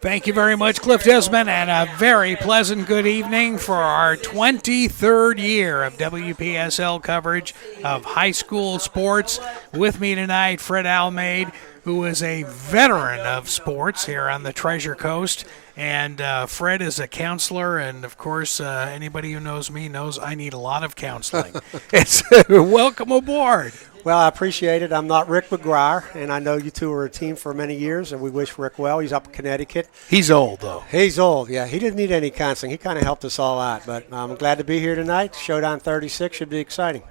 Thank you very much, Cliff Desmond, and a very pleasant good evening for our 23rd year of WPSL coverage of high school sports. With me tonight, Fred Almeida, who is a veteran of sports here on the Treasure Coast. And Fred is a counselor, and of course, anybody who knows me knows I need a lot of counseling. It's welcome aboard. Well, I appreciate it. I'm not Rick McGuire, and I know you two were a team for many years, and we wish Rick well. He's up in Connecticut. He's old, though. He's old, yeah. He didn't need any counseling. He kind of helped us all out. But I'm glad to be here tonight. Showdown 36 should be exciting.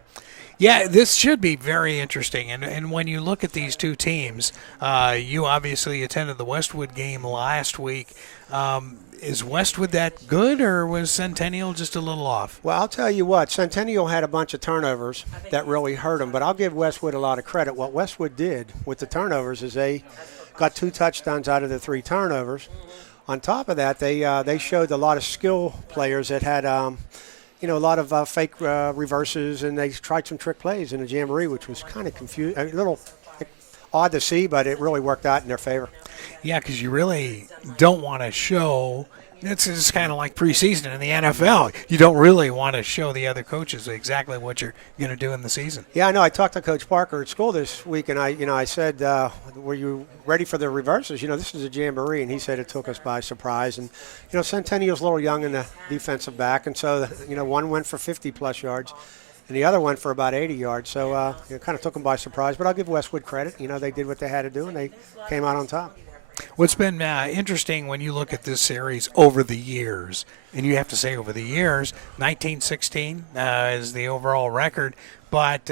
Yeah, this should be very interesting. And when you look at these two teams, you obviously attended the Westwood game last week. Is Westwood that good, or was Centennial just a little off? Well, I'll tell you what. Centennial had a bunch of turnovers that really hurt them, but I'll give Westwood a lot of credit. What Westwood did with the turnovers is they got 2 touchdowns out of the 3 turnovers. On top of that, they showed a lot of skill players that had a lot of fake reverses, and they tried some trick plays in the jamboree, which was kind of a little odd to see, but it really worked out in their favor. Yeah, because you really don't want to show. It's just kind of like preseason in the NFL. You don't really want to show the other coaches exactly what you're going to do in the season. Yeah, I know. I talked to Coach Parker at school this week, and I said, "Were you ready for the reverses? This is a jamboree," and he said it took us by surprise. And Centennial's a little young in the defensive back, and so one went for 50-plus yards, and the other went for about 80 yards. So it kind of took them by surprise. But I'll give Westwood credit. They did what they had to do, and they came out on top. What's been interesting when you look at this series over the years, and you have to say over the years, 1916 is the overall record, but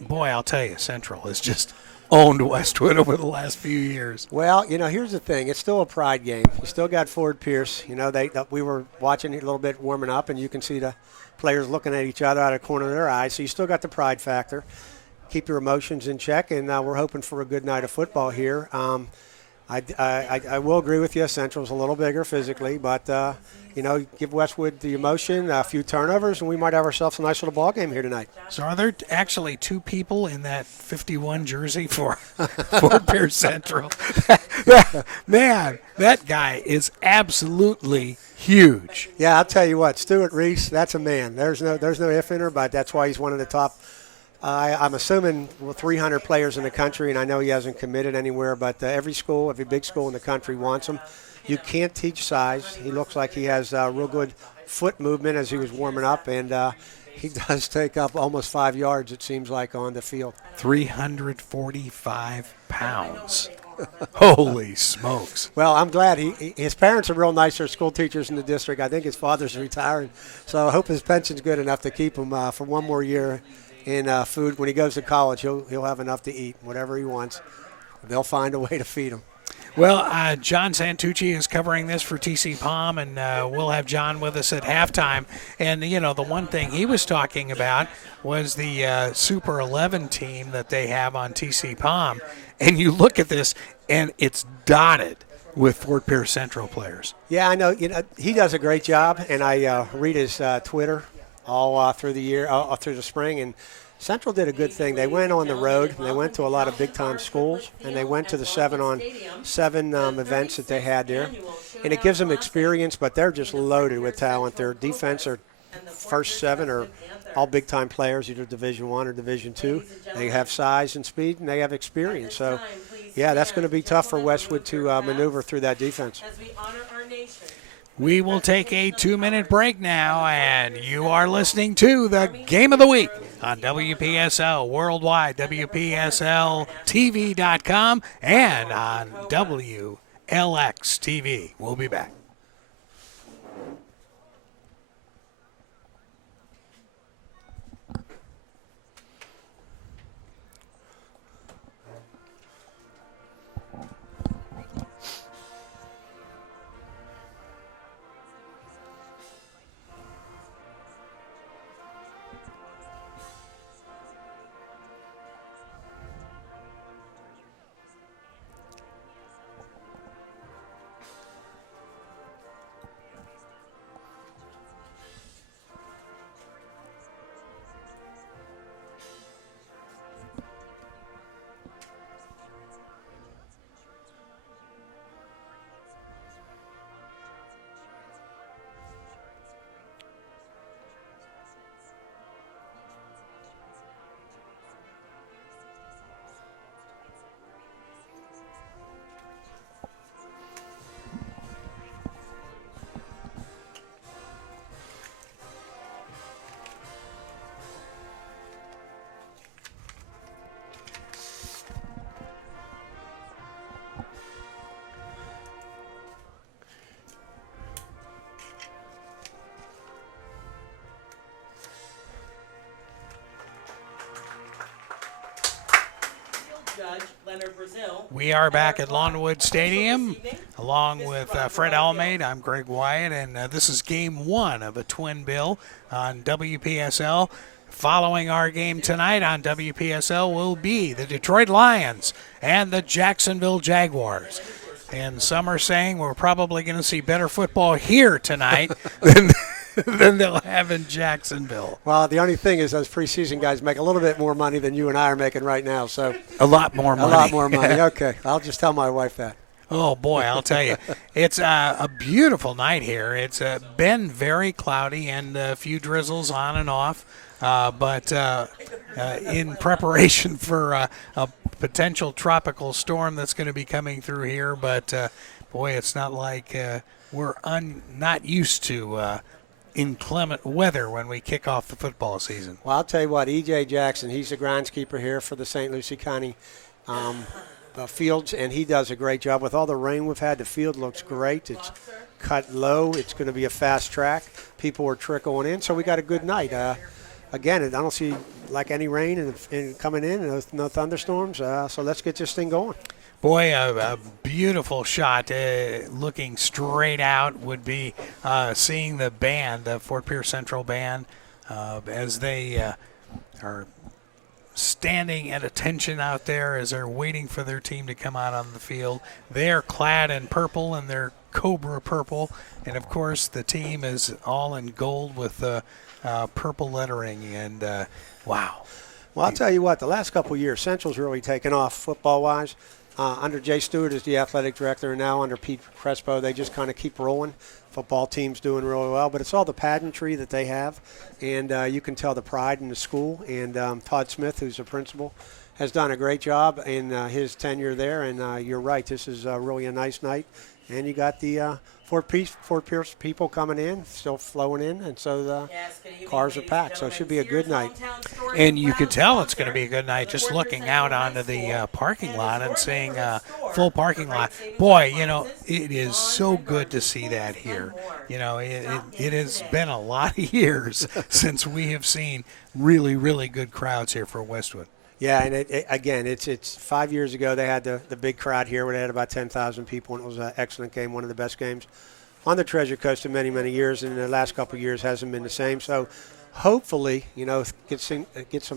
boy, I'll tell you, Central has just owned Westwood over the last few years. Well, here's the thing. It's still a pride game. You still got Ford Pierce. We were watching it a little bit warming up, and you can see the players looking at each other out of the corner of their eyes, so you still got the pride factor. Keep your emotions in check, and we're hoping for a good night of football here. I will agree with you. Central's a little bigger physically, but, give Westwood the emotion, a few turnovers, and we might have ourselves a nice little ball game here tonight. So are there actually 2 people in that 51 jersey for Fort Pierce Central? Man, that guy is absolutely huge. Yeah, I'll tell you what, Stuart Reese, that's a man. There's no if in her, but that's why he's one of the top. I'm assuming 300 players in the country, and I know he hasn't committed anywhere, but every big school in the country wants him. You can't teach size. He looks like he has real good foot movement as he was warming up, and he does take up almost 5 yards, it seems like, on the field. 345 pounds. Holy smokes. Well, I'm glad. His parents are real nice. They're school teachers in the district. I think his father's retiring, so I hope his pension's good enough to keep him for one more year. In food, when he goes to college, he'll have enough to eat, whatever he wants. They'll find a way to feed him. Well, John Santucci is covering this for TC Palm, and we'll have John with us at halftime. And, the one thing he was talking about was the Super 11 team that they have on TC Palm. And you look at this, and it's dotted with Fort Pierce Central players. Yeah, I know. He does a great job, and I read his Twitter all through the year, all through the spring, and Central did a good thing. They went on the road, and they went to a lot of big-time schools, and they went to the 7-on-7 events that they had there, and it gives them experience, but they're just loaded with talent. Their defense, are first 7 are all big-time players, either Division I or Division II. They have size and speed, and they have experience. So, yeah, that's going to be tough for Westwood to maneuver through that defense. We will take a 2-minute break now, and you are listening to the Game of the Week on WPSL Worldwide, WPSLTV.com, and on WLX TV. We'll be back. We are back at Lawnwood Stadium along with Fred Almeida. I'm Greg Wyatt, and this is game one of a twin bill on WPSL. Following our game tonight on WPSL will be the Detroit Lions and the Jacksonville Jaguars. And some are saying we're probably going to see better football here tonight than they'll have in Jacksonville. Well, the only thing is those preseason guys make a little bit more money than you and I are making right now. So a lot more money. A lot more money. Okay, I'll just tell my wife that. Oh, boy, I'll tell you. It's a beautiful night here. It's been very cloudy and a few drizzles on and off. But in preparation for a potential tropical storm that's going to be coming through here. But, boy, it's not like we're not used to inclement weather when we kick off the football season. Well, I'll tell you what, E.J. Jackson, he's the groundskeeper here for the St. Lucie County fields, and he does a great job. With all the rain we've had, the field looks great. It's cut low. It's going to be a fast track. People are trickling in, so we got a good night. Again, I don't see like any rain and coming in, and no thunderstorms, so let's get this thing going. Boy, a beautiful shot looking straight out would be seeing the band, the Fort Pierce Central Band, as they are standing at attention out there as they're waiting for their team to come out on the field. They're clad in purple and they're Cobra purple, and of course the team is all in gold with purple lettering, and wow. Well, I'll tell you what, the last couple of years, Central's really taken off football-wise. Under Jay Stewart as the athletic director, and now under Pete Crespo, they just kind of keep rolling. Football team's doing really well, but it's all the pageantry that they have, and you can tell the pride in the school. And Todd Smith, who's the principal, has done a great job in his tenure there, and you're right, this is really a nice night. And you got the Fort Pierce people coming in, still flowing in, and so the cars are packed. So it should be a good night. And you can tell it's going to be a good night just looking out onto the parking lot and seeing full parking lot. Boy, you know, it is so good to see that here. You know, it has been a lot of years since we have seen really, really good crowds here for Westwood. Yeah, and again, it's 5 years ago they had the big crowd here where they had about 10,000 people, and it was an excellent game, one of the best games on the Treasure Coast in many, many years, and in the last couple of years hasn't been the same. So hopefully, you know, get some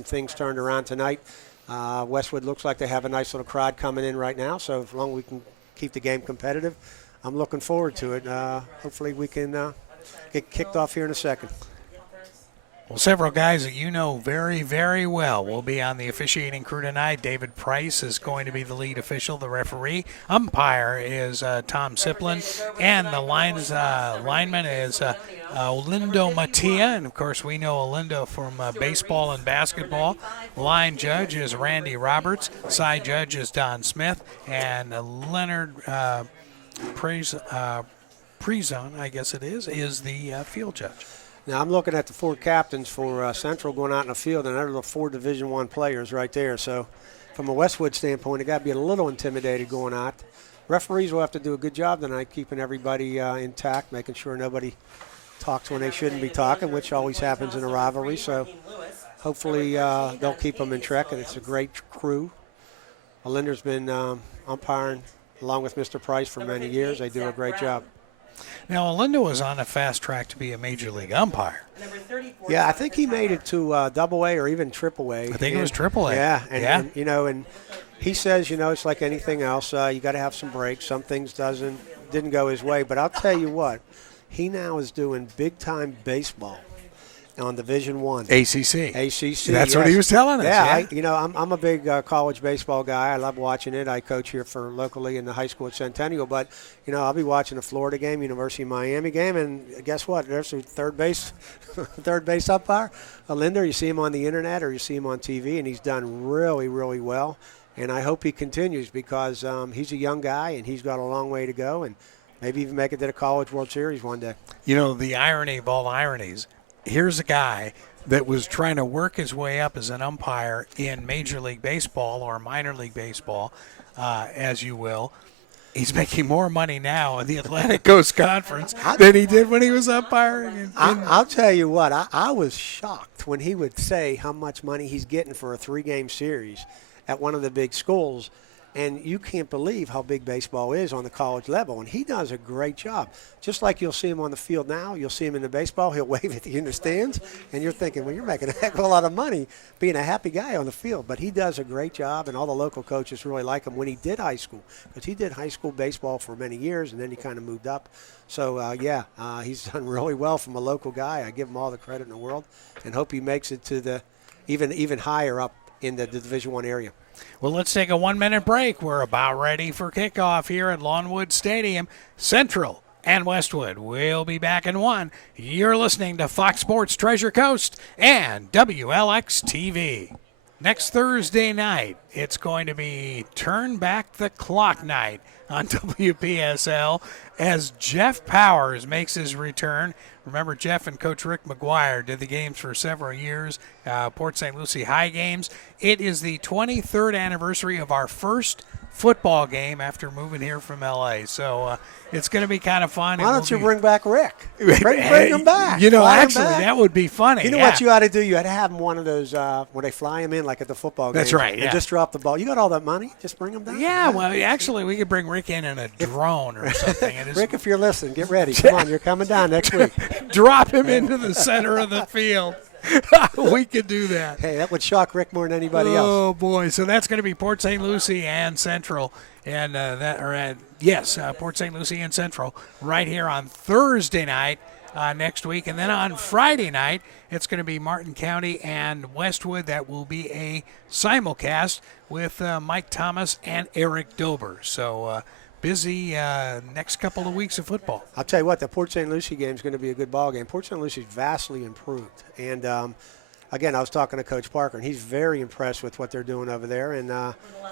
things turned around tonight. Westwood looks like they have a nice little crowd coming in right now, so as long as we can keep the game competitive, I'm looking forward to it. Hopefully we can get kicked off here in a second. Well, several guys that you know very, very well will be on the officiating crew tonight. David Price is going to be the lead official, the referee. Umpire is Tom Siplin, and the lineman is Olindo Matia. And, of course, we know Olindo from baseball and basketball. Line judge is Randy Roberts. Side judge is Don Smith. And Leonard Prezon, I guess it is the field judge. Now, I'm looking at the four captains for Central going out in the field, and they're the four Division I players right there. So from a Westwood standpoint, they got to be a little intimidated going out. Referees will have to do a good job tonight keeping everybody intact, making sure nobody talks when they shouldn't be talking, which always happens in a rivalry. So hopefully they'll keep them in check, and it's a great crew. Melinda's been umpiring along with Mr. Price for many years. They do a great job. Now, Olindo was on a fast track to be a major league umpire. Yeah, I think he made it to Double-A or even Triple-A. I think it was Triple-A. Yeah, and you know, and he says, you know, it's like anything else. You got to have some breaks. Some things didn't go his way, but I'll tell you what, he now is doing big-time baseball on Division I. ACC. That's yes. What he was telling us. Yeah, I'm a big college baseball guy. I love watching it. I coach here for locally in the high school at Centennial. But, you know, I'll be watching a Florida game, University of Miami game, and guess what? There's a third base umpire, Linder. You see him on the internet or you see him on TV, and he's done really, really well. And I hope he continues because he's a young guy and he's got a long way to go and maybe even make it to the College World Series one day. You know, the irony of all ironies, here's a guy that was trying to work his way up as an umpire in Major League Baseball or minor league baseball, as you will. He's making more money now in the Atlantic Coast Conference than he did when he was umpiring. I'll tell you what, I was shocked when he would say how much money he's getting for a 3-game series at one of the big schools. And you can't believe how big baseball is on the college level. And he does a great job. Just like you'll see him on the field now, you'll see him in the baseball. He'll wave at you in the stands. And you're thinking, well, you're making a heck of a lot of money being a happy guy on the field. But he does a great job, and all the local coaches really like him when he did high school. Because he did high school baseball for many years, and then he kind of moved up. So, he's done really well from a local guy. I give him all the credit in the world and hope he makes it to the even higher up in the Division I area. Well, let's take a 1-minute break. We're about ready for kickoff here at Lawnwood Stadium. Central and Westwood. We'll be back in 1. You're listening to Fox Sports Treasure Coast and WLX TV. Next Thursday night, it's going to be Turn Back the Clock night on WPSL as Jeff Powers makes his return. Remember, Jeff and Coach Rick McGuire did the games for several years, Port St. Lucie High games. It is the 23rd anniversary of our first football game after moving here from L.A., so it's going to be kind of fun. Why don't you bring back Rick? Bring him back. Actually, that would be funny. You know what you ought to do? You ought to have him one of those where they fly him in like at the football game. That's right, and just drop the ball. You got all that money? Just bring him down? Yeah, well, actually, we could bring Rick in a drone or something. Rick, if you're listening, get ready. Come on, you're coming down next week. Drop him into the center of the field. We could do that. Hey, that would shock Rick more than anybody else. Oh, boy. So that's going to be Port St. Lucie and Central. And Port St. Lucie and Central right here on Thursday night next week. And then on Friday night, it's going to be Martin County and Westwood. That will be a simulcast with Mike Thomas and Eric Dober. So busy next couple of weeks of football. I'll tell you what, the Port St. Lucie game is going to be a good ball game. Port St. Lucie is vastly improved. And, again, I was talking to Coach Parker, and he's very impressed with what they're doing over there. And,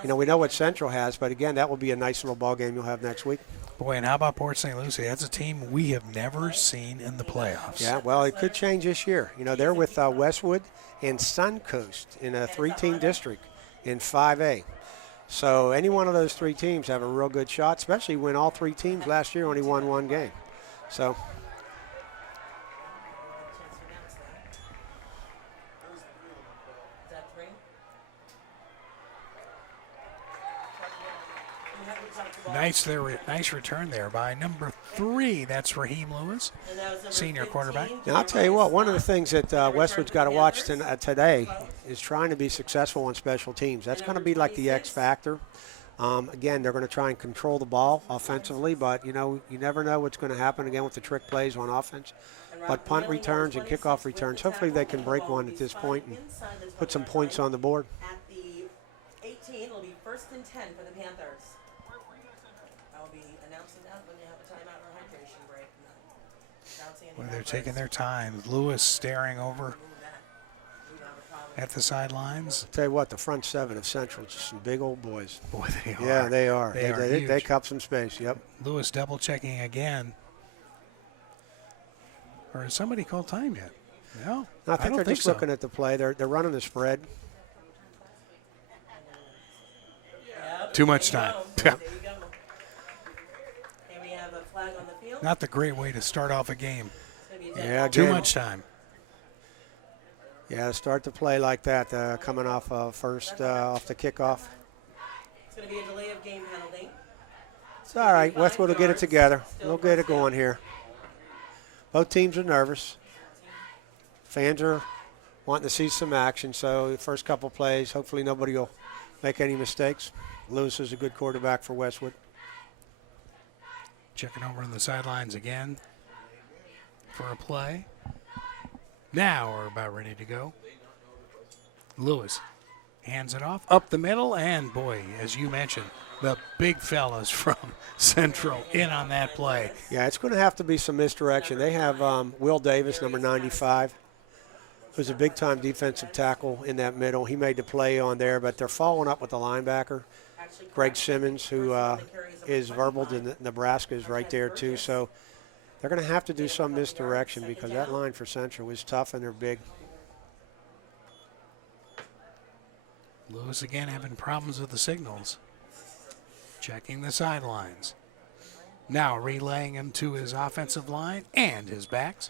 we know what Central has, but, again, that will be a nice little ball game you'll have next week. Boy, and how about Port St. Lucie? That's a team we have never seen in the playoffs. Yeah, well, it could change this year. They're with Westwood and Suncoast in a 3-team district in 5A. So any one of those 3 teams have a real good shot, especially when all 3 teams last year only won 1 game. So nice return there by number 3. That's Raheem Lewis, senior quarterback. Now, I'll tell you what, one of the things that Westwood's got to watch today is trying to be successful on special teams. That's going to be like the X factor. Again, they're going to try and control the ball offensively, but, you never know what's going to happen, again, with the trick plays on offense. But punt returns and kickoff returns, hopefully they can break one at this point and put some points on the board. At the 18, it'll be 1st and 10 for the Panthers. I'll be announcing that when they have a timeout or a hydration break. Well, they're taking their time. Lewis staring over at the sidelines. I'll tell you what, the front 7 of Central, just some big old boys. Boy, they are. Yeah, they are. They They cup some space, yep. Lewis double checking again. Or has somebody called time yet? No, I think they're just looking at the play. They're running the spread. Too much time. There you go. And we have a flag on the field. Not the great way to start off a game. Yeah, Too much time. Yeah, start to play like that, coming off first off the kickoff. It's going to be a delay of game penalty. It's all right. Westwood will get it together. We'll get it going here. Both teams are nervous. Fans are wanting to see some action, so the first couple plays, hopefully nobody will make any mistakes. Lewis is a good quarterback for Westwood. Checking over on the sidelines again for a play. Now we're about ready to go. Lewis hands it off up the middle, and boy, as you mentioned, the big fellas from Central in on that play. Yeah, it's going to have to be some misdirection. They have Will Davis, number 95, who's a big-time defensive tackle in that middle. He made the play on there, but they're following up with the linebacker, Greg Simmons, who is verbal to Nebraska, is right there too. So they're going to have to do some misdirection because that line for Central is tough and they're big. Lewis again having problems with the signals. Checking the sidelines. Now relaying him to his offensive line and his backs.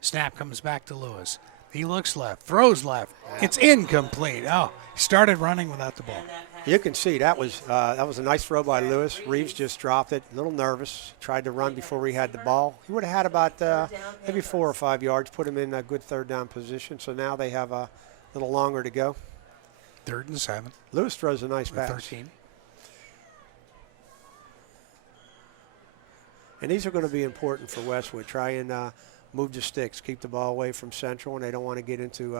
Snap comes back to Lewis. He looks left, throws left. It's incomplete. Oh, he started running without the ball. And that You can see that was a nice throw by Lewis. Reeves just dropped it, a little nervous. Tried to run before he had the ball. He would have had about maybe 4 or 5 yards, put him in a good third down position. So now they have a little longer to go. 3rd and 7. Lewis throws a nice pass. 13. And these are going to be important for Westwood. Try and move the sticks, keep the ball away from Central, and they don't want to get into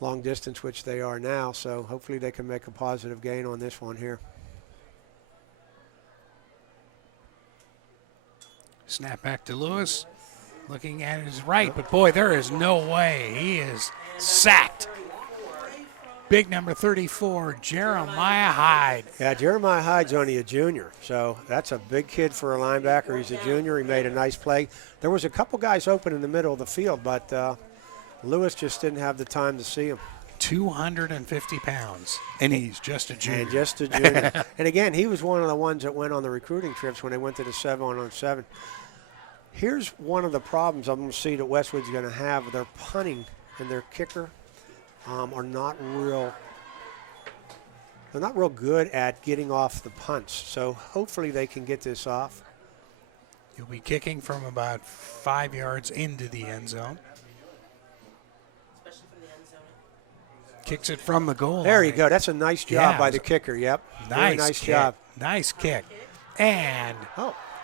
long distance, which they are now. So hopefully they can make a positive gain on this one here. Snap back to Lewis. Looking at his right, but boy, there is no way. He is sacked. Big number 34, Jeremiah Hyde. Yeah, Jeremiah Hyde's only a junior, so that's a big kid for a linebacker. He's a junior. He made a nice play. There was a couple guys open in the middle of the field, but Lewis just didn't have the time to see him. 250 pounds, and he's just a junior. And just a junior. And again, he was one of the ones that went on the recruiting trips when they went to the 7-on-7. Here's one of the problems I'm going to see that Westwood's going to have. Their punting and their kicker are not real. They're not real good at getting off the punts. So hopefully they can get this off. He'll be kicking from about 5 yards into the end zone. Especially from the end zone. Kicks it from the goal There line. you go. That's a nice job Yeah, by the kicker. Yep. Very nice kick. job. Nice kick. And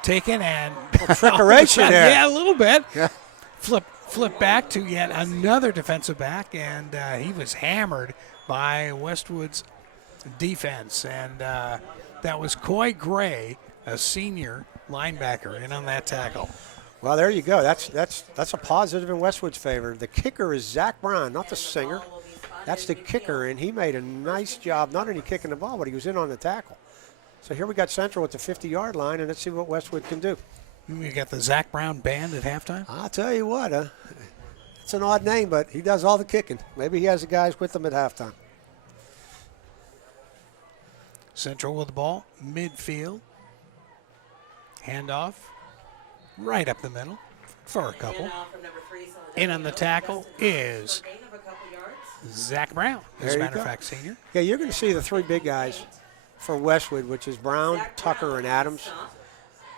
taken and trickeration there. Yeah, a little bit. Yeah. Flip back to yet another defensive back, and he was hammered by Westwood's defense. And that was Coy Gray, a senior linebacker, in on that tackle. Well, there you go. That's a positive in Westwood's favor. The kicker is Zach Brown, not the singer. That's the kicker, and he made a nice job, not only kicking the ball, but he was in on the tackle. So here we got Central at the 50-yard line, and let's see what Westwood can do. We got the Zach Brown band at halftime. I'll tell you what, it's an odd name, but he does all the kicking. Maybe he has the guys with him at halftime. Central with the ball, midfield. Handoff, right up the middle for a couple. In on the tackle is Zach Brown, as a matter of fact, senior. Yeah, you're going to see the 3 big guys for Westwood, which is Brown, Tucker, and Adams.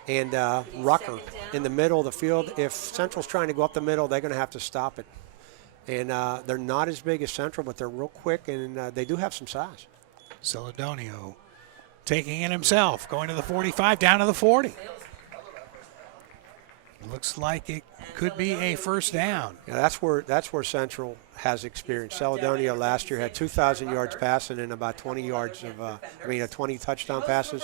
And Rucker in the middle of the field. If Central's trying to go up the middle, they're going to have to stop it. And they're not as big as Central, but they're real quick, and they do have some size. Celedonio taking it himself, going to the 45, down to the 40. Looks like it could be a first down. Yeah, that's where Central has experience. Celedonio last year had 2,000 yards passing and about 20 yards of 20 touchdown passes.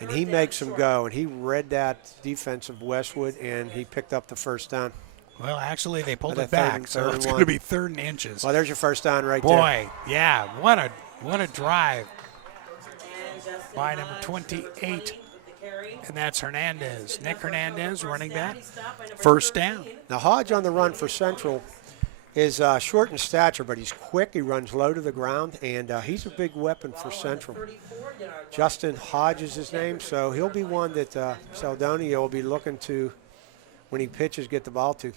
And he makes them go, and he read that defense of Westwood, and he picked up the first down. Well, actually, they pulled it back, so it's going to be 3rd and inches. Well, there's your first down right there. Boy, yeah, what a drive by number 28, and that's Hernandez. Nick Hernandez running back. First down. Now, Hodge on the run for Central is short in stature, but he's quick. He runs low to the ground, and he's a big weapon for Central. Justin Hodge is his name, so he'll be one that Celedonio will be looking to, when he pitches, get the ball to.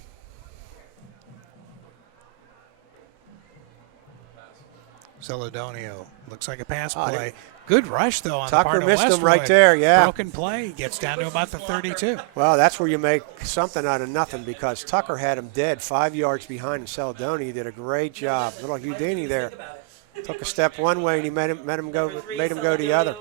Celedonio looks like a pass play. Good rush, though, on Tucker the part of missed Westwood. him right there, yeah. Broken play, gets down to about the 32. Well, that's where you make something out of nothing, because Tucker had him dead 5 yards behind, and Celedonio did a great job. Little Houdini there. Took a step one way, and he made him go the other.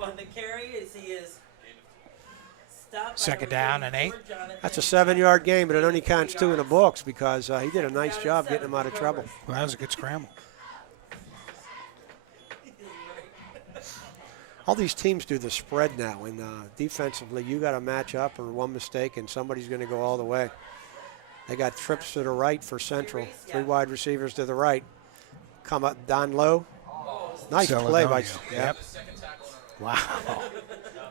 Second down and 8. That's a 7-yard gain, but it only counts 2 in the books because he did a nice job getting him out of trouble. Well, that was a good scramble. All these teams do the spread now, and defensively you got to match up, or one mistake and somebody's going to go all the way. They got trips to the right for Central, 3 wide receivers to the right. Come up down low. Nice play by. Yep. Wow.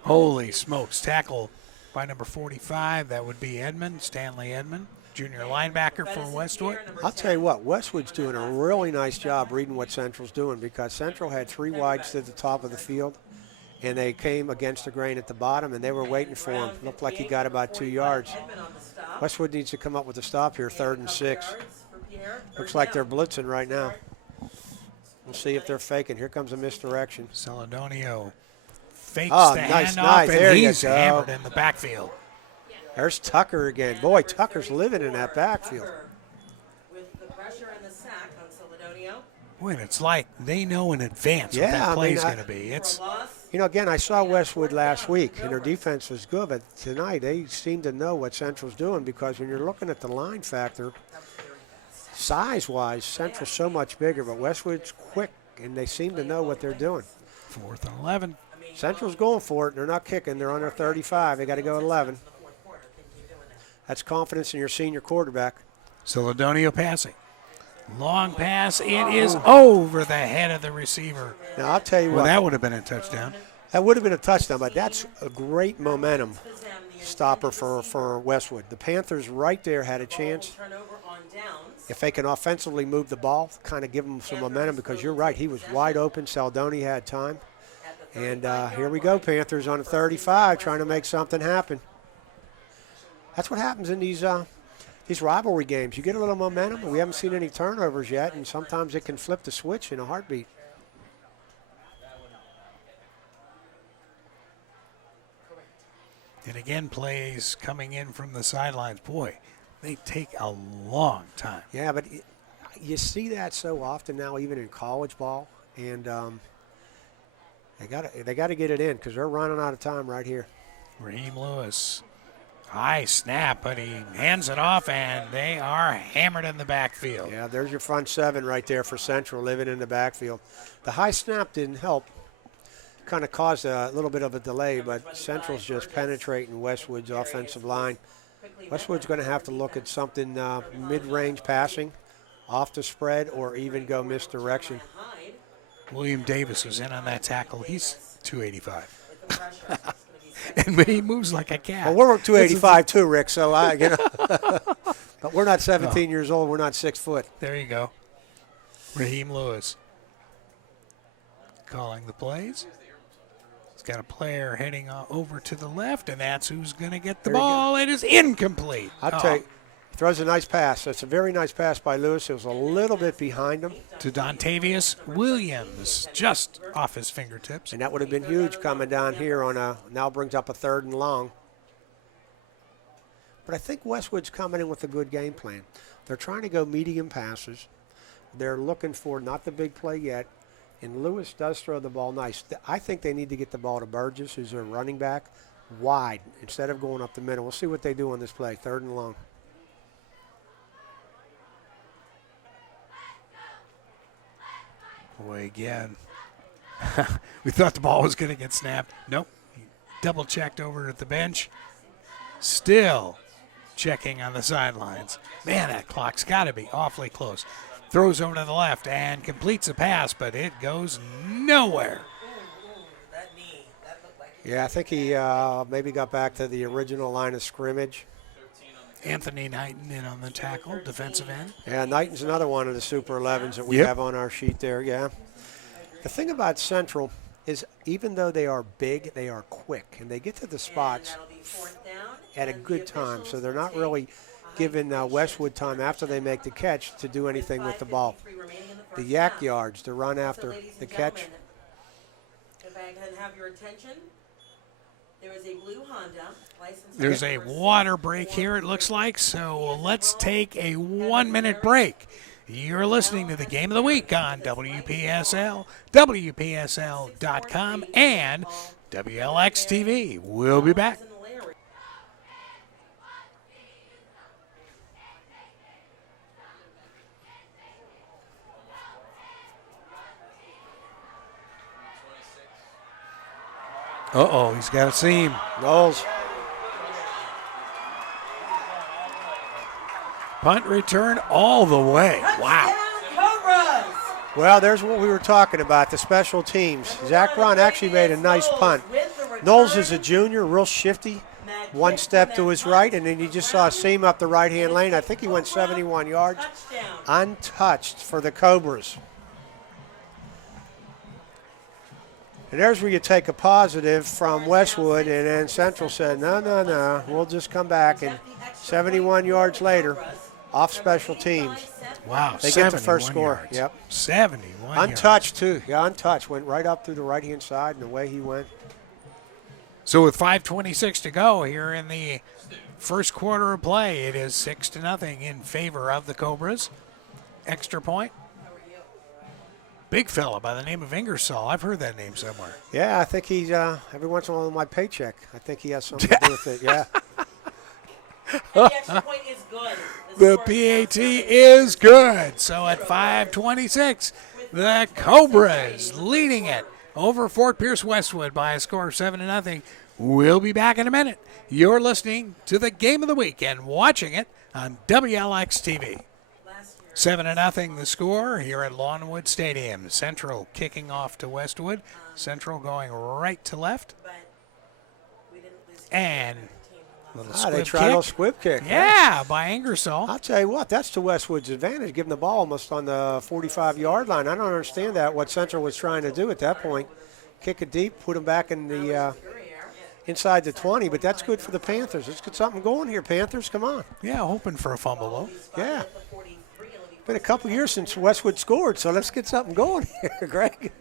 Holy smokes. Tackle by number 45. That would be Edmond, Stanley Edmond, junior linebacker for Westwood. I'll tell you what, Westwood's doing a really nice job reading what Central's doing, because Central had 3 wides to the top of the field, and they came against the grain at the bottom, and they were waiting for him. Looked like he got about 2 yards. Westwood needs to come up with a stop here, 3rd and 6. Looks like they're blitzing right now. We'll see if they're faking. Here comes a misdirection. Celedonio fakes Oh, the nice. handoff, There and you he's go. hammered in the backfield. There's Tucker again. Boy, Tucker's living in that backfield. Tucker with the pressure and the sack on Celedonio. Boy, and it's like they know in advance what Yeah, that I play's mean, going to be. It's For a loss. You know, again, I saw Westwood last week, and their defense was good, but tonight they seem to know what Central's doing because when you're looking at the line factor, size-wise, Central's so much bigger, but Westwood's quick, and they seem to know what they're doing. 4th and 11. Central's going for it. They're not kicking. They're under 35. They got to go at 11. That's confidence in your senior quarterback. Celedonio passing. Long pass. It is over the head of the receiver. Now, I'll tell you Well, what. that would have been a touchdown. That would have been a touchdown, but that's a great momentum stopper for Westwood. The Panthers right there had a chance. Turnover on downs. If they can offensively move the ball, kind of give them some momentum because you're right. He was wide open. Saldoni had time. And here we go, Panthers on a 35 trying to make something happen. That's what happens in these rivalry games. You get a little momentum. We haven't seen any turnovers yet, and sometimes it can flip the switch in a heartbeat. And again, plays coming in from the sidelines. Boy, they take a long time. Yeah, but you see that so often now, even in college ball, and they got to get it in because they're running out of time right here. Raheem Lewis, high snap, but he hands it off, and they are hammered in the backfield. Yeah, there's your front seven right there for Central, living in the backfield. The high snap didn't help. Kind of caused a little bit of a delay, but Central's just penetrating Westwood's offensive line. Westwood's going to have to look at something mid-range passing, off the spread, or even go misdirection. William Davis was in on that tackle. He's 285. And he moves like a cat. Well, we're 285 too, Rick, so but we're not 17 years old. We're not 6 foot. There you go. Raheem Lewis calling the plays. He's got a player heading over to the left, and that's who's going to get the ball. It is incomplete. I'll tell you, he throws a nice pass. That's a very nice pass by Lewis. It was a little bit behind him. To Dontavius Williams, just off his fingertips. And that would have been huge coming down here on now brings up a 3rd and long. But I think Westwood's coming in with a good game plan. They're trying to go medium passes. They're looking for not the big play yet. And Lewis does throw the ball nice. I think they need to get the ball to Burgess, who's their running back, wide instead of going up the middle. We'll see what they do on this play, 3rd and long. Boy, again, we thought the ball was going to get snapped. Nope. He double-checked over at the bench. Still checking on the sidelines. Man, that clock's got to be awfully close. Throws over to the left and completes a pass, but it goes nowhere. Yeah, I think he maybe got back to the original line of scrimmage. Anthony Knighton in on the tackle, defensive end. Yeah, Knighton's another one of the Super 11s that we have on our sheet there, yeah. The thing about Central is even though they are big, they are quick, and they get to the spots at a good time, so they're not really giving Westwood time after they make the catch to do anything with the ball. The yak yards to run after the catch. If I can have your attention, there is a blue Honda. There's a water break here, it looks like, so let's take a 1-minute break. You're listening to the Game of the Week on WPSL, WPSL.com, and WLX-TV. We'll be back. Uh-oh, he's got a seam. Knowles. Punt return all the way. Wow. Well, there's what we were talking about, the special teams. Zach Ron actually made a nice punt. Knowles is a junior, real shifty. One step to his right, and then you just saw a seam up the right-hand lane. I think he went 71 yards. Untouched for the Cobras. And there's where you take a positive from Westwood, and then Central said, no, we'll just come back. And 71 yards later, off special teams. Wow, They get the first 71 score. yards. Yep. 71 Untouched, too. Yeah, untouched. Went right up through the right-hand side, and the way he went. So with 5:26 to go here in the first quarter of play, it is 6-0 in favor of the Cobras. Extra point. Big fella by the name of Ingersoll. I've heard that name somewhere. Yeah, I think he's every once in a while on my paycheck. I think he has something to do with it, yeah. The extra point is good. The PAT is good. So at 5:26, the Cobras leading it over Fort Pierce Westwood by a score of 7-0. We'll be back in a minute. You're listening to the Game of the Week and watching it on WLX TV. 7-0 the score here at Lawnwood Stadium. Central kicking off to Westwood. Central going right to left. And little They squib tried a little kick. squib kick. Yeah, by Ingersoll. I'll tell you what, that's to Westwood's advantage, giving the ball almost on the 45-yard line. I don't understand that, what Central was trying to do at that point. Kick it deep, put them back in the inside the 20, but that's good for the Panthers. Let's get something going here, Panthers. Come on. Yeah, hoping for a fumble, though. Yeah. Been a couple years since Westwood scored, so let's get something going here, Greg.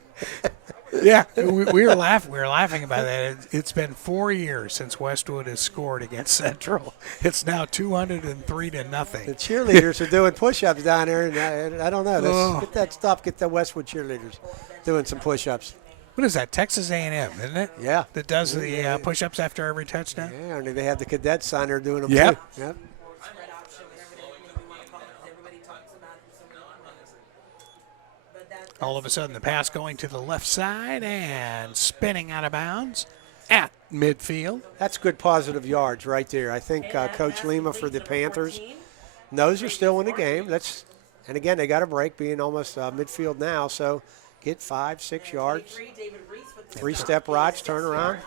Yeah, we were laughing about that. It's been 4 years since Westwood has scored against Central. It's now 203-0. The cheerleaders are doing push-ups down there, and I don't know. Let's get that stuff. Get the Westwood cheerleaders doing some push-ups. What is that? Texas A&M, isn't it? Yeah. That does the push-ups after every touchdown. Yeah, and they have the cadets on there doing them Yep. too. Yep. All of a sudden, the pass going to the left side and spinning out of bounds at midfield. That's good positive yards right there. I think Coach Lima for the Panthers knows they're still in the game. And again, they got a break being almost midfield now, so get 5-6 yards. 3-step rods, turn around,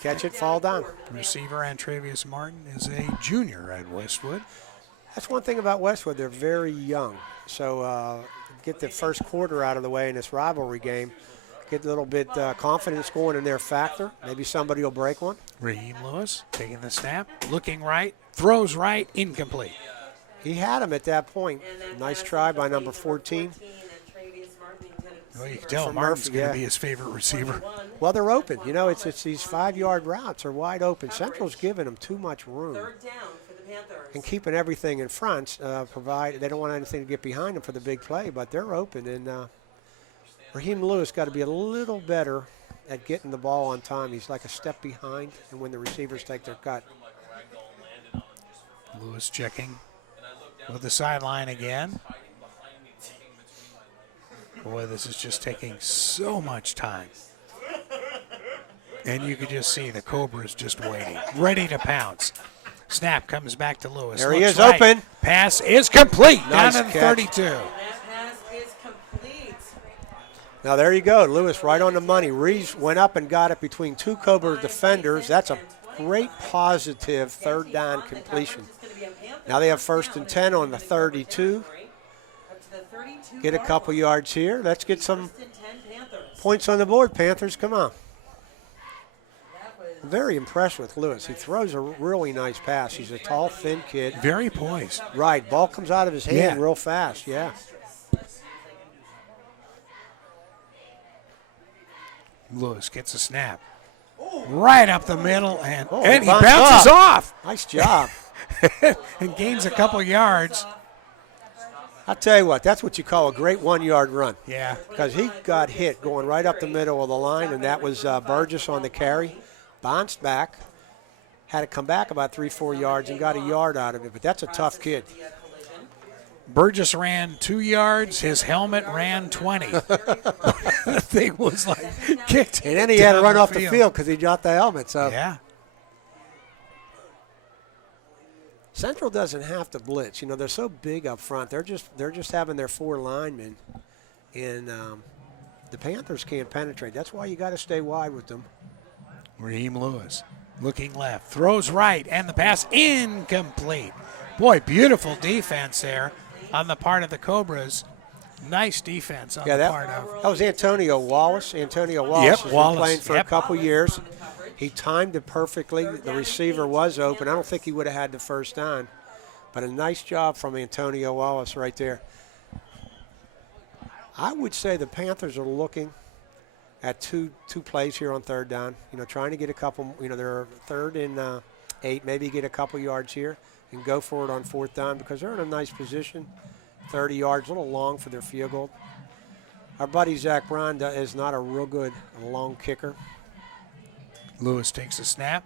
catch it, fall down. Receiver Antrevius Martin is a junior at Westwood. That's one thing about Westwood. They're very young. So get the first quarter out of the way in this rivalry game. Get a little bit confidence going in their factor. Maybe somebody will break one. Raheem Lewis taking the snap, looking right, throws right, incomplete. He had him at that point. Nice try by number 14. Well, you can tell For Martin's Murphy, going to yeah. be his favorite receiver. Well, they're open. You know, it's these 5-yard routes are wide open. Central's giving them too much room. Third down for the Panthers. And keeping everything in front, they don't want anything to get behind them for the big play, but they're open. And Raheem Lewis got to be a little better at getting the ball on time. He's like a step behind, and when the receivers take their cut. Lewis checking with the sideline again. Boy, this is just taking so much time. And you could just see the Cobras just waiting, ready to pounce. Snap comes back to Lewis. There he Looks is, right. open. Pass is complete. Nice down to the catch. 32. That pass is complete. Now, there you go. Lewis right on the money. Reeves went up and got it between two Cobra defenders. That's a great positive third down completion. Now they have 1st and 10 on the 32. Get a couple yards here. Let's get some points on the board, Panthers. Come on. Very impressed with Lewis. He throws a really nice pass. He's a tall, thin kid. Very poised. Right. Ball comes out of his hand real fast. Yeah. Lewis gets a snap. Right up the middle, and he bounced bounces off. Nice job. And gains a couple yards. I'll tell you what, that's what you call a great 1-yard run. Yeah. Because he got hit going right up the middle of the line, and that was Burgess on the carry. Bounced back, had to come back about 3-4 yards and got a yard out of it. But that's a tough kid. Burgess ran 2 yards. His helmet ran 20. The thing was like kicked. And then he had to down run off the field because he dropped the helmet. So Yeah. Central doesn't have to blitz. You know, they're so big up front. They're just having their 4 linemen, and the Panthers can't penetrate. That's why you got to stay wide with them. Raheem Lewis looking left, throws right, and the pass incomplete. Boy, beautiful defense there on the part of the Cobras. Nice defense on the part of. That was Antonio Wallace. Antonio Wallace has been playing for a couple years. He timed it perfectly. The receiver was open. I don't think he would have had the first down. But a nice job from Antonio Wallace right there. I would say the Panthers are looking at two plays here on third down. Trying to get a couple. They're third and 8. Maybe get a couple yards here and go for it on fourth down because they're in a nice position. 30 yards, a little long for their field goal. Our buddy Zach Brown is not a real good long kicker. Lewis takes a snap,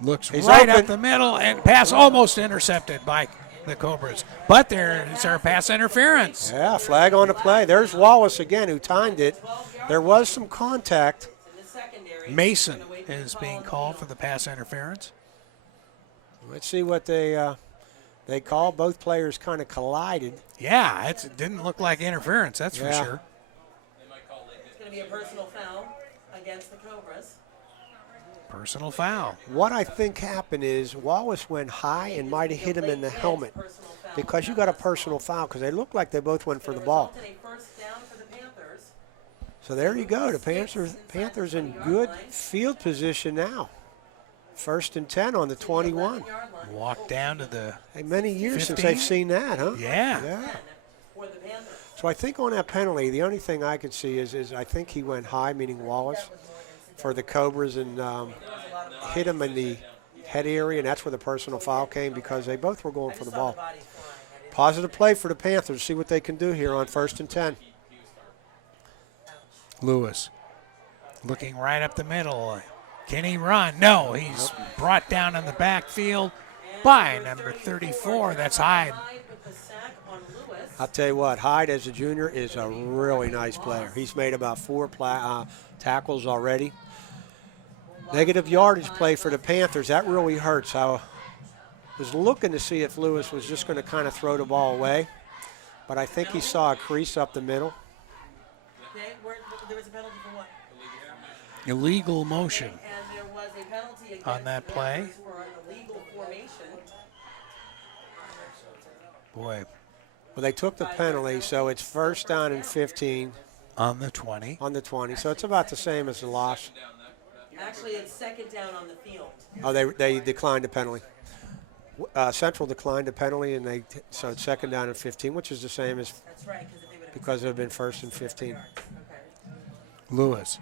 looks He's right open. up the middle, and pass almost intercepted by the Cobras. But there's our pass interference. Yeah, flag on the play. There's Wallace again who timed it. There was some contact. Mason is being called for the pass interference. Let's see what they call. Both players kind of collided. Yeah, it didn't look like interference, that's for Yeah. sure. It's going to be a personal foul against the Cobras. Personal foul. What I think happened is Wallace went high and might have hit him in the helmet because you got a personal foul because they looked like they both went for the ball. Resulted a first down for the Panthers. So there you go. The Panthers in good field position now. 1st and 10 on the 21. Walk down to the Hey, many years 15? since they've seen that, huh? Yeah. For the Panthers. So I think on that penalty, the only thing I could see is I think he went high, meaning Wallace, for the Cobras and hit him in the head area, and that's where the personal foul came because they both were going for the ball. Positive play for the Panthers. See what they can do here on 1st and 10. Lewis looking right up the middle. Can he run? No, he's brought down in the backfield by number 34. That's Hyde. I'll tell you what, Hyde as a junior is a really nice player. He's made about 4 tackles already. Negative yardage play for the Panthers. That really hurts. I was looking to see if Lewis was just going to kind of throw the ball away, but I think he saw a crease up the middle. Okay, there was a penalty for what? Illegal motion And there was a penalty against on that the play. Panthers for an illegal formation. Boy, Well, they took the penalty, so it's 1st down and 15 on the 20. on the 20. So it's about the same as the loss. Actually, it's 2nd down on the field. Oh, they declined the penalty. Central declined the penalty, and so it's 2nd down and 15, which is the same as That's right, because if they would have because it had been 1st and 15. okay. Lewis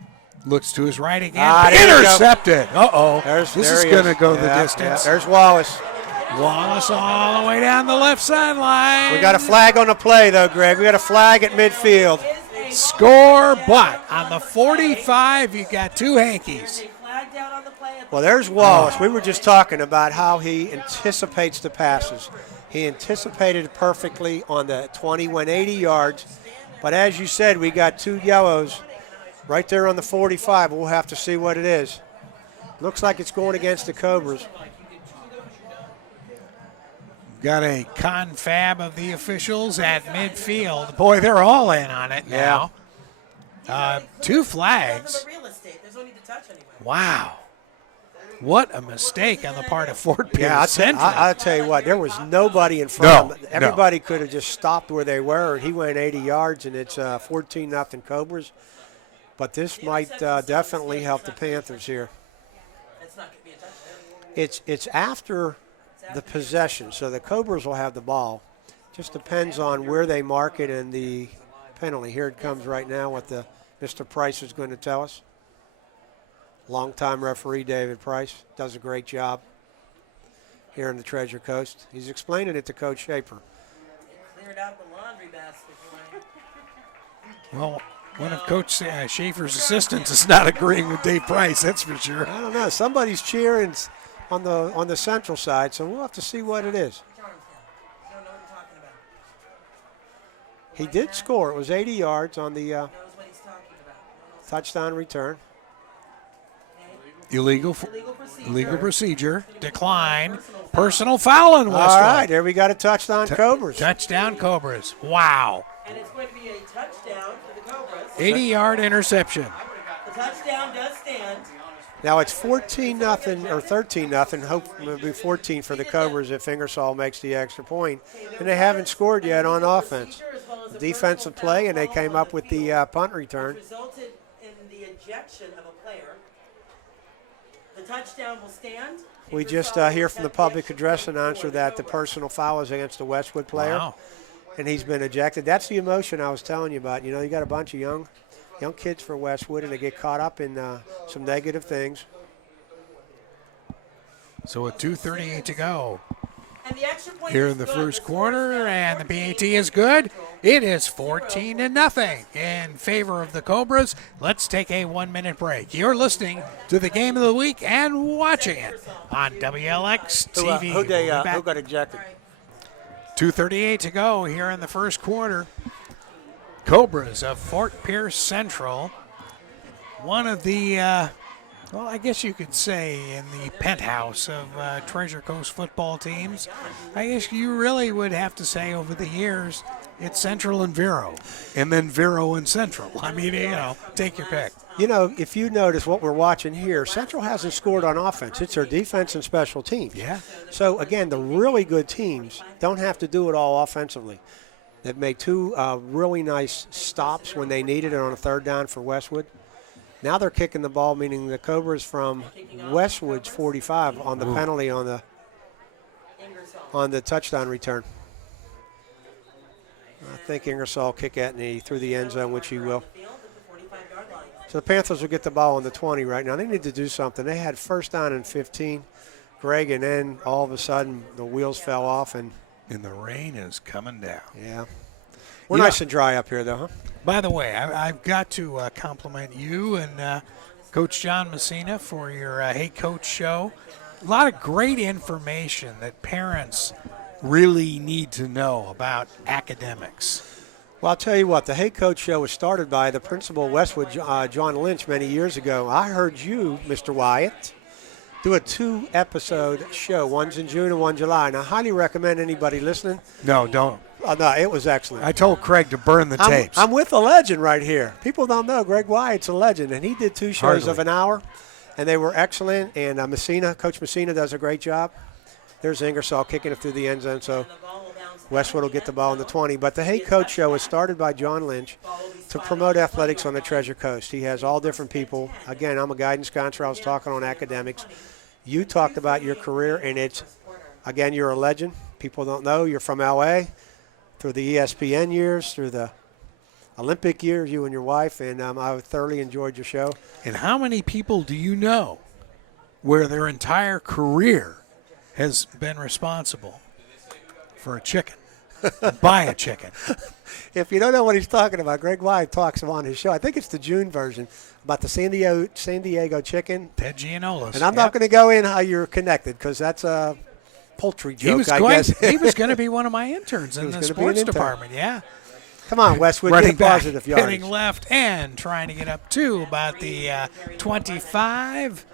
looks to his right again. There you go. Intercepted. Uh-oh. This This is going to go the Yeah, distance. there's Wallace. Wallace all the way down the left sideline. We got a flag on the play, though, Greg. We got a flag at midfield. Score, but on the 45, you got 2 hankies. A flag down on the play. Well, there's Wallace. We were just talking about how he anticipates the passes. He anticipated it perfectly on the 20, went 80 yards. But as you said, we got 2 yellows right there on the 45. We'll have to see what it is. Looks like it's going against the Cobras. Got a confab of the officials at midfield. Boy, they're all in on it now. 2 flags. Real estate. There's no need to touch anyway. Wow. What a mistake on the part of Fort Pierce Yeah, Central. I'll tell you what, there was nobody in front of him. No. Everybody could have just stopped where they were. He went 80 yards, and it's 14-0 Cobras. But this might definitely help the Panthers here. It's not going to be a touchdown. It's after the possession, so the Cobras will have the ball. Just depends on where they mark it and the penalty. Here it comes right now, what the Mr. Price is going to tell us. Longtime referee David Price does a great job here in the Treasure Coast. He's explaining it to Coach Shaper. Cleared out the laundry basket. Well, one of Coach Schaefer's assistants is not agreeing with Dave Price, that's for sure. I don't know. Somebody's cheering on the Central side, so we'll have to see what it is. You don't know what you're talking about. He did score. It was 80 yards on the Knows what he's talking about. touchdown return. Illegal Illegal procedure. Decline. Personal foul on Westwood. All right, there we got a touchdown, Cobras. Touchdown Cobras. Wow. And it's going to be a touchdown for the Cobras. 80-yard interception. The touchdown does stand. Now it's 14-0 or 13-0. Hope it'll be 14 for the Cobras if Ingersoll makes the extra point. And they haven't scored yet on offense. Defensive play, and they came up with the punt return. Resulted in the ejection of a player. The touchdown will stand. We just hear from the public address announcer that the personal foul is against the Westwood player, Wow. and he's been ejected. That's the emotion I was telling you about. You know, you got a bunch of young kids for Westwood, and they get caught up in some negative things. So with 2:38 to go And the extra point here is in the good. first The quarter, score's now and the 14. PAT is good. It is 14-0 in favor of the Cobras. Let's take a 1-minute break. You're listening to the Game of the Week and watching it on WLX TV. Who We'll be back. got ejected? 2:38 to go here in the first quarter. Cobras of Fort Pierce Central, one of the, well, I guess you could say in the penthouse of Treasure Coast football teams. I guess you really would have to say over the years, it's Central and Vero, and then Vero and Central. I mean, you know, take your pick. You know, if you notice what we're watching here, Central hasn't scored on offense. It's their defense and special teams. Yeah. So, again, the really good teams don't have to do it all offensively. They've made two really nice stops when they needed it on a third down for Westwood. Now they're kicking the ball, meaning the Cobras from Westwood's 45 on the penalty on the touchdown return. I think Ingersoll will kick it through the end zone, which he will. So the Panthers will get the ball on the 20 right now. They need to do something. They had first down and 15, Greg, and then all of a sudden the wheels fell off. And the rain is coming down. yeah. We're Yeah. nice and dry up here, though, huh? By the way, I've got to compliment you and Coach John Messina for your Hey Coach show. A lot of great information that parents really need to know about academics. Well, I'll tell you what, the Hey Coach show was started by the principal of Westwood, John Lynch, many years ago. I heard you, Mr. Wyatt, do a 2-episode show. One's in June and one July. And I highly recommend anybody listening. No, don't. Oh, no, it was excellent. I told Craig to burn the tapes. I'm with a legend right here. People don't know Greg Wyatt's a legend, and he did 2 shows Hardly. of an hour, and they were excellent. And Coach Messina does a great job. There's Ingersoll kicking it through the end zone, so Westwood will get the ball on the 20. But the Hey Coach show was started by John Lynch to promote athletics on the Treasure Coast. He has all different people. Again, I'm a guidance counselor. I was talking on academics. You talked about your career, and again, you're a legend. People don't know. You're from L.A., through the ESPN years, through the Olympic years, you and your wife, and I thoroughly enjoyed your show. And how many people do you know where their entire career has been responsible for a chicken? Buy a chicken. If you don't know what he's talking about, Greg Wyatt talks on his show. I think it's the June version about the San Diego chicken. Ted Gianolis. And I'm not going to go in how you're connected because that's a poultry joke, I guess. He was going to be one of my interns in the gonna be an sports intern. department, yeah. Come on, Westwood, Running get back, positive yardage. hitting left and trying to get up to about the 25.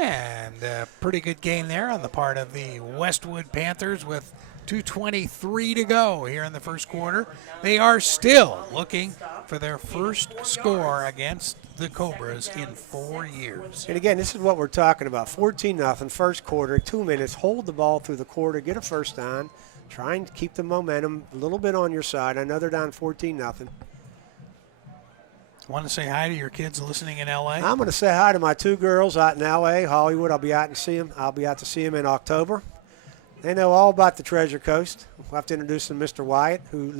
And a pretty good gain there on the part of the Westwood Panthers with 2:23 to go here in the first quarter. They are still looking for their first score against the Cobras in 4 years. And again, this is what we're talking about. 14-0, first quarter, 2 minutes, hold the ball through the quarter, get a first down, try and keep the momentum a little bit on your side. I know they're down 14-0. Want to say hi to your kids listening in L.A.? I'm going to say hi to my 2 girls out in L.A., Hollywood. I'll be out to see them. I'll be out to see them in October. They know all about the Treasure Coast. We'll have to introduce them to Mr. Wyatt, who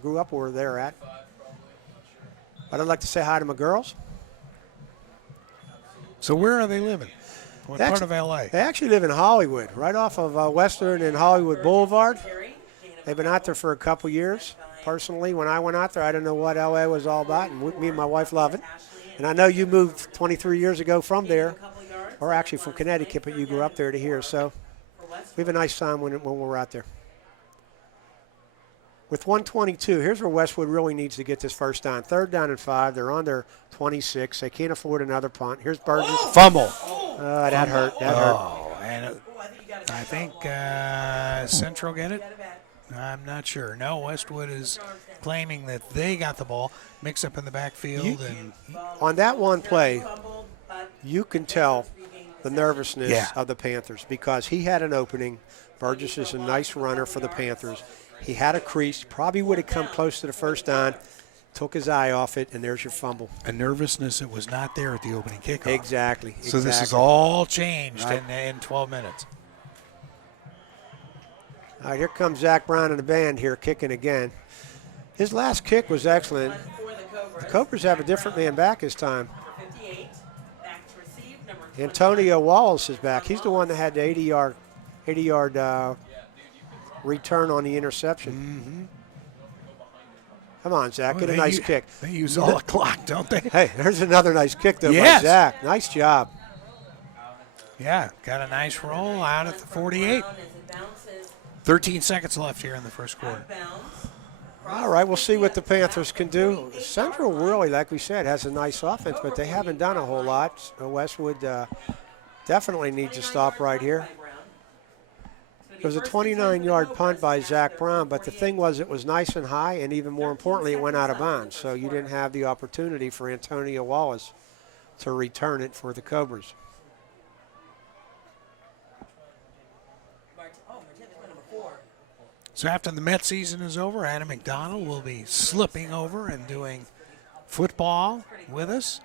grew up where they're at. But I'd like to say hi to my girls. So where are they living? What part of L.A.? They actually live in Hollywood, right off of Western and Hollywood Boulevard. They've been out there for a couple years. Personally, when I went out there, I didn't know what L.A. was all about, and me and my wife love it. And I know you moved 23 years ago from there, or actually from Connecticut, but you grew up there to here. So we have a nice time when we're out there. With 1:22, here's where Westwood really needs to get this first down. 3rd down and 5. They're on their 26. They can't afford another punt. Here's Burgess. Fumble. That hurt. That hurt. Oh, and I think Central get it. I'm not sure. No, Westwood is claiming that they got the ball, mix up in the backfield. On that one play, you can tell the nervousness of the Panthers because he had an opening. Burgess is a nice runner for the Panthers. He had a crease, probably would have come close to the first down. took his eye off it, and there's your fumble. A nervousness that was not there at the opening kickoff. Exactly. So this is all changed Right. in 12 minutes. All right, here comes Zach Brown and the band here kicking again. His last kick was excellent. The Cobras have a different man back this time. 58, back to receive, number 20. Antonio Wallace is back. He's the one that had the 80-yard return on the interception. Mm-hmm. Come on, Zach, get a nice kick. They use all the clock, don't they? Hey, there's another nice kick though Yes. by Zach. Nice job. Yeah, got a nice roll out at the 48. As it bounces 13 seconds left here in the first quarter. outbounds. All right, we'll see what the Panthers can do. Central really, like we said, has a nice offense, but they haven't done a whole lot. Westwood definitely needs to stop right here. It was a 29-yard punt by Zach Brown, but the thing was it was nice and high, and even more importantly, it went out of bounds. So you didn't have the opportunity for Antonio Wallace to return it for the Cobras. Number 4. So after the Met season is over, Adam McDonald will be slipping over and doing football with us.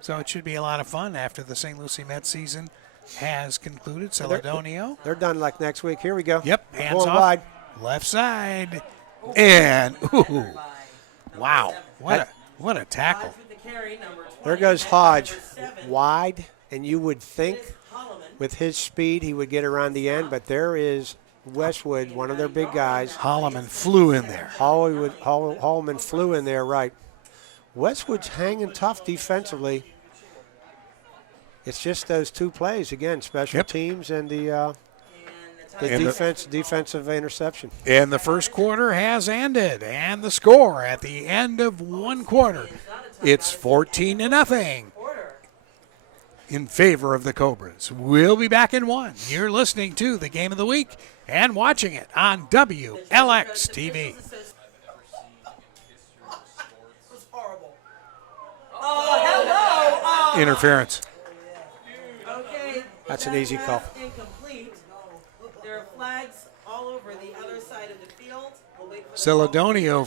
So it should be a lot of fun after the St. Lucie Met season has concluded. Celedonio. They're done like next week. Here we go. Yep, hands Going off. wide. Left side. And, ooh, wow, what a tackle. There goes Hodge. Wide, and you would think with his speed he would get around the end, but there is Westwood, one of their big guys. Holloman flew in there. Holloman flew in there, right. Westwood's hanging tough defensively. It's just those two plays, again, special teams and the defensive interception. And the first quarter has ended, and the score at the end of one quarter, it's 14-0 in favor of the Cobras. We'll be back in one. You're listening to the Game of the Week and watching it on WLX TV. Oh, hello. Interference. Okay. That's an easy call. Incomplete. There are flags all over the other side of the field. We'll wait for the Celedonio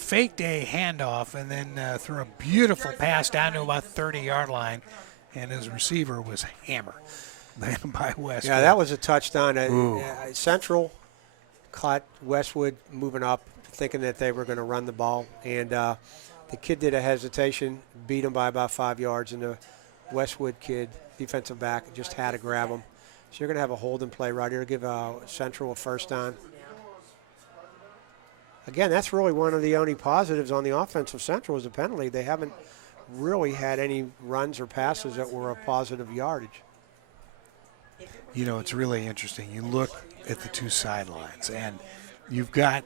faked a handoff and then threw a beautiful pass down to about 30-yard line, and his receiver was hammered by Westwood. Yeah, that was a touchdown. Central caught Westwood moving up, thinking that they were going to run the ball, and the kid did a hesitation, beat him by about 5 yards, and the Westwood kid, defensive back, just had to grab him. So you're going to have a holding play right here to give Central a first down. Again, that's really one of the only positives on the offensive Central is the penalty. They haven't really had any runs or passes that were a positive yardage. You know, it's really interesting. You look at the two sidelines, and you've got,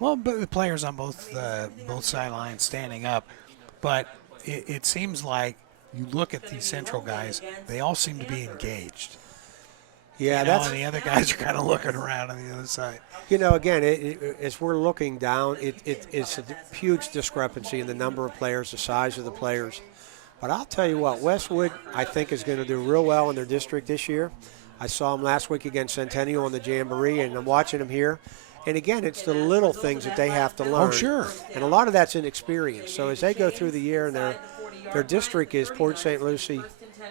the players on both sidelines standing up, but it seems like you look at these Central guys, they all seem to be engaged. Yeah, and the other guys are kind of looking around on the other side. You know, again, as we're looking down, it's a huge discrepancy in the number of players, the size of the players. But I'll tell you what, Westwood, I think, is going to do real well in their district this year. I saw them last week against Centennial on the Jamboree, and I'm watching them here. And, again, it's the little things that they have to learn. Oh, sure. And a lot of that's inexperience. So as they go through the year, and their district is Port St. Lucie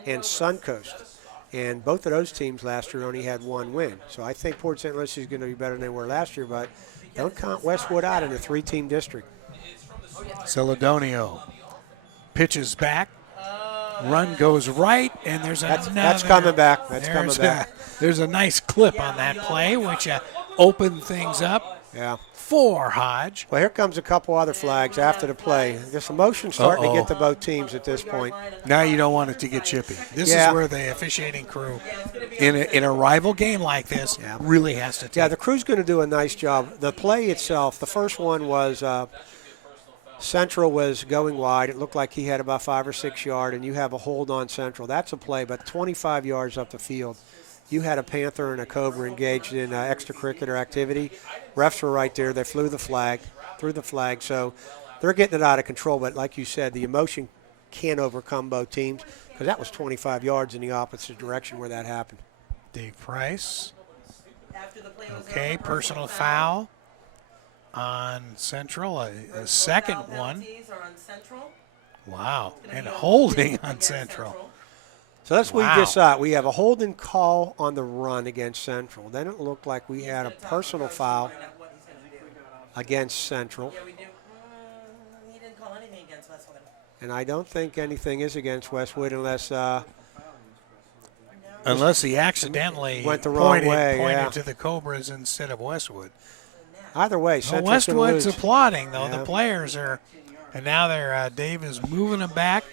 and Suncoast. And both of those teams last year only had one win. So I think Port St. Lucie is going to be better than they were last year, but don't count Westwood out in a three-team district. Celedonio pitches back. Run goes right, and there's another. That's coming back. That's coming back. There's a nice clip on that play, which opened things up. Yeah. For Hodge. Well, here comes a couple other flags after the play. This emotion's starting to get to both teams at this point. Now you don't want it to get chippy. This is where the officiating crew, in a rival game like this, really has to take. Yeah, the crew's going to do a nice job. The play itself, the first one was Central was going wide. It looked like he had about 5 or 6 yards, and you have a hold on Central. That's a play, but 25 yards up the field. You had a Panther and a Cobra engaged in extracurricular activity. Refs were right there. They threw the flag. So they're getting it out of control. But like you said, the emotion can't overcome both teams because that was 25 yards in the opposite direction where that happened. Dave Price. Okay, personal foul on Central, a second Foul one. penalties are on Central. Wow, Gonna and be a holding on against Central. So that's what Wow. we just saw. We have a holding call on the run against Central. Then it looked like we He's had a gonna talk to personal Coach to foul find out what he's gonna do. against Central. Yeah, we do. He didn't call anything against Westwood. And I don't think anything is against Westwood unless Unless he accidentally Went the wrong way, pointed yeah. to the Cobras instead of Westwood. either way, Well, Central's going to Westwood's lose. applauding, though. Yeah. The players are, and now they're Dave is moving them back.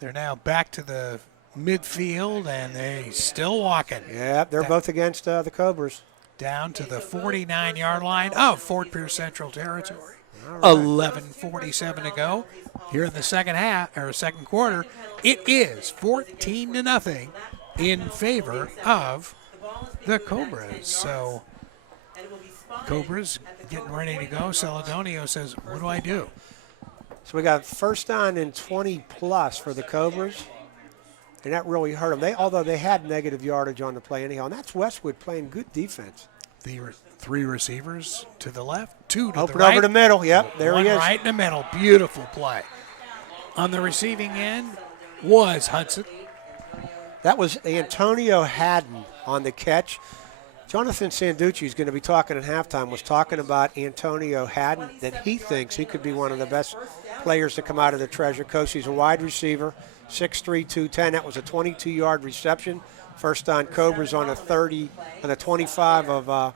They're now back to the midfield, and they're still walking Yeah, they're both against the Cobras. down to the 49-yard line of Fort Pierce Central territory. 11:47 to go here in the second half or second quarter. It is 14-0 in favor of the Cobras. So Cobras getting ready to go. Celedonio says, "What do I do?" So we got first down and 20 plus for the Cobras, and that really hurt them. Although they had negative yardage on the play anyhow, and that's Westwood playing good defense. The three receivers to the left, two to Open the right. over the middle. Yep, there One he is. right in the middle. Beautiful play. On the receiving end was Hudson. That was Antonio Haddon on the catch. Jonathan Sanducci is going to be talking at halftime, was talking about Antonio Haddon, that he thinks he could be one of the best players to come out of the Treasure Coast. He's a wide receiver, 6'3", 210. That was a 22-yard reception. First on Cobras on a 30, on a 25 of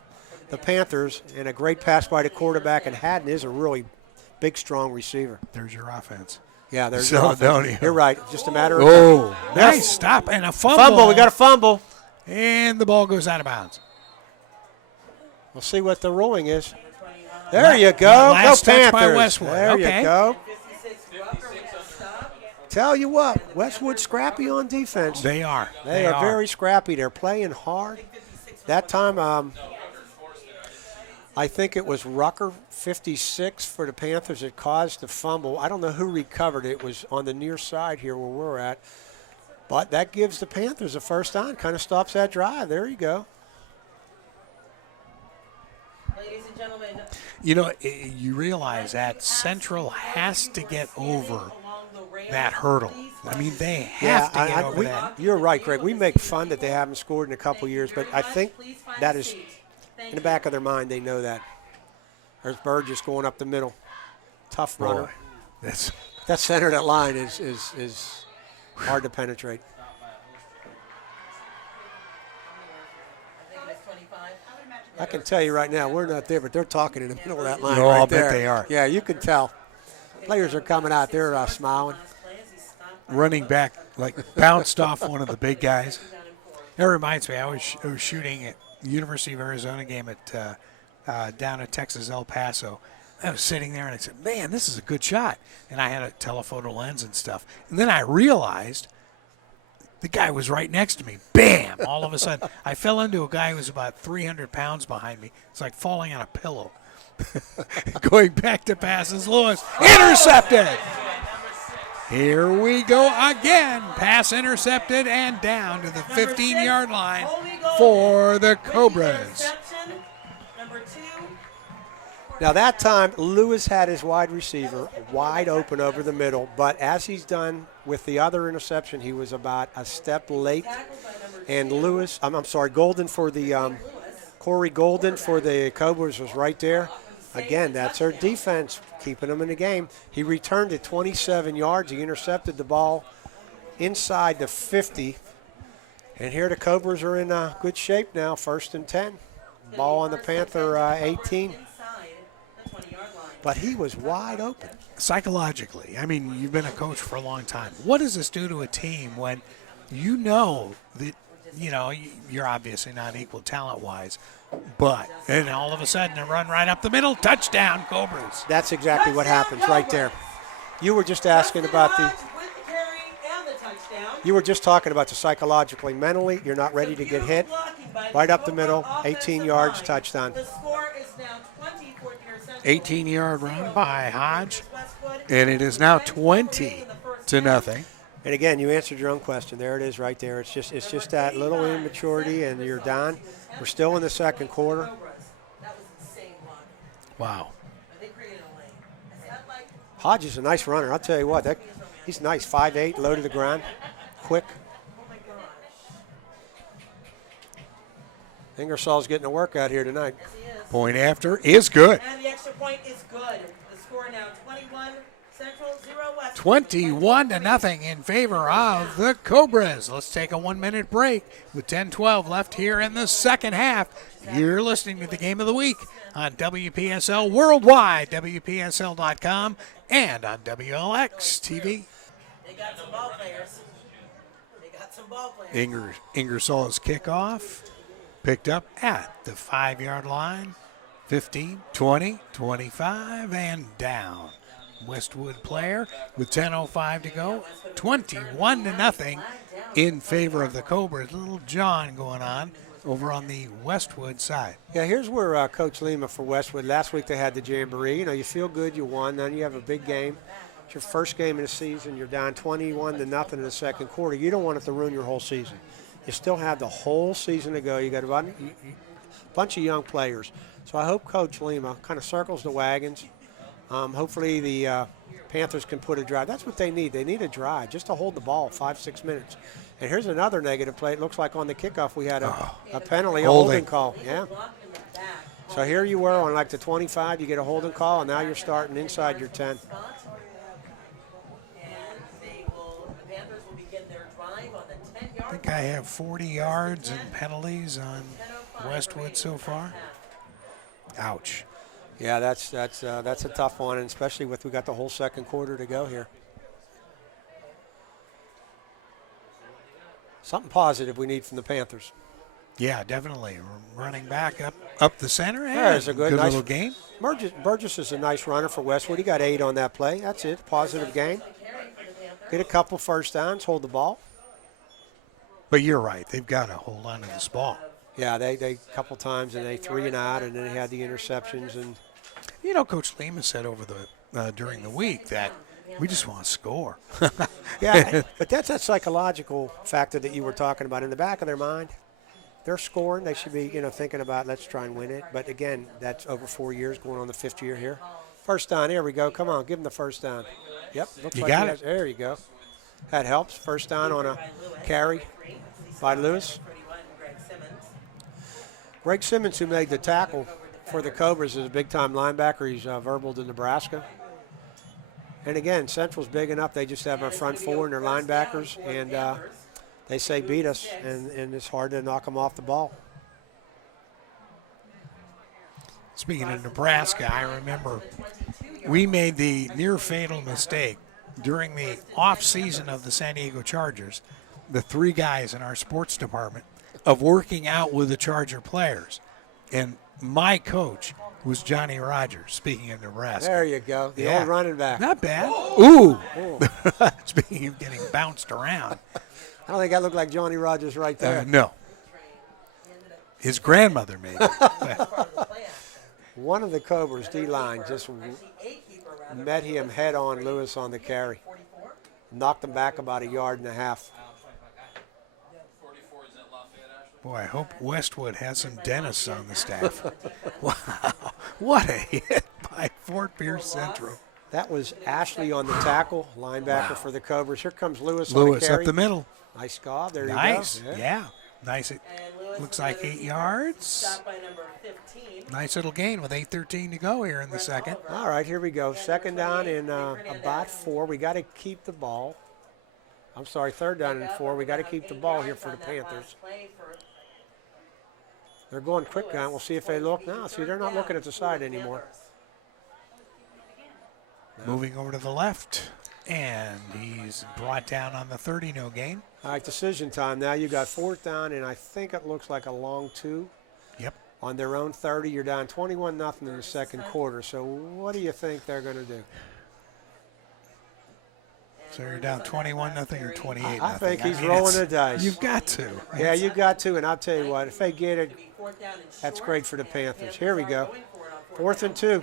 the Panthers, and a great pass by the quarterback. And Haddon is a really big, strong receiver. There's your offense. Yeah, there's your offense. Celedonio. You're right. Just a matter of Oh, nice stop and a fumble. fumble. We got a fumble. And the ball goes out of bounds. We'll see what the ruling is. There you go. Last Go touch by Panthers. Westwood. There Okay. you go. 56 Rucker with a stop. Tell you what, Westwood scrappy on defense. They are. They are very scrappy. They're playing hard. That time, I think it was Rucker, 56 for the Panthers that caused the fumble. I don't know who recovered it. It was on the near side here where we're at. But that gives the Panthers a first down. Kind of stops that drive. There you go. Ladies and gentlemen, You know, you realize that Central has to get over along the rail, that hurdle. I mean, they have to get over that. You're right, Greg. We make fun that they haven't scored in a couple years, but I think that is in the back of their mind. They know that. There's Burgess going up the middle. Tough runner. Boy, that's That center, that line is hard to penetrate. I think it's 25. I can tell you right now, we're not there, but they're talking in the middle of that line No, right I'll bet there. they are. Yeah, you can tell. Players are coming out. They're smiling. running back, like bounced off one of the big guys. That reminds me, I was shooting at University of Arizona game at down at Texas El Paso. I was sitting there and I said, "Man, this is a good shot." And I had a telephoto lens and stuff. And then I realized the guy was right next to me. Bam! All of a sudden, I fell into a guy who was about 300 pounds behind me. It's like falling on a pillow. Going back to passes, Lewis intercepted. Here we go again. Pass intercepted and down to the 15-yard line for the Cobras. Number 2. Now that time, Lewis had his wide receiver wide open over the middle, but as he's done with the other interception, he was about a step late. And Lewis, I'm sorry, Golden for the Corey Golden for the Cobras was right there. Again, that's our defense keeping them in the game. He returned it 27 yards. He intercepted the ball inside the 50. And here the Cobras are in good shape now, 1st and 10. Ball on the Panther 18. But he was wide open. Psychologically, I mean, you've been a coach for a long time. What does this do to a team when you know that, you know, you're obviously not equal talent-wise, but and all of a sudden a run right up the middle, touchdown, Cobras. That's exactly what happens right there. You were just asking about the. You were just talking about the psychologically, mentally. You're not ready to get hit. Right up the middle, 18 yards, touchdown. The score is now 20 for Pierce Central. 18-yard run by Hodge, and it is now 20-0. And again, you answered your own question. There it is, right there. It's just that little immaturity, and you're done. We're still in the second quarter. Wow. Hodge is a nice runner. I'll tell you what, he's nice. 5'8", low to the ground, quick. Ingersoll's getting a workout here tonight. Yes, he is. Point after is good. And the extra point is good. The score now 21 Central, 0 West. 21-0 in favor of the Cobras. Let's take a 1-minute break with 10-12 left here in the second half. You're listening to the Game of the Week on WPSL Worldwide, WPSL.com, and on WLX TV. They got some ball players. Ingersoll's kickoff picked up at the 5-yard line. 15, 20, 25, and down. Westwood player with 10:05 to go. 21-0 in favor of the Cobras. Little John going on over on the Westwood side. Yeah, here's where Coach Lima for Westwood, last week they had the Jamboree. You know, you feel good, you won, then you have a big game. It's your first game of the season. You're down 21-0 in the second quarter. You don't want it to ruin your whole season. You still have the whole season to go. You got a bunch of young players. So I hope Coach Lima kind of circles the wagons. Hopefully the Panthers can put a drive. That's what they need. They need a drive just to hold the ball 5-6 minutes. And here's another negative play. It looks like on the kickoff we had a penalty, a holding call. Yeah. So here you were on like the 25. You get a holding call, and now you're starting inside your 10. I think I have 40 yards and penalties on Westwood so far. Ouch. Yeah, that's a tough one, and especially with we got the whole second quarter to go here. Something positive we need from the Panthers. Yeah, definitely. Running back up the center. Yeah, it's a good nice, little game. Burgess is a nice runner for Westwood. He got 8 on that play. That's it. Positive game. Get a couple first downs, hold the ball. But you're right. They've got to hold on to this ball. Yeah, they a couple times, and they 3 and out, and then they had the interceptions. And you know, Coach Lima said over the during the week that we just want to score. Yeah, but that's that psychological factor that you were talking about. In the back of their mind, they're scoring. They should be, thinking about let's try and win it. But again, that's over 4 years, going on the 5th year here. First down, here we go. Come on, give him the first down. Yep, looks you like got he has, there you go. That helps. First down on a carry by Lewis. Greg Simmons, who made the tackle for the Cobras, is a big-time linebacker. He's verbal to Nebraska. And again, Central's big enough. They just have our front four and their linebackers, and they say beat us, and it's hard to knock them off the ball. Speaking of Nebraska, I remember we made the near-fatal mistake during the off-season of the San Diego Chargers, the 3 guys in our sports department, of working out with the Charger players. And my coach was Johnny Rogers, speaking of Nebraska. There you go. The old running back. Not bad. Ooh. Speaking of getting bounced around. I don't think I look like Johnny Rogers right there. No. His grandmother made it. One of the Cobras, D-line, just met him head-on, Lewis, on the carry. Knocked him back about 1.5 yards. Boy, I hope Westwood has some dentists on the staff. Wow. What a hit by Fort Pierce Central. That was Ashley on the tackle, linebacker for the Cobras. Here comes Lewis on the Lewis carry. up the middle. Nice goal. There you go. Nice. Yeah. Nice. It looks like 8 yards. Stop by number 15. Nice little gain with 8:13 to go here in the second. All right, here we go. Second down in about 4. We got to keep the ball. I'm sorry, third down and 4. We got to keep the ball here for the Panthers. They're going quick down. We'll see if they look now. See, they're not looking at the side anymore. Moving over to the left, and he's brought down on the 30, no gain. All right, decision time now. You got 4th down, and I think it looks like a long 2. Yep. On their own 30, you're down 21-0 in the second quarter. So what do you think they're going to do? So you're down 21-0 or 28-0. I think he's rolling the dice. You've got to. Yeah, you got to, and I'll tell you what, if they get it, that's great for the Panthers. Here we go. 4th and 2.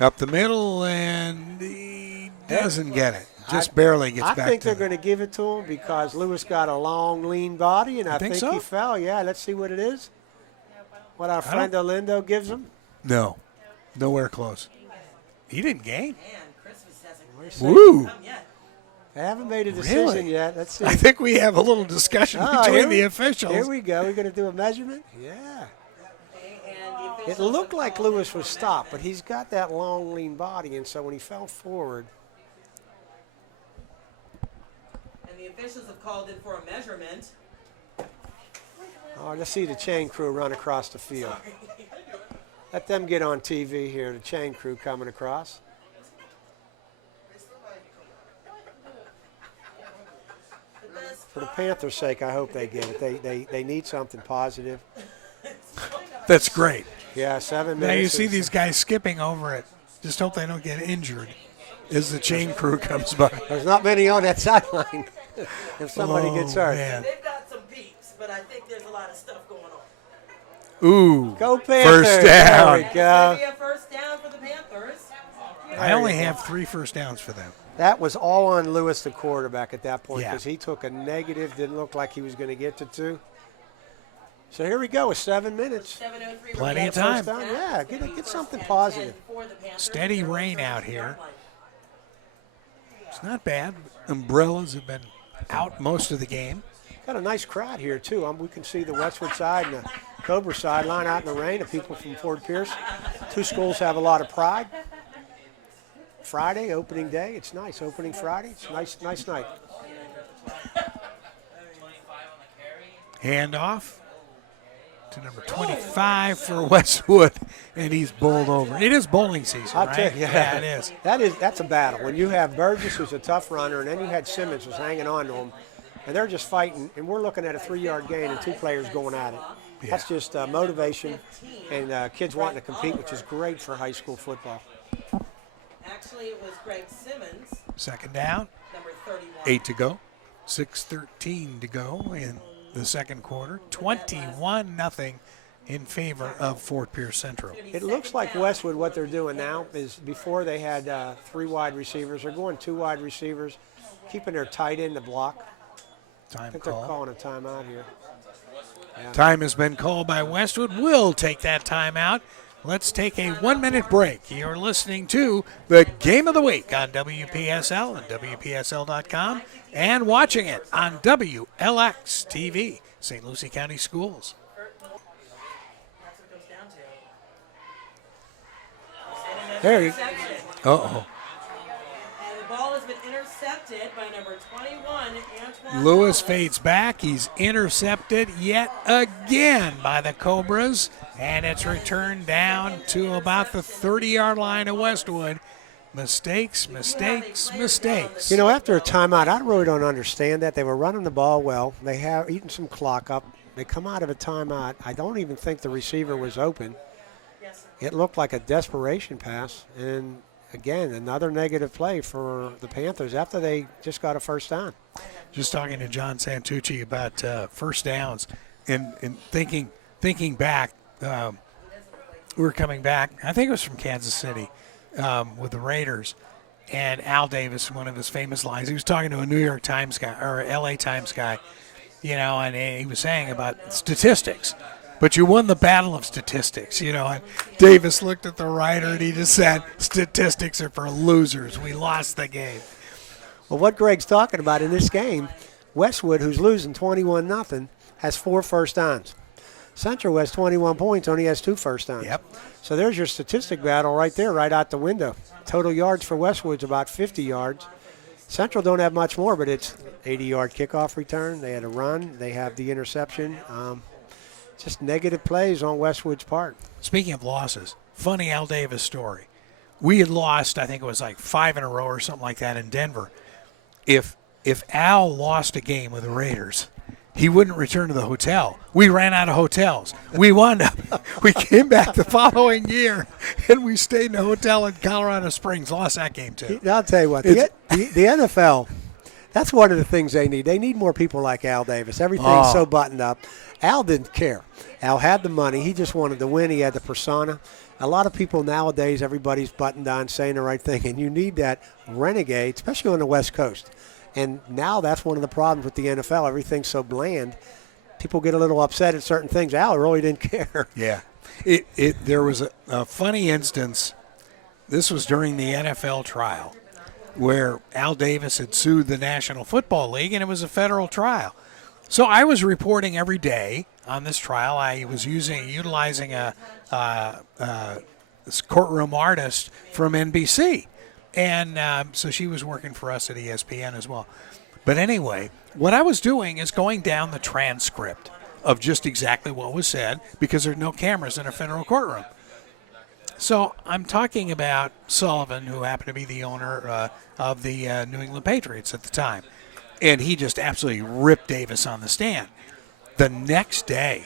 Up the middle, and he doesn't get it. Just barely gets back to it. I think they're going to give it to him because Lewis got a long, lean body, and I think so? he fell. Yeah, let's see what it is. What our friend Olindo gives him. No. Nowhere close. He didn't gain. And Christmas hasn't Woo! come yet. They haven't made a decision Really? yet. Let's see. I think we have a little discussion Oh, between here the we- officials. Here we go. We're going to do a measurement? Yeah. Okay, and the It officials looked have like called Lewis in for was a stopped, but measurement. he's got that long, lean body, and so when he fell forward, And the officials have called in for a measurement. oh, let's see the chain crew run across the field. Let them get on TV here, the chain crew coming across. For the Panthers' sake, I hope they get it. They need something positive. That's great. Yeah, 7 minutes. Now you see is- these guys skipping over it. Just hope they don't get injured as the chain crew comes by. There's not many on that sideline. If somebody gets hurt. Man. They've got some peeps, but I think there's a lot of stuff going on. Ooh. Go Panthers. First There down. we It's go. going to be a first down for the Panthers. I only have 3 first downs for them. That was all on Lewis, the quarterback, at that point Yeah. because he took a negative, didn't look like he was going to get to 2. So here we go with 7 minutes. 7:03 Plenty of remaining. time. First down, yeah, It's gonna be get first something and positive. 10 for the Panthers. Steady They're rain on out the here. yard line. It's not bad. Umbrellas have been out most of the game. Got a nice crowd here, too. We can see the Westwood side and the Cobra sideline out in the rain, the people from Fort Pierce. 2 schools have a lot of pride. Friday, opening day. It's nice. Opening Friday. It's nice night. Handoff to number 25 for Westwood, and he's bowled over. It is bowling season, I'll right? tell you, Yeah, it is. That's a battle. When you have Burgess, who's a tough runner, and then you had Simmons, who's hanging on to him, and they're just fighting, and we're looking at a 3-yard gain and 2 players going at it. That's just motivation and kids wanting to compete, which is great for high school football. Actually, it was Greg Simmons, Second down, number 31. 8 to go, 6:13 to go in the second quarter. 21-0 in favor of Fort Pierce Central. It looks like Westwood, what they're doing now is before they had 3 wide receivers, they're going 2 wide receivers, keeping their tight end to block. I Time think they're call. calling a timeout here. Time has been called by Westwood. We'll take that timeout. Let's take a 1-minute break. You're listening to the Game of the Week on WPSL and WPSL.com and watching it on WLX TV, St. Lucie County Schools. That's what it goes down to. There you Interception. Uh-oh. And the ball has been intercepted by number 21, Antoine Lewis fades back. He's intercepted yet again by the Cobras, and it's returned down to about the 30-yard line of Westwood. Mistakes. You know, after a timeout, I really don't understand that. They were running the ball well. They have eaten some clock up. They come out of a timeout. I don't even think the receiver was open. Yes, sir. It looked like a desperation pass. And, again, another negative play for the Panthers after they just got a first down. Just talking to John Santucci about first downs and thinking back. We were coming back, I think it was from Kansas City, with the Raiders, and Al Davis, one of his famous lines, he was talking to a New York Times guy, or LA Times guy, you know, and he was saying about statistics. But you won the battle of statistics, you know. And Davis looked at the writer and he just said, statistics are for losers. We lost the game. Well, what Greg's talking about in this game, Westwood, who's losing 21-0, has 4 first downs. Central has 21 points, only has 2 first downs. Yep. So there's your statistic battle right there, right out the window. Total yards for Westwood's about 50 yards. Central don't have much more, but it's 80-yard kickoff return. They had a run. They have the interception. Just negative plays on Westwood's part. Speaking of losses, funny Al Davis story. We had lost, I think it was like 5 in a row or something like that in Denver. If Al lost a game with the Raiders, he wouldn't return to the hotel. We ran out of hotels. We wound up, we came back the following year, and we stayed in a hotel in Colorado Springs. Lost that game, too. I'll tell you what, the NFL, that's one of the things they need. They need more people like Al Davis. Everything's so buttoned up. Al didn't care. Al had the money. He just wanted to win. He had the persona. A lot of people nowadays, everybody's buttoned on, saying the right thing, and you need that renegade, especially on the West Coast. And now that's one of the problems with the NFL. Everything's so bland. People get a little upset at certain things. Al really didn't care. Yeah. There was a funny instance This was during the NFL trial where Al Davis had sued the National Football League, and it was a federal trial. So I was reporting every day on this trial. I was utilizing a this courtroom artist from NBC, and so she was working for us at ESPN as well. But anyway, what I was doing is going down the transcript of just exactly what was said because there are no cameras in a federal courtroom. So I'm talking about Sullivan, who happened to be the owner of the New England Patriots at the time. And he just absolutely ripped Davis on the stand. The next day,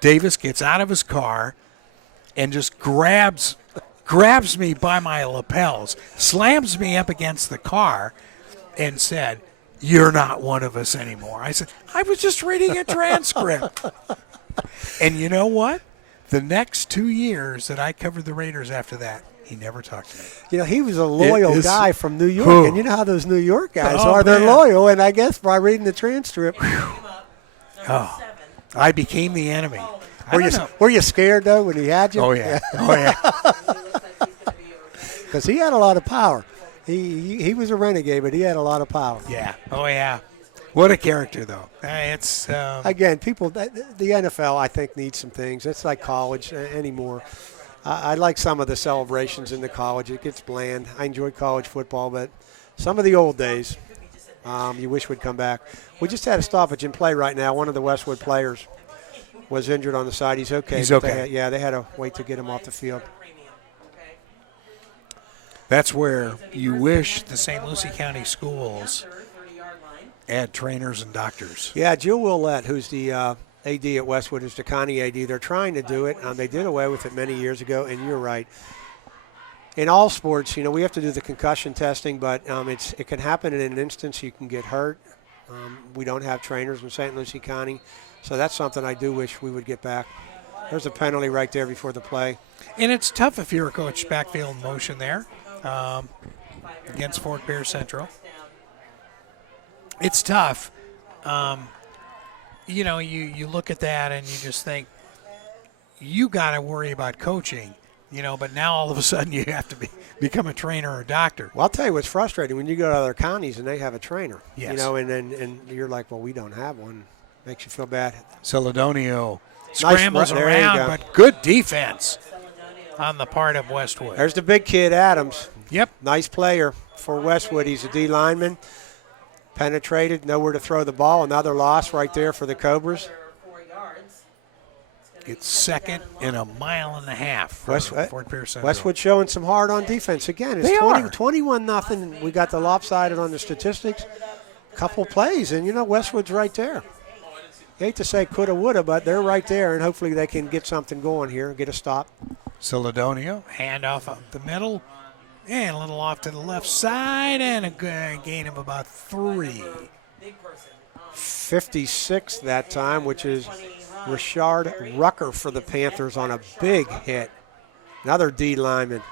Davis gets out of his car and just grabs me by my lapels, slams me up against the car, and said, "You're not one of us anymore." I said, "I was just reading a transcript." And you know what? The next 2 years that I covered the Raiders after that, he never talked to me. You know, he was a loyal guy from New York, Who? and you know how those New York guys Oh, are. They're man. loyal, and I guess by reading the transcript. Oh, I became the enemy. I Were don't you, know. were you scared, though, when he had you? Oh, yeah. Oh, yeah. Because he had a lot of power. He was a renegade, but he had a lot of power. Yeah. Oh, yeah. What a character, though. It's Again, people, the NFL, I think, needs some things. It's like college anymore. I like some of the celebrations in the college. It gets bland. I enjoy college football, but some of the old days you wish would come back. We just had a stoppage in play right now. One of the Westwood players was injured on the side. He's okay. He's but okay. They had to wait to get him off the field. that's where you wish the St. Lucie County schools had trainers and doctors. Yeah, Jill Willett, who's the AD at Westwood, is the county AD. They're trying to do it. They did away with it many years ago, and you're right. In all sports, you know, we have to do the concussion testing, but it can happen in an instance. You can get hurt. We don't have trainers in St. Lucie County, so that's something I do wish we would get back. There's a penalty right there before the play. And it's tough if you're a coach backfield motion there against Fort Pierce Central. It's tough. You know, you look at that and you just think, you got to worry about coaching, you know, but now all of a sudden you have to become a trainer or a doctor. Well, I'll tell you what's frustrating when you go to other counties and they have a trainer. Yes. You know, and you're like, well, we don't have one. Makes you feel bad. Celedonio scrambles there you around, go. but good defense on the part of Westwood. There's the big kid, Adams. Yep. Nice player for Westwood. He's a D lineman. Penetrated, nowhere to throw the ball. Another loss right there for the Cobras. It's second and a mile and a half for Fort Pierce Central. Westwood showing some heart on defense. Again, it's They are. 21-0. We got the lopsided on the statistics. Couple plays, and, you know, Westwood's right there. Hate to say coulda, woulda, but they're right there, and hopefully they can get something going here, get a stop. Celedonio, handoff up the middle, and a little off to the left side, and a good gain of about 3. 56 that time, which is Richard Rucker for the Panthers on a big hit. Another D lineman.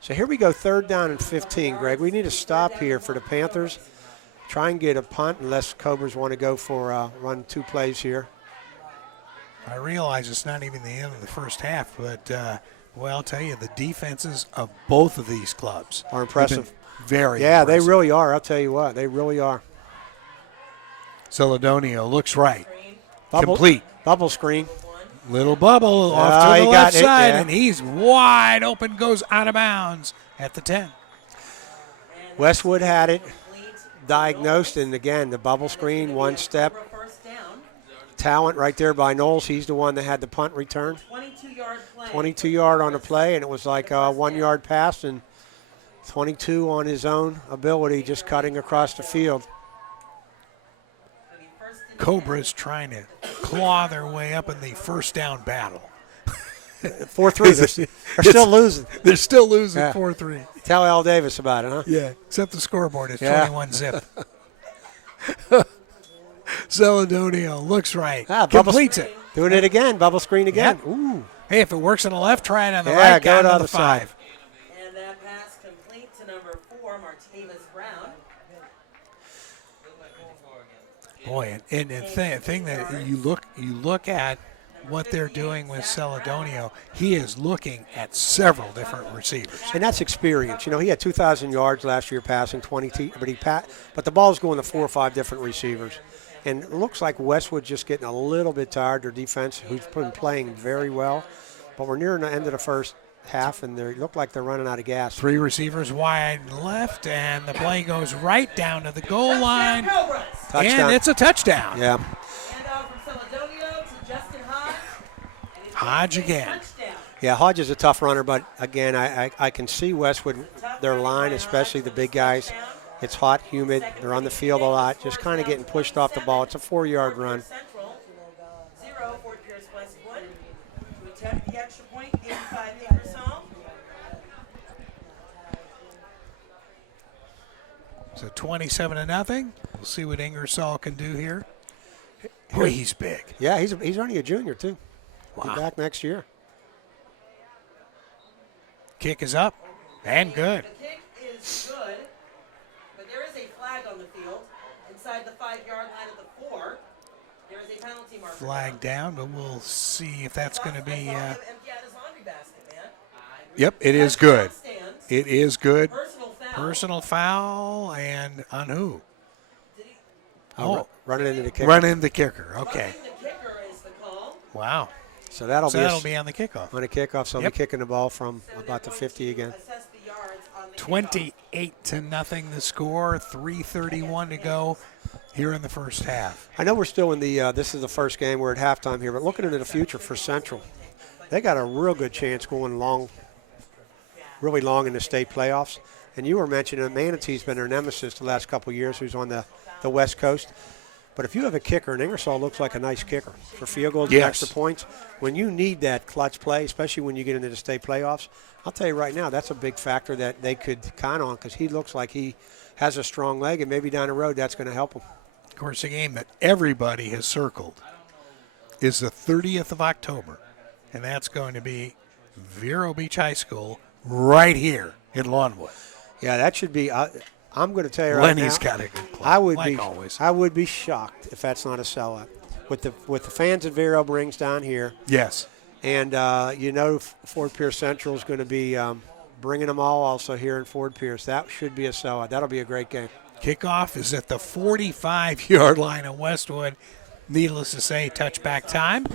So here we go, 3rd down and 15, Greg. We need a stop here for the Panthers. Try and get a punt unless Cobras want to go for run 2 plays here. I realize it's not even the end of the first half, but, well, I'll tell you, the defenses of both of these clubs Are impressive. have been very Yeah, impressive. they really are. I'll tell you what, they really are. Celedonio looks right. Bubble, Complete. Bubble screen. Little bubble off to he the got left it, side, yeah. and he's wide open, goes out of bounds at the 10. Westwood had it diagnosed, and again, the bubble screen, 1 step. Talent right there by Knowles. He's the one that had the punt return. 22-yard play. 22-yard on the play, and it was like a 1-yard pass, and 22 on his own ability, just cutting across the field. Cobras trying to claw their way up in the first down battle. 4-3. They're still losing. They're still losing Yeah. 4-3. Tell Al Davis about it, huh? Yeah, except the scoreboard is Yeah. 21-zip. Celedonio looks right. Bubble- Completes it. Doing it again. Bubble screen again. Yep. Ooh. Hey, if it works on the left, try it on the Yeah, right. go Got to the it on other the side. 5. And that pass complete to number 4, Martavis Brown. Boy, and the thing that you look at what they're doing with Celedonio, he is looking at several different receivers. And that's experience. You know, he had 2,000 yards last year passing, but the ball's going to 4 or 5 different receivers. And it looks like Westwood's just getting a little bit tired, their defense, who's been playing very well. But we're nearing the end of the first half, and they look like they're running out of gas. 3 receivers wide left, and the play goes right down to the goal line. Touchdown. And it's a touchdown. Yeah. Hodge again. Yeah, Hodge is a tough runner, but again, I can see Westwood, their line, especially the big guys. It's hot, humid. They're on the field a lot, just kind of getting pushed off the ball. It's a 4-yard run. 0 Fort Pierce Westwood to attempt the extra point, 85 Ingersoll. So 27-0. We'll see what Ingersoll can do here. Boy, he's big. Yeah, he's only a junior too. Wow. Be back next year. Kick is up and good. The kick is good, but there is a flag on the field inside the 5-yard line of the 4. There is a penalty marker. Flag down, but we'll see if that's going to be. Empty out his laundry basket, man. Yep, it is good. Stands. It is good. Personal foul. Personal foul, and on who? Oh, Running into the kicker. run in the kicker. Okay. Running the kicker is the call. Wow. So that'll be on the kickoff. on a kickoff. So Yep. they'll be kicking the ball from about the 50 again. Assess the yards on the 28-0 the score. 3:31 to go here in the first half. I know we're still in the. This is the first game. We're at halftime here, but looking into the future for Central, they got a real good chance going really long in the state playoffs. And you were mentioning that Manatee's been their nemesis the last couple of years, who's on the West Coast. But if you have a kicker, and Ingersoll looks like a nice kicker for field goals and Yes. extra points, when you need that clutch play, especially when you get into the state playoffs, I'll tell you right now, that's a big factor that they could count on because he looks like he has a strong leg, and maybe down the road that's going to help him. Of course, the game that everybody has circled is the 30th of October, and that's going to be Vero Beach High School right here in Lawnwood. Yeah, that should be. I'm going to tell you right now. Lenny's got a good club, I would like be. always. I would be shocked if that's not a sellout. With the fans that Vero brings down here, Yes. and Fort Pierce Central is going to be bringing them all also here in Fort Pierce. That should be a sellout. That'll be a great game. Kickoff is at the 45-yard line of Westwood. Needless to say, touchback time.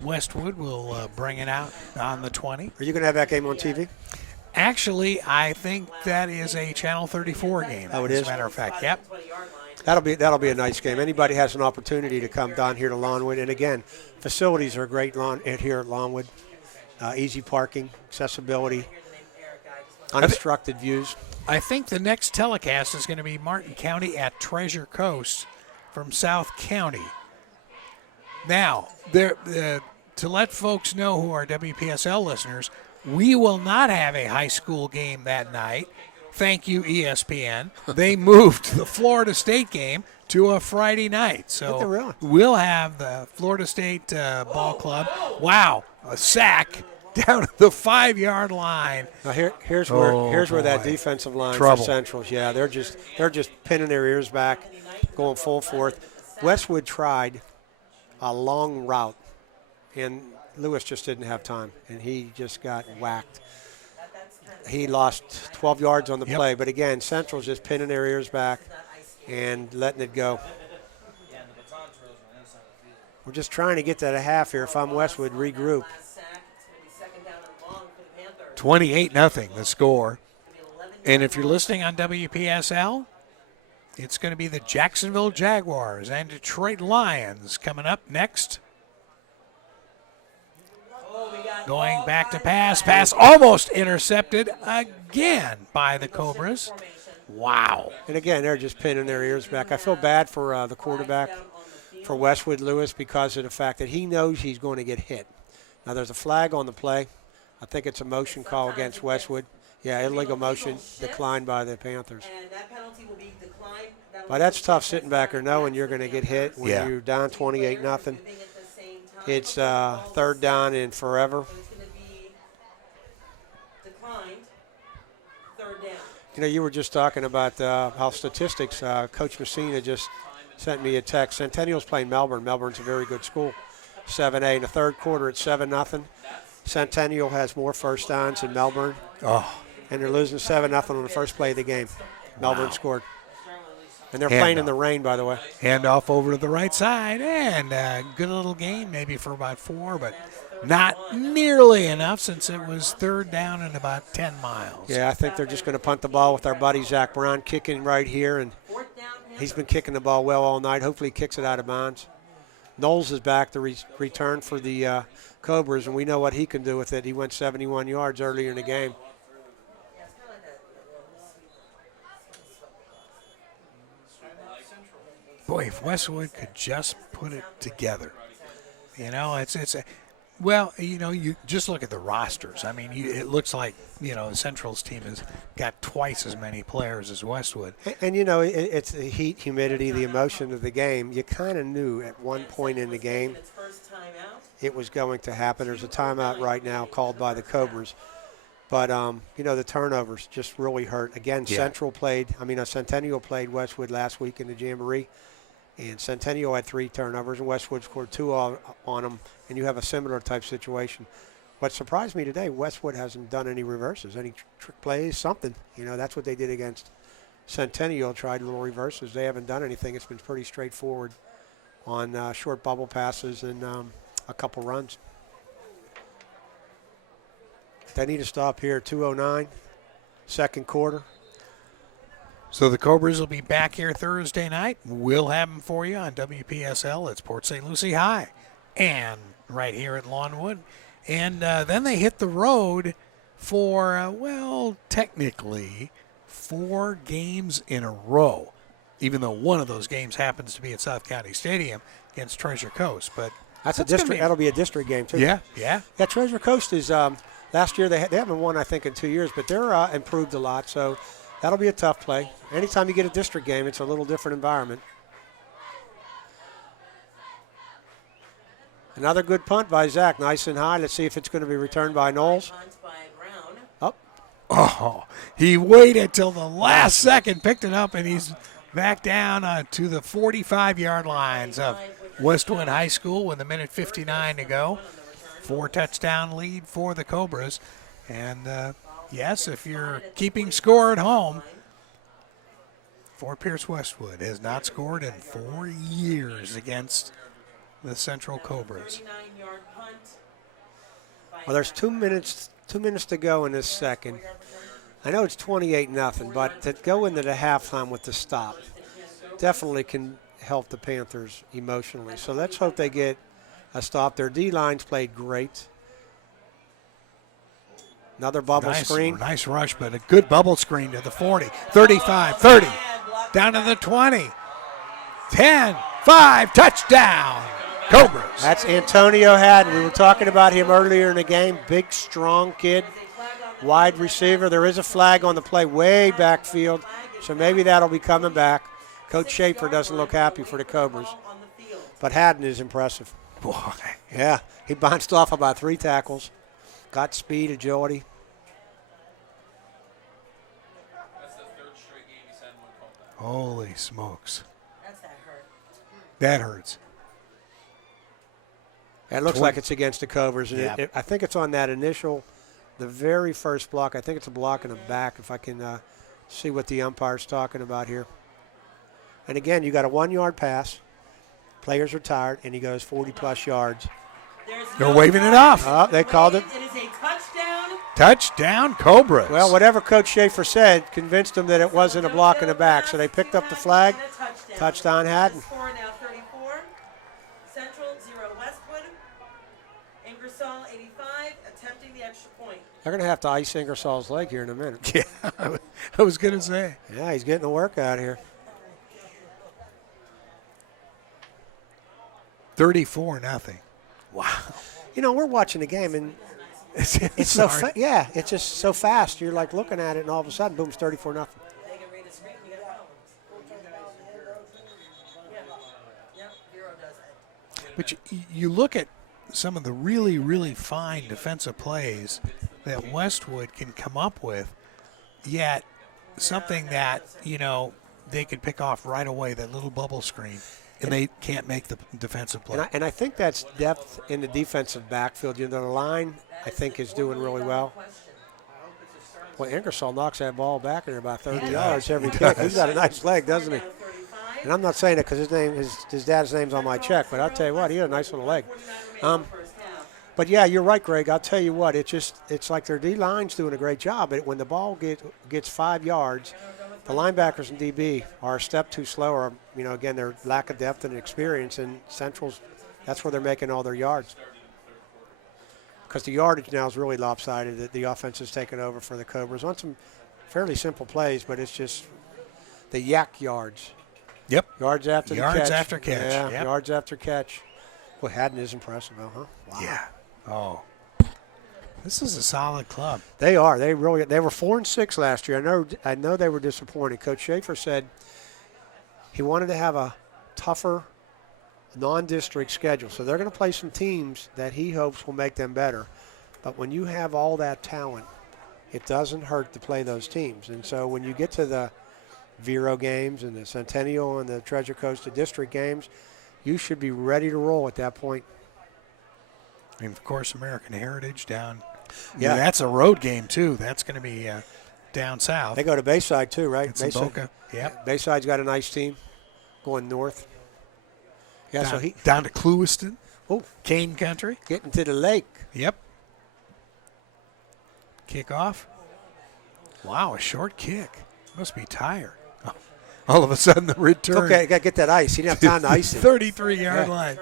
Westwood will bring it out on the 20. Are you going to have that game on TV? Actually, I think that is a Channel 34 game. Oh, it as is? a matter of fact, yep. That'll be a nice game. Anybody has an opportunity to come down here to Lawnwood, and again, facilities are great here at Lawnwood. Easy parking, accessibility, unobstructed views. I think the next telecast is going to be Martin County at Treasure Coast from South County. Now, to let folks know who are WPSL listeners, we will not have a high school game that night. Thank you, ESPN. They moved the Florida State game to a Friday night. So Really? we'll have the Florida State ball club. Wow, a sack down at the 5-yard line. Now here's where that boy. defensive line Trouble. for Centrals. Yeah, they're just pinning their ears back, going full forth. Westwood tried a long route, and Lewis just didn't have time, and he just got whacked. He lost 12 yards on the play, but again, Central's just pinning their ears back and letting it go. We're just trying to get to the half here. If I'm Westwood, regroup. 28-0 the score. And if you're listening on WPSL, it's going to be the Jacksonville Jaguars and Detroit Lions coming up next. Going back to pass almost intercepted again by the Cobras. Wow. And again, they're just pinning their ears back. I feel bad for the quarterback for Westwood, Lewis, because of the fact that he knows he's going to get hit. Now, there's a flag on the play. I think it's a motion call against Westwood. Yeah, illegal motion declined by the Panthers. And that penalty will be declined. But that's tough sitting back there knowing you're going to get hit when you're down 28-0. It's third down and forever. It's going to be declined. Third down. You know, you were just talking about how statistics. Coach Messina just sent me a text. Centennial's playing Melbourne. Melbourne's a very good school. 7A. In the third quarter, it's 7-0. Centennial has more first downs than Melbourne. Oh, And they're losing 7-0 on the first play of the game. Melbourne scored. And they're playing in the rain, by the way. handoff over to the right side, and a good little gain maybe for about 4, but not nearly enough since it was third down and about 10 miles. Yeah, I think they're just going to punt the ball with our buddy Zach Brown kicking right here. And he's been kicking the ball well all night. Hopefully he kicks it out of bounds. Knowles is back to return for the Cobras, and we know what he can do with it. He went 71 yards earlier in the game. Boy, if Westwood could just put it together. You know, you just look at the rosters. I mean, it looks like, Central's team has got twice as many players as Westwood. And it's the heat, humidity, the emotion of the game. You kind of knew at one point in the game it was going to happen. There's a timeout right now called by the Cobras. But, the turnovers just really hurt. Again, Yeah. Centennial played Westwood last week in the Jamboree. And Centennial had 3 turnovers, and Westwood scored 2 on them, and you have a similar type situation. What surprised me today, Westwood hasn't done any reverses, any trick plays, something. That's what they did against Centennial, tried little reverses. They haven't done anything. It's been pretty straightforward on short bubble passes and a couple runs. They need to stop here, 2:09, second quarter. So the Cobras will be back here Thursday night. We'll have them for you on WPSL. It's Port St. Lucie High and right here at Lawnwood. And then they hit the road for, technically 4 games in a row, even though one of those games happens to be at South County Stadium against Treasure Coast. But that's a district. That'll be a district game, too. Yeah. Yeah, Treasure Coast is last year they haven't won, I think, in 2 years, but they're improved a lot, so that'll be a tough play. Anytime you get a district game, it's a little different environment. Another good punt by Zach, nice and high. Let's see if it's going to be returned by Knowles. Oh, he waited till the last second, picked it up, and he's back down to the 45-yard lines of Westwood High School with 1:59 to go. 4-touchdown lead for the Cobras. And, yes, if you're keeping score at home, Fort Pierce Westwood has not scored in 4 years against the Central Cobras. Well, there's 2 minutes to go in this second. I know it's 28-0, but to go into the halftime with the stop definitely can help the Panthers emotionally. So let's hope they get a stop. Their D-line's played great. Another bubble screen. Nice rush, but a good bubble screen to the 40, 35, 30, down to the 20, 10, 5, touchdown, Cobras. That's Antonio Haddon. We were talking about him earlier in the game. Big, strong kid, wide receiver. There is a flag on the play way backfield, so maybe that'll be coming back. Coach Schaefer doesn't look happy for the Cobras, but Haddon is impressive. Boy. Yeah, he bounced off about 3 tackles, got speed, agility. Holy smokes. That hurts. It looks like it's against the Cobras. And Yeah. I think it's on that initial, the very first block. I think it's a block in the back, if I can see what the umpire's talking about here. And again, you got a 1-yard pass. Players are tired, and he goes 40-plus yards. They're waving it off. Oh, they called it. It is a touchdown. Touchdown, Cobras. Well, whatever Coach Schaefer said convinced them that it wasn't a block in the back. So they picked up the flag. Touchdown Haddon. Score now 34. Central 0 Westwood. Ingersoll 85 attempting the extra point. They're going to have to ice Ingersoll's leg here in a minute. Yeah, I was going to say. Yeah, he's getting the work out here. 34-0. Wow. We're watching the game, and it's so it's just so fast. You're like looking at it, and all of a sudden, boom, it's 34-0. They can read the screen. You got problems. Yeah, Bureau does it. But you look at some of the really, really fine defensive plays that Westwood can come up with, yet something that, they could pick off right away, that little bubble screen. and they can't make the defensive play. And I think that's depth in the defensive backfield. You know, the line, I think, is doing really well. Boy, Ingersoll knocks that ball back in about 30 yards every kick. He's got a nice leg, doesn't he? And I'm not saying it because his dad's name's on my check, but I'll tell you what, he had a nice little leg. But yeah, you're right, Greg. I'll tell you what, it's like their D line's doing a great job. But when the ball gets 5 yards, the linebackers and DB are a step too slow, or again, their lack of depth and experience. And Central's, that's where they're making all their yards. Because the yardage now is really lopsided. The offense is taking over for the Cobras on some fairly simple plays, but it's just the yak yards. Yep. Yards after the catch. Yards after catch. Yeah, yep. Yards after catch. Boy, Haddon is impressive, though, huh? Wow. Yeah. Oh. This is a solid club. They are. They were 4-6 last year. I know they were disappointed. Coach Schaefer said he wanted to have a tougher non-district schedule. So they're going to play some teams that he hopes will make them better. But when you have all that talent, it doesn't hurt to play those teams. And so when you get to the Vero games and the Centennial and the Treasure Coast District games, you should be ready to roll at that point. And, of course, American Heritage down. Yeah. That's a road game, too. That's going to be down south. They go to Bayside, too, right? It's in Boca. Yep. Bayside's got a nice team going north. Yeah, down to Clewiston, oh, Cane Country. Getting to the lake. Yep. Kickoff. Wow, a short kick. Must be tired. All of a sudden, the return. Okay, got to get that ice. He didn't have time to ice it. 33-yard line.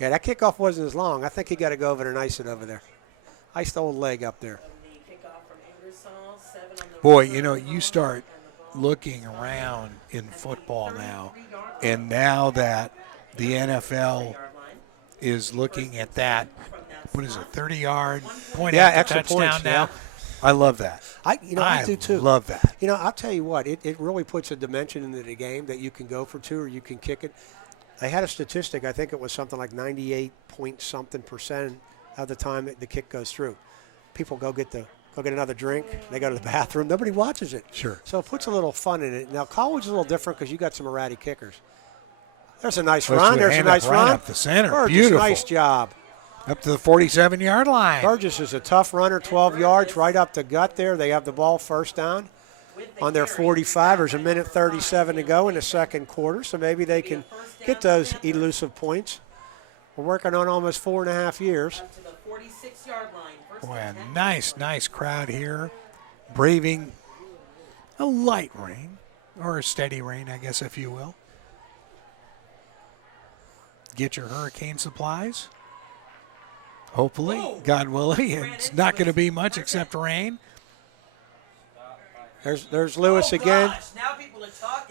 Yeah, that kickoff wasn't as long. I think he got to go over there and ice it over there. Ice the old leg up there. Boy, you start looking around in football now, and now that the NFL is looking at that, what is it, 30-yard point after extra touchdown points, now? yeah. I love that. I do too. Love that. I'll tell you what, it really puts a dimension into the game that you can go for two or you can kick it. They had a statistic, I think it was something like 98-point-something% of the time that the kick goes through. People go get another drink, they go to the bathroom, nobody watches it. Sure. So it puts a little fun in it. Now college is a little different because you got some erratic kickers. There's a nice run, there's a nice run. Up the center, Burgess, beautiful. Nice job. Up to the 47-yard line. Burgess is a tough runner, 12 yards, right up the gut there. They have the ball first down on their 45. There's a minute 37 to go in the second quarter, so maybe they can get those elusive points. We're working on almost 4.5 years. Boy, a nice crowd here, braving a light rain, or a steady rain, I guess, if you will. Get your hurricane supplies. Hopefully, God willing, it's not going to be much except rain. There's Lewis again.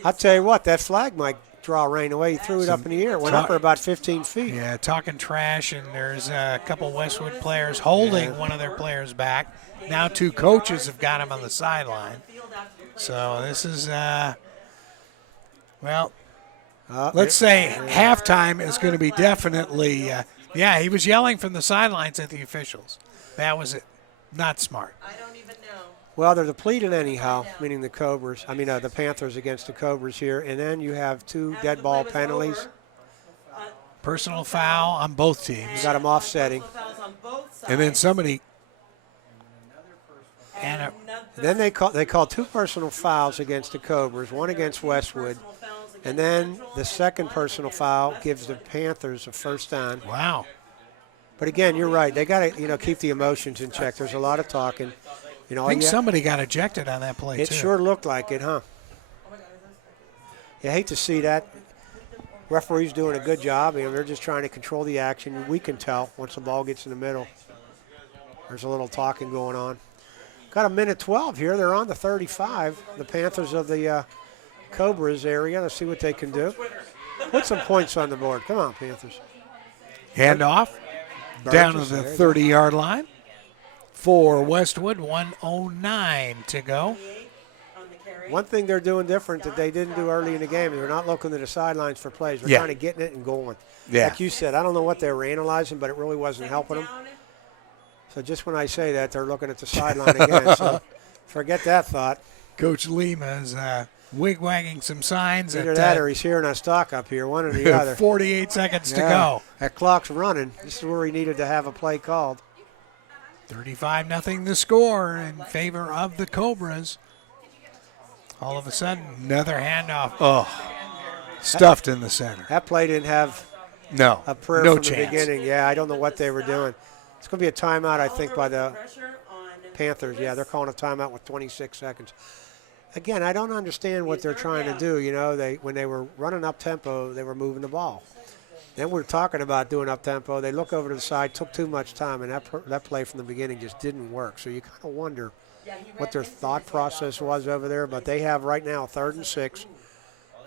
I'll tell you what, that flag might draw rain away. He threw it up in the air. It went up for about 15 feet. Yeah, talking trash, and there's a couple Westwood players holding one of their players back. Now 2 coaches have got him on the sideline. So this is, let's say halftime is going to be definitely, he was yelling from the sidelines at the officials. That was it. Not smart. I don't even know. Well, they're depleted anyhow, meaning the Panthers against the Cobras here. And then you have 2 dead ball penalties. Personal foul on both teams. You got them offsetting. And then somebody. And then they call 2 personal fouls against the Cobras, 1 against Westwood. And then the second personal foul gives the Panthers a first down. Wow. But again, you're right. They got to, keep the emotions in check. There's a lot of talking. I think somebody got ejected on that play, too. It sure looked like it, huh? You hate to see that. Referee's doing a good job. They're just trying to control the action. We can tell once the ball gets in the middle. There's a little talking going on. Got a minute 12 here. They're on the 35. The Panthers of the Cobras area. Let's see what they can do. Put some points on the board. Come on, Panthers. Handoff down to the 30-yard line for Westwood. 1:09 to go. One thing they're doing different that they didn't do early in the game, they're not looking to the sidelines for plays. They're kind of getting it and going. Yeah. Like you said, I don't know what they were analyzing, but it really wasn't helping them. So just when I say that, they're looking at the sideline again. So forget that thought. Coach Lima is wig-wagging some signs. Either that or he's hearing us talk up here, one or the other. 48 seconds to go. That clock's running. This is where he needed to have a play called. 35-0 the score in favor of the Cobras. All of a sudden, another handoff. Oh, stuffed in the center. That play didn't have a prayer no from chance. the beginning. Yeah, I don't know what they were doing. It's going to be a timeout, I think, by the Panthers. Yeah, they're calling a timeout with 26 seconds. Again, I don't understand what they're trying to do. You know, when they were running up tempo, they were moving the ball. Then we're talking about doing up tempo. They look over to the side, took too much time, and that play from the beginning just didn't work. So you kind of wonder what their thought process was over there. But they have right now 3rd and 6.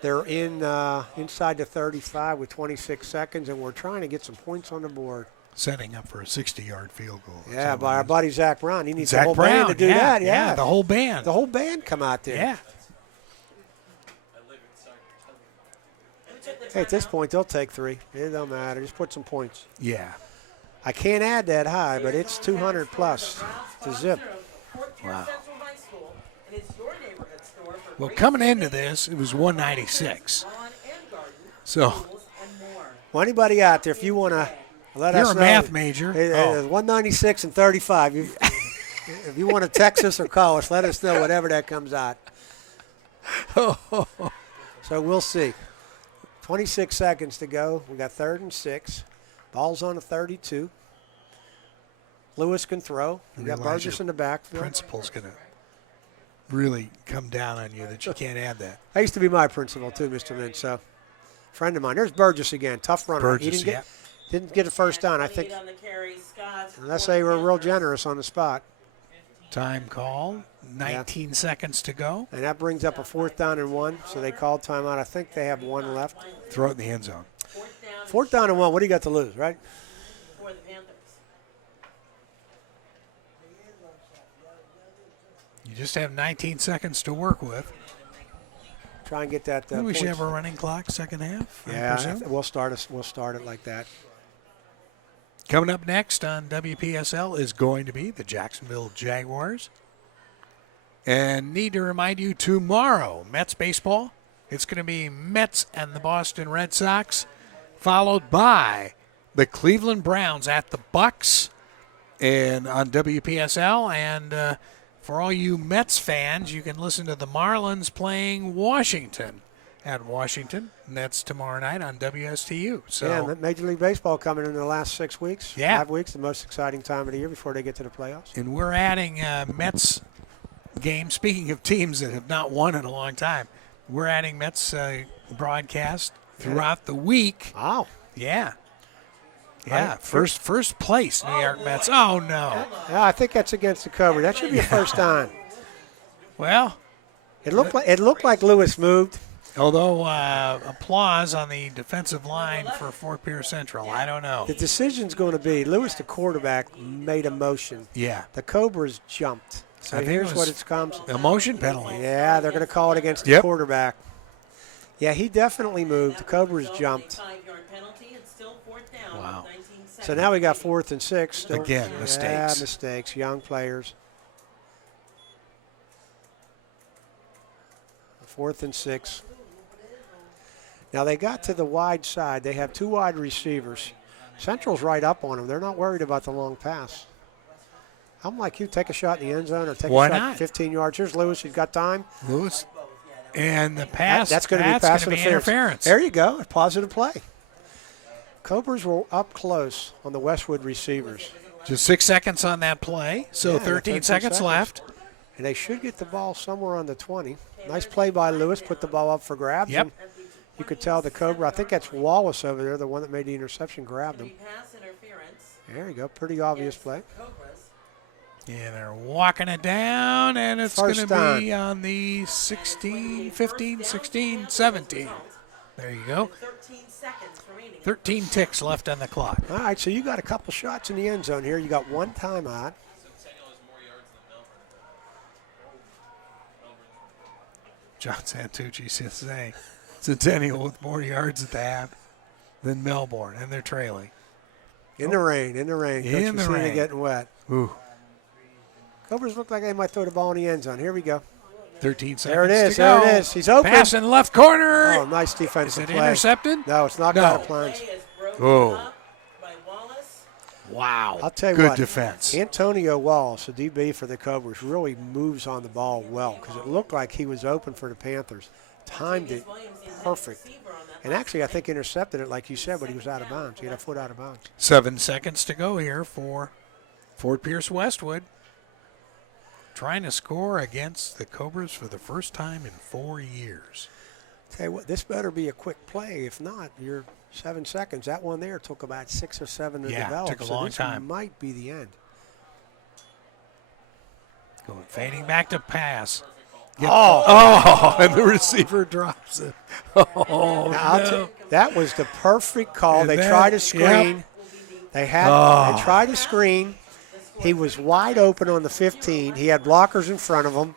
They're inside the 35 with 26 seconds, and we're trying to get some points on the board. Setting up for a 60-yard field goal. Yeah, by our buddy Zach Brown. He needs Zach the whole Brown, band to do that. Yeah, the whole band. The whole band come out there. Yeah. Hey, at this point, they'll take 3. It don't matter. Just put some points. Yeah. I can't add that high, but it's 200 plus to zip. Wow. Well, coming into this, it was 196. So, well, anybody out there, if you want to let us know. You're a math major. 196 and 35. If you want to text us or call us, let us know whatever that comes out. So we'll see. 26 seconds to go. We got 3rd and 6. Ball's on the 32. Lewis can throw. We got Burgess in the backfield. Principal's going to really come down on you that you can't add that. That used to be my principal too, Mr. Lynch. So, friend of mine. There's Burgess again. Tough runner. Burgess, He didn't get a first down. I think unless they were real generous on the spot. Time call. 19 seconds to go. And that brings up a 4th down and 1. So they called timeout. I think they have 1 left. Throw it in the end zone. 4th down and 1. What do you got to lose, right? For the Panthers. You just have 19 seconds to work with. Try and get that. We should have a running clock second half. Yeah, we'll start it like that. Coming up next on WPSL is going to be the Jacksonville Jaguars. And need to remind you, tomorrow, Mets baseball. It's going to be Mets and the Boston Red Sox, followed by the Cleveland Browns at the Bucks and on WPSL. And for all you Mets fans, you can listen to the Marlins playing Washington at Washington. And that's tomorrow night on WSTU. So yeah, Major League Baseball coming in the last 6 weeks. Yeah. 5 weeks, the most exciting time of the year before they get to the playoffs. And we're adding Mets game. Speaking of teams that have not won in a long time, we're adding Mets broadcast throughout the week. Wow. Yeah. Yeah. First place, New York Mets. Oh, no. Yeah, I think that's against the Cobras. That should be a first down. Well, It looked like Lewis moved. although applause on the defensive line for Fort Pierce Central. I don't know. The decision's going to be Lewis, the quarterback, made a motion. Yeah. The Cobras jumped. So I think here's it what was it comes. a motion penalty. Yeah, they're going to call it against the Yep. quarterback. Yeah, he definitely moved. The Cobras jumped. Wow. So now we got 4th and 6. Still, Again, Yeah, mistakes. mistakes. Young players. 4th and 6. Now they got to the wide side. They have 2 wide receivers. Central's right up on them. They're not worried about the long pass. I'm like you, take a shot in the end zone or take Why a shot not? 15 yards. Here's Lewis. He's got time. Lewis. And the pass. That's going to be pass interference. There you go. A positive play. Cobras were up close on the Westwood receivers. Just 6 seconds on that play. So Yeah, 13 seconds left. And they should get the ball somewhere on the 20. Nice play by Lewis. Put the ball up for grabs. Yep. And you could tell the Cobra, I think that's Wallace over there, the one that made the interception, grabbed him. There you go. Pretty obvious play. Yeah, they're walking it down, and it's going First to be down. on the 16, 15, 16, 17. There you go. 13 ticks left on the clock. All right, so you got a couple shots in the end zone here. You got 1 timeout. John Santucci says, saying Centennial with more yards at the half than Melbourne, and they're trailing. In the rain, in the rain. Coach In the Messina rain. getting wet. Ooh. Cobras look like they might throw the ball in the end zone. Here we go. 13 seconds There it is. to go. There it is. He's open. Pass in the left corner. Oh, nice Is defensive it play. intercepted? No, it's knocked No. out of plans. Play is broken Oh. up by Wallace. Wow. I'll tell you Good what. defense. Antonio Wallace, the DB for the Cobras, really moves on the ball well because it looked like he was open for the Panthers. Timed it perfect. And actually, I think intercepted it, like you said, but he was out of bounds. He had a foot out of bounds. 7 seconds to go here for Fort Pierce Westwood. Trying to score against the Cobras for the first time in 4 years. Tell you what, this better be a quick play. If not, you're 7 seconds. That one there took about 6 or 7 to develop. Took a so long this time. might be the end. Going fading back to pass. And the receiver drops it. Oh, Now, I'll no. tell you, that was the perfect call. And They that- tried to screen. yep. They tried to screen. He was wide open on the 15. He had blockers in front of him,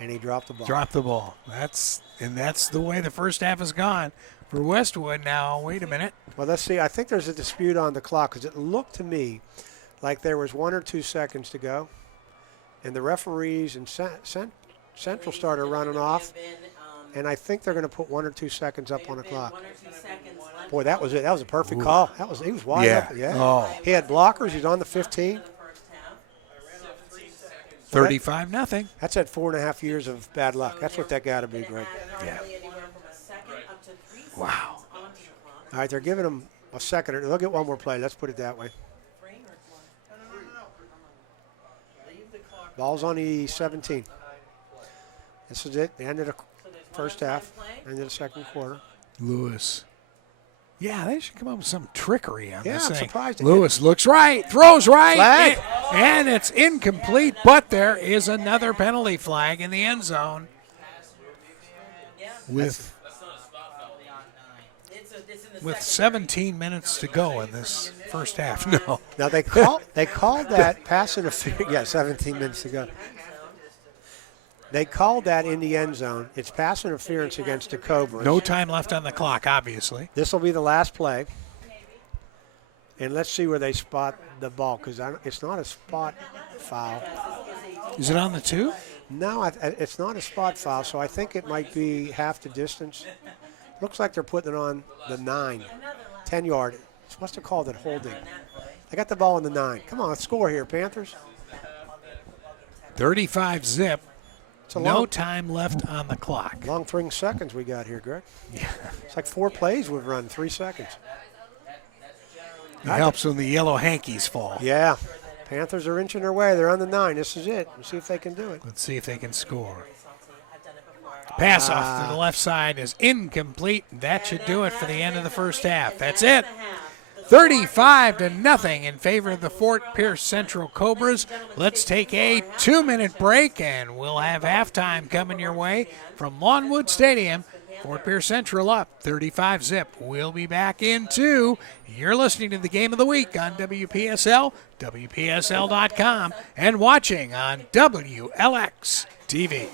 and he dropped the ball. Drop the ball. That's the way the first half has gone for Westwood. Now, wait a minute. Well, let's see. I think there's a dispute on the clock because it looked to me like there was 1 or 2 seconds to go, and the referees and Central started running off, and I think they're going to put 1 or 2 seconds up on the clock. 1 or 2 seconds left. Boy, that was it. That was a perfect call. He was wide Yeah. open. Yeah. Oh. He had blockers. He's on the 15. 35-0. That's at 4.5 years of bad luck. That's what that got to be, Greg. Yeah. Anywhere from a second up to 3 seconds Wow. onto the clock. All right, they're giving him a second. They'll get one more play. Let's put it that way. Ball's on the 17. This is it. The end of the first half. End of the second quarter. Lewis. Yeah, they should come up with some trickery on Yeah, this I'm thing. surprised. Lewis looks right, throws right, Flag. and it's incomplete, but there is another penalty flag in the end zone. With It's 17 minutes to go in this first half. No. Now they called that pass interference. Yeah, 17 minutes to go. They called that in the end zone. It's pass interference against the Cobras. No time left on the clock, obviously. This will be the last play. And let's see where they spot the ball because it's not a spot foul. Is it on the 2? No, it's not a spot foul, so I think it might be half the distance. Looks like they're putting it on the 9, 10-yard. Must have called it holding. They got the ball on the 9. Come on, let's score here, Panthers. 35-0. It's a No long, time left on the clock. long 3 seconds we got here, Greg. Yeah. It's like 4 plays we've run, 3 seconds. It helps when the yellow hankies fall. Yeah. Panthers are inching their way. They're on the 9. This is it. Let's see if they can do it. Let's see if they can score. Pass off to the left side is incomplete. That should do it for the end of the first half. That's it. 35-0 in favor of the Fort Pierce Central Cobras. Let's take a 2-minute break, and we'll have halftime coming your way from Lawnwood Stadium. Fort Pierce Central up 35-0. We'll be back in 2. You're listening to the Game of the Week on WPSL, WPSL.com, and watching on WLX TV.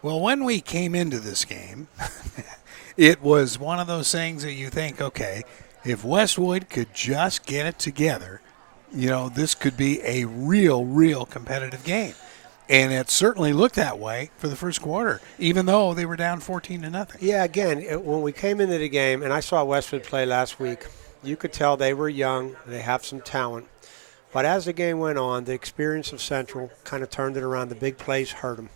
Well, when we came into this game, it was one of those things that you think, okay, if Westwood could just get it together, this could be a real competitive game. And it certainly looked that way for the first quarter, even though they were down 14-0. Yeah, again, when we came into the game, and I saw Westwood play last week, you could tell they were young, they have some talent. But as the game went on, the experience of Central kind of turned it around. The big plays hurt them.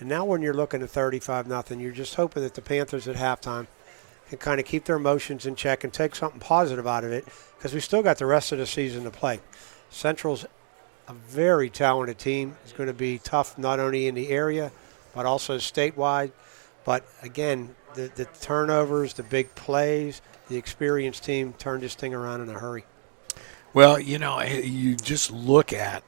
And now when you're looking at 35-0, you're just hoping that the Panthers at halftime can kind of keep their emotions in check and take something positive out of it because we still got the rest of the season to play. Central's a very talented team. It's going to be tough not only in the area but also statewide. But, again, the turnovers, the big plays, the experienced team turned this thing around in a hurry. Well, you just look at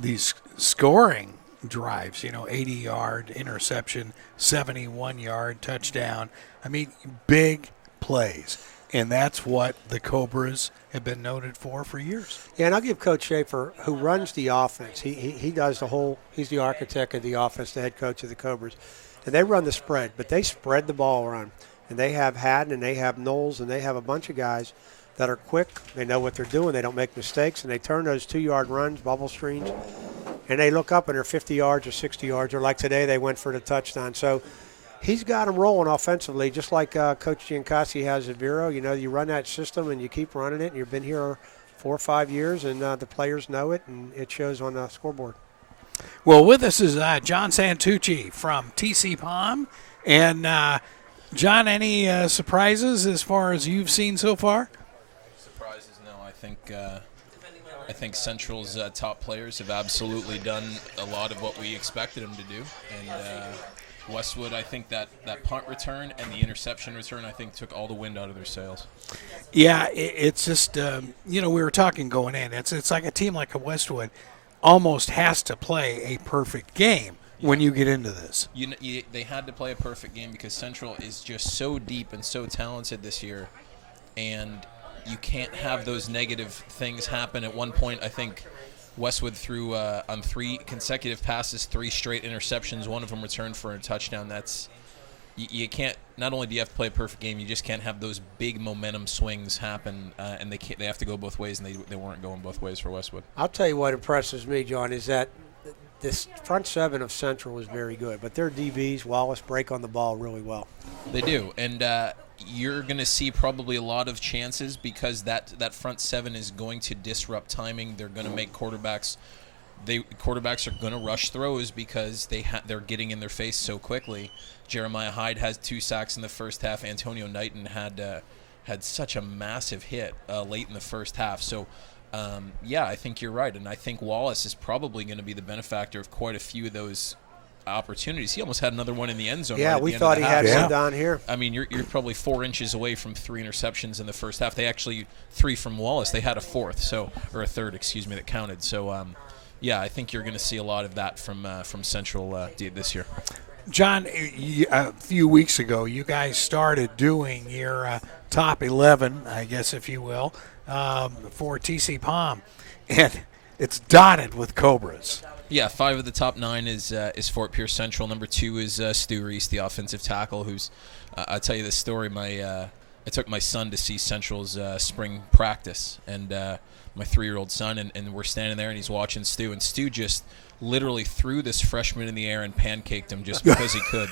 these scoring drives, 80-yard interception, 71-yard touchdown. I mean, big plays. And that's what the Cobras have been noted for years. Yeah, and I'll give Coach Schaefer, who runs the offense, he does the whole, he's the architect of the offense, the head coach of the Cobras. And they run the spread, but they spread the ball around. And they have Haddon and they have Knowles and they have a bunch of guys that are quick. They know what they're doing. They don't make mistakes, and they turn those 2-yard runs, bubble screens, and they look up and they're 50 yards or 60 yards, or like today they went for the touchdown. So he's got them rolling offensively, just like Coach Giancassi has at Vero. You know, you run that system and you keep running it, and you've been here 4 or 5 years, and the players know it, and it shows on the scoreboard. Well, with us is John Santucci from TC Palm. And, John, any surprises as far as you've seen so far? Surprises, no. I think Central's top players have absolutely done a lot of what we expected them to do. And Westwood, I think that punt return and the interception return, I think, took all the wind out of their sails. Yeah, it's just, we were talking going in. It's like a team like a Westwood almost has to play a perfect game when you get into this. They had to play a perfect game because Central is just so deep and so talented this year, and you can't have those negative things happen. At one point, I think Westwood threw on 3 consecutive passes, 3 straight interceptions, one of them returned for a touchdown. You can't. Not only do you have to play a perfect game, you just can't have those big momentum swings happen, and they have to go both ways, and they weren't going both ways for Westwood. I'll tell you what impresses me, John, is that this front 7 of Central was very good, but their DBs, Wallace, break on the ball really well. They do, and you're going to see probably a lot of chances because that front 7 is going to disrupt timing. They're going to make quarterbacks are going to rush throws because they're getting in their face so quickly. Jeremiah Hyde has 2 sacks in the first half. Antonio Knighton had such a massive hit late in the first half. So, I think you're right, and I think Wallace is probably going to be the benefactor of quite a few of those opportunities. He almost had another one in the end zone. Yeah, right we at the thought end he of the half. had one down here. I mean, you're probably 4 inches away from 3 interceptions in the first half. They actually 3 from Wallace. They had a third, that counted. So, I think you're going to see a lot of that from Central this year. John, a few weeks ago, you guys started doing your top 11, I guess, if you will, for TC Palm, and it's dotted with Cobras. Yeah, 5 of the top 9 is Fort Pierce Central. Number 2 is Stu Reese, the offensive tackle, who's I'll tell you this story. I took my son to see Central's spring practice, and my 3-year-old son, and we're standing there, and he's watching Stu, and Stu just literally threw this freshman in the air and pancaked him just because he could.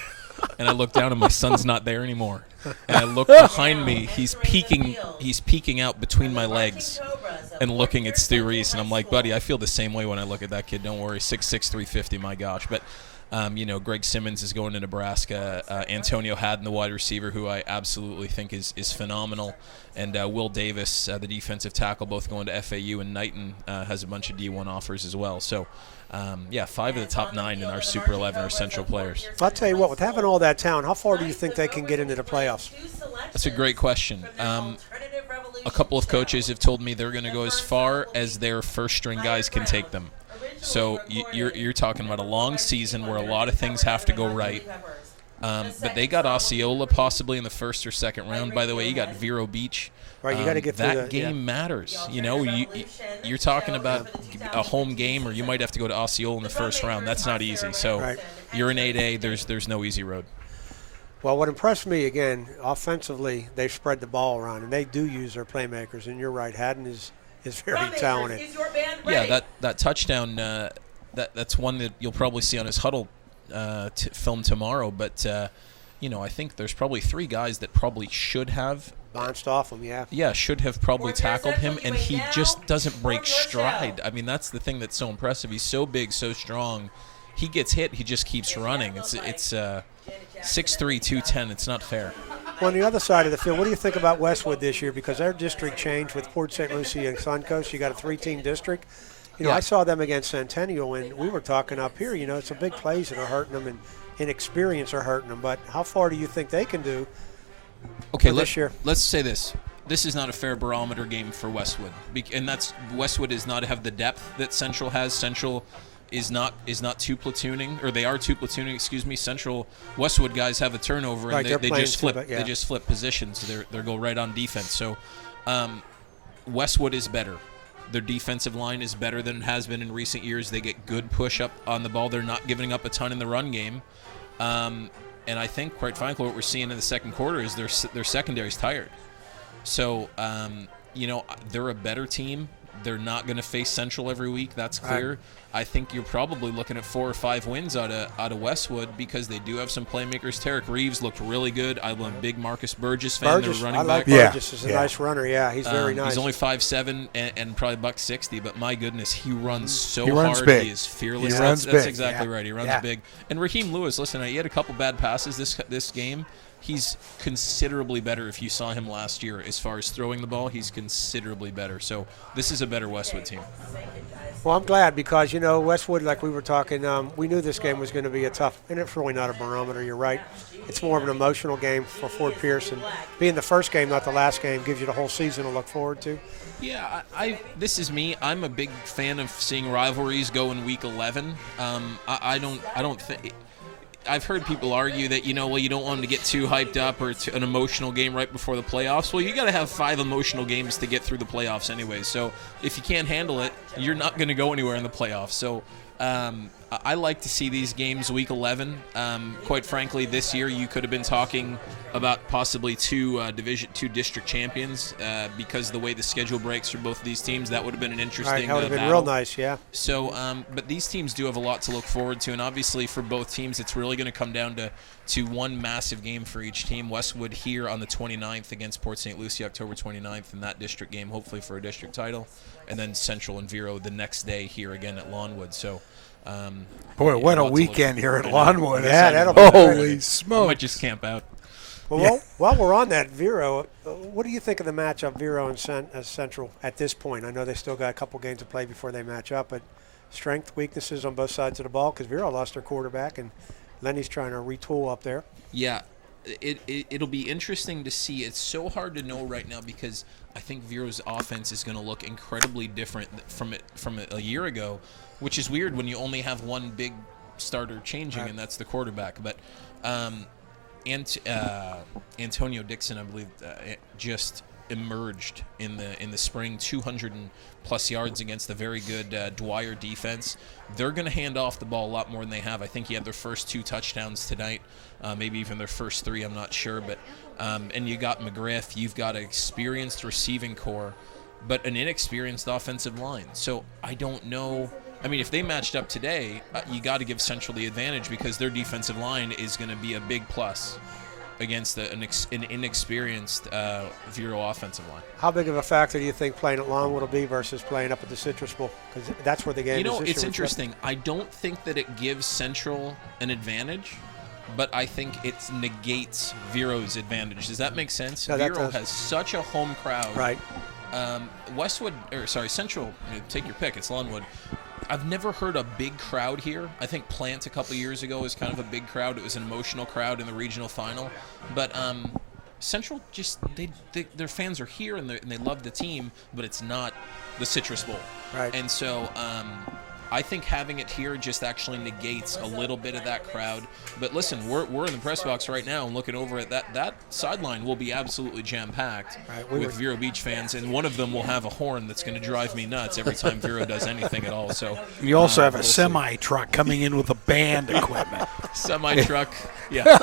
And I looked down, and my son's not there anymore. And I look behind me. He's peeking out between my legs and looking at Stu Reese. And I'm like, buddy, I feel the same way when I look at that kid. Don't worry, 6'6", 350, my gosh. But, Greg Simmons is going to Nebraska. Antonio Haddon, the wide receiver, who I absolutely think is phenomenal. And Will Davis, the defensive tackle, both going to FAU. And Knighton has a bunch of D1 offers as well. So, 5 of the top 9 in our Super 11 are Central players. I'll tell you what, with having all that talent, how far do you think they can get into the playoffs? That's a great question. A couple of coaches have told me they're going to go as far as their first-string guys can take them. So you're talking about a long season where a lot of things have to go right. But they got Osceola possibly in the first or second round. By the way, you got Vero Beach. Right, you got to get through that game matters. You're talking about a home game, or you might have to go to Osceola in the first round. That's not easy. So you're in 8A. There's no easy road. Well, what impressed me, again, offensively, they spread the ball around, and they do use their playmakers. And you're right, Haddon is very talented. Yeah, that touchdown, that's one that you'll probably see on his huddle film tomorrow. But, I think there's probably 3 guys that probably should have bounced off him, yeah. Yeah, should have probably tackled him, and he just doesn't break stride. I mean, that's the thing that's so impressive. He's so big, so strong. He gets hit, he just keeps running. It's 6'3", 210. It's not fair. Well, on the other side of the field, what do you think about Westwood this year? Because their district changed with Port St. Lucie and Suncoast. You got a 3-team district. I saw them against Centennial, and we were talking up here, some big plays that are hurting them, and inexperience are hurting them. But how far do you think they can do? Okay, this year. Let's say this. This is not a fair barometer game for Westwood, and Westwood does not have the depth that Central has. Central is not 2 platooning, or they are 2 platooning. Excuse me. Central Westwood guys have a turnover, and they just flip. They just flip positions. They go right on defense. So Westwood is better. Their defensive line is better than it has been in recent years. They get good push up on the ball. They're not giving up a ton in the run game. And I think, quite frankly, what we're seeing in the second quarter is their secondary's tired. So, they're a better team. they're not going to face Central every week. That's clear. I think you're probably looking at 4 or 5 wins out of Westwood because they do have some playmakers. Tarek Reeves looked really good. I'm a big Marcus Burgess fan. Burgess, They're running I like back. Burgess. He's a nice runner. Yeah, he's very nice. He's only 5'7" and probably $160, but my goodness, he runs so runs hard. big. He is fearless. He runs That's big. exactly right. He runs big. And Raheem Lewis, listen, he had a couple bad passes this game. He's considerably better. If you saw him last year, as far as throwing the ball, he's considerably better. So this is a better Westwood team. Well, I'm glad because, Westwood, like we were talking, we knew this game was going to be a tough, and it's really not a barometer, you're right. It's more of an emotional game for Fort Pierce, and being the first game, not the last game, gives you the whole season to look forward to. Yeah, this is me. I'm a big fan of seeing rivalries go in week 11. I don't think. I've heard people argue that, you don't want them to get too hyped up or an emotional game right before the playoffs. Well, you got to have 5 emotional games to get through the playoffs anyway. So if you can't handle it, you're not going to go anywhere in the playoffs. So I like to see these games week 11. Quite frankly, this year you could have been talking about possibly 2 district champions because the way the schedule breaks for both of these teams. That would have been an interesting That would have been battle. real nice, yeah. So, but these teams do have a lot to look forward to, and obviously for both teams, it's really going to come down to one massive game for each team. Westwood here on the 29th against Port St. Lucie, October 29th, in that district game, hopefully for a district title, and then Central and Vero the next day here again at Lawnwood. So, Boy, what a weekend here at Lawnwood. Yeah, that'll be Holy great. I might smokes. just camp out. Well, while we're on that, Vero, what do you think of the matchup, Vero and Central, at this point? I know they still got a couple games to play before they match up, but strength, weaknesses on both sides of the ball, because Vero lost their quarterback, and Lenny's trying to retool up there. Yeah, it'll be interesting to see. It's so hard to know right now because I think Vero's offense is going to look incredibly different from a year ago, which is weird when you only have one big starter changing, and that's the quarterback. But Antonio Dixon, I believe, just emerged in the spring, 200+ yards against the very good Dwyer defense. They're going to hand off the ball a lot more than they have. I think he had their first 2 touchdowns tonight, maybe even their first 3. I'm not sure, but and you got McGriff. You've got an experienced receiving core, but an inexperienced offensive line. So I don't know. I mean, if they matched up today, you got to give Central the advantage because their defensive line is going to be a big plus against an inexperienced Vero offensive line. How big of a factor do you think playing at Lawnwood will be versus playing up at the Citrus Bowl? Because that's where the game is this it's year. interesting. I don't think that it gives Central an advantage, but I think it negates Vero's advantage. Does that make sense? No, that Vero does. has such a home crowd. Right. Central, take your pick. It's Lawnwood. I've never heard a big crowd here. I think Plant a couple years ago was kind of a big crowd. It was an emotional crowd in the regional final. But Central just their fans are here and they love the team, but it's not the Citrus Bowl. Right. And so I think having it here just actually negates a little bit of that crowd. But listen, we're in the press box right now and looking over at that sideline will be absolutely jam-packed with Vero Beach fans, and one of them will have a horn that's going to drive me nuts every time Vero does anything at all. So You also have a semi-truck coming in with a band equipment. semi-truck, yeah.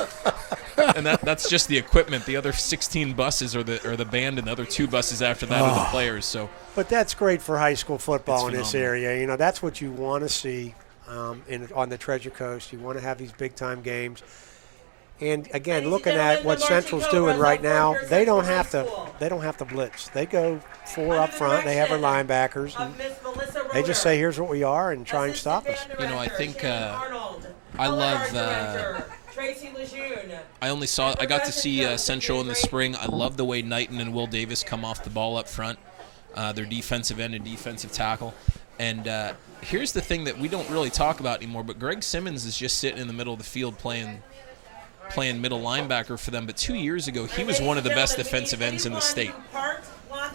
And that's just the equipment. The other 16 buses are the band, and the other 2 buses after that are the players. So. But that's great for high school football in It's this area. That's what you want to see on the Treasure Coast. You want to have these big-time games. And again, looking at what Central's doing right now, they don't have to blitz. They go 4 up front. They have their linebackers. And they just say, "Here's what we are," and try and stop us. I think I love. I got to see Central in the spring. I love the way Knighton and Will Davis come off the ball up front. Their defensive end and defensive tackle. And here's the thing that we don't really talk about anymore, but Greg Simmons is just sitting in the middle of the field playing middle linebacker for them. But 2 years ago, he was one of the best defensive ends in the state.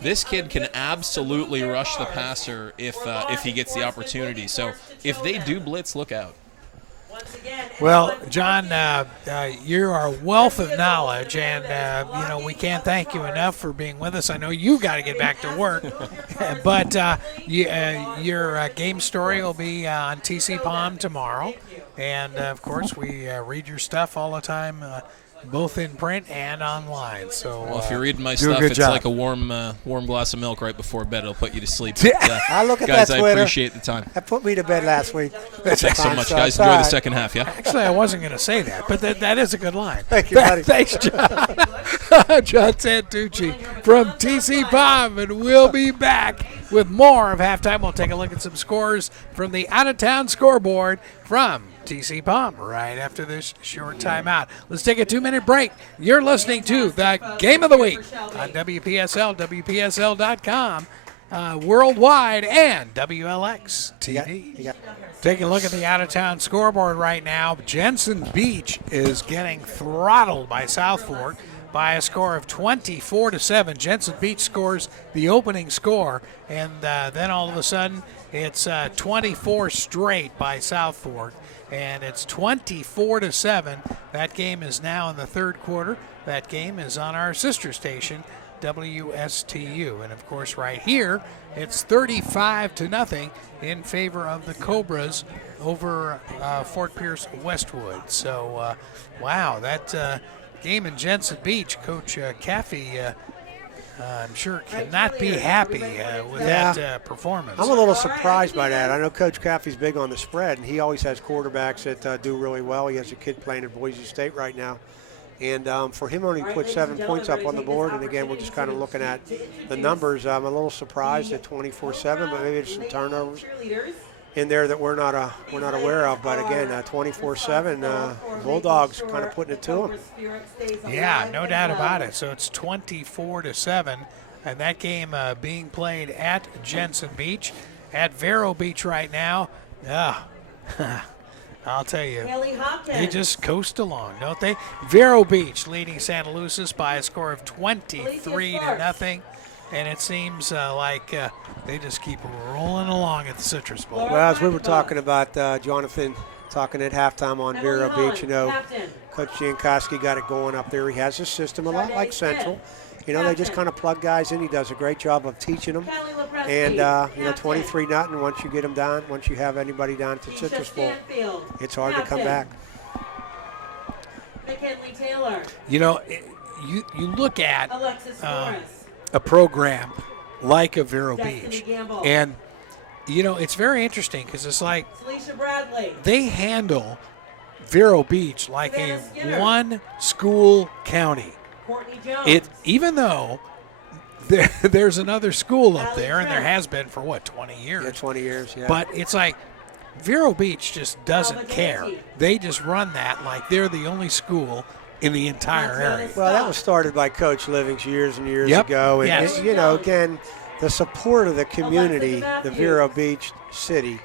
This kid can absolutely rush the passer if he gets the opportunity. So if they do blitz, look out. Well, John, you are a wealth of knowledge, and we can't thank you enough for being with us. I know you got to get back to work, but your game story will be on TC Palm tomorrow, and of course we read your stuff all the time both in print and online. So Well, if you're reading my do a stuff, good it's job. like a warm glass of milk right before bed. It'll put you to sleep. Yeah. But, I look at guys, that I Twitter. appreciate the time. That put me to bed last week. Thanks so much, So guys. it's Enjoy all the right. second half, yeah? actually, I wasn't going to say that, but that is a good line. Thank you, buddy. Thanks, John. John Santucci from TC Palm, and we'll be back with more of halftime. We'll take a look at some scores from the out-of-town scoreboard from TC Palm right after this short timeout. Let's take a 2-minute break. You're listening to the Game of the Week on WPSL, WPSL.com, worldwide, and WLX TV. Yeah. Take a look at the out-of-town scoreboard right now. Jensen Beach is getting throttled by South Fork by a score of 24-7. Jensen Beach scores the opening score, and then all of a sudden it's 24 straight by South Fork, and it's 24-7. That game is now in the third quarter. That game is on our sister station, WSTU, and of course right here it's 35-0 in favor of the Cobras over Fort Pierce Westwood. So wow, that game in Jensen Beach, Coach Caffey I'm sure cannot be happy with that performance. I'm a little surprised by that. I know Coach Caffey's big on the spread, and he always has quarterbacks that do really well. He has a kid playing at Boise State right now. And for him only to put 7 points up on the board, and again, we're just kind of looking at the numbers. I'm a little surprised at 24-7, but maybe there's some turnovers in there that we're not aware of. But again, 24-7, Bulldogs kind of putting it to them. Yeah, no doubt about it. So it's 24-7, and that game being played at Jensen Beach, at Vero Beach right now. I'll tell you, they just coast along, don't they? Vero Beach leading Santa Lucis by a score of 23-0, and it seems like they just keep rolling along at the Citrus Bowl. Well, as we were talking about, Jonathan, talking at halftime on Vero Beach, you know, Coach Jankowski got it going up there. He has a system a lot like Central. You know, they just kind of plug guys in. He does a great job of teaching them. And, you know, 23-0, once you get them down, once you have anybody down at the Citrus Bowl, it's hard to come back. McKinley Taylor. You know, you look at Alexis Morris. a program like a Vero Destiny Beach, Gamble. and, you know, it's very interesting because it's like Felicia Bradley. they handle Vero Beach like a Savannah Skinner. one-school county. Courtney Jones. It even though there's another school up there, and there has been for 20 years. Yeah, 20 years, yeah. But it's like Vero Beach just doesn't Alba care. Dancy. They just run that like they're the only school in the entire area. Well, that was started by Coach Livings years and years Yep. ago. And, Yes. you know, again, the support of the community, the Matthews. Vero Beach city,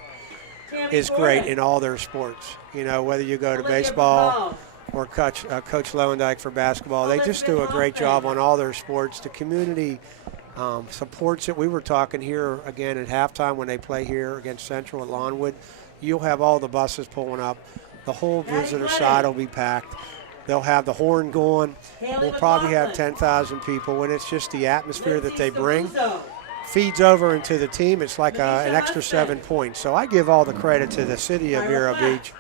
Tammy is great Gordon. in all their sports. You know, whether you go to Olivia baseball Bravo. or Coach Lowendyke for basketball, they just do a great job on all their sports. The community supports it. We were talking here again at halftime when they play here against Central at Lawnwood. You'll have all the buses pulling up. The whole visitor side will be packed. They'll have the horn going. We'll probably have 10,000 people, and it's just the atmosphere that they bring. Feeds over into the team. It's like an extra 7 points. So I give all the credit to the city of Vero Beach,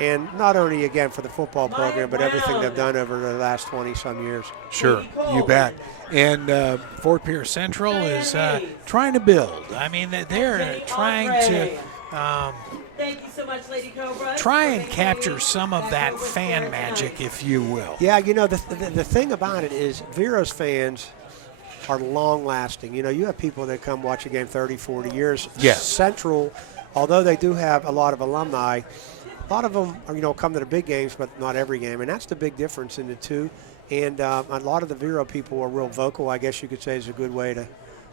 and not only, again, for the football program, but everything they've done over the last 20-some years. Sure, you bet. And Fort Pierce Central is trying to build. I mean, they're trying to Thank you so much, Lady Cobra. try and capture some of that fan magic, if you will. Yeah, you know, the thing about it is Vero's fans are long-lasting. You know, you have people that come watch a game 30, 40 years. Yes. Central, although they do have a lot of alumni, a lot of them, you know, come to the big games, but not every game. And that's the big difference in the two. And a lot of the Vero people are real vocal, I guess you could say is a good way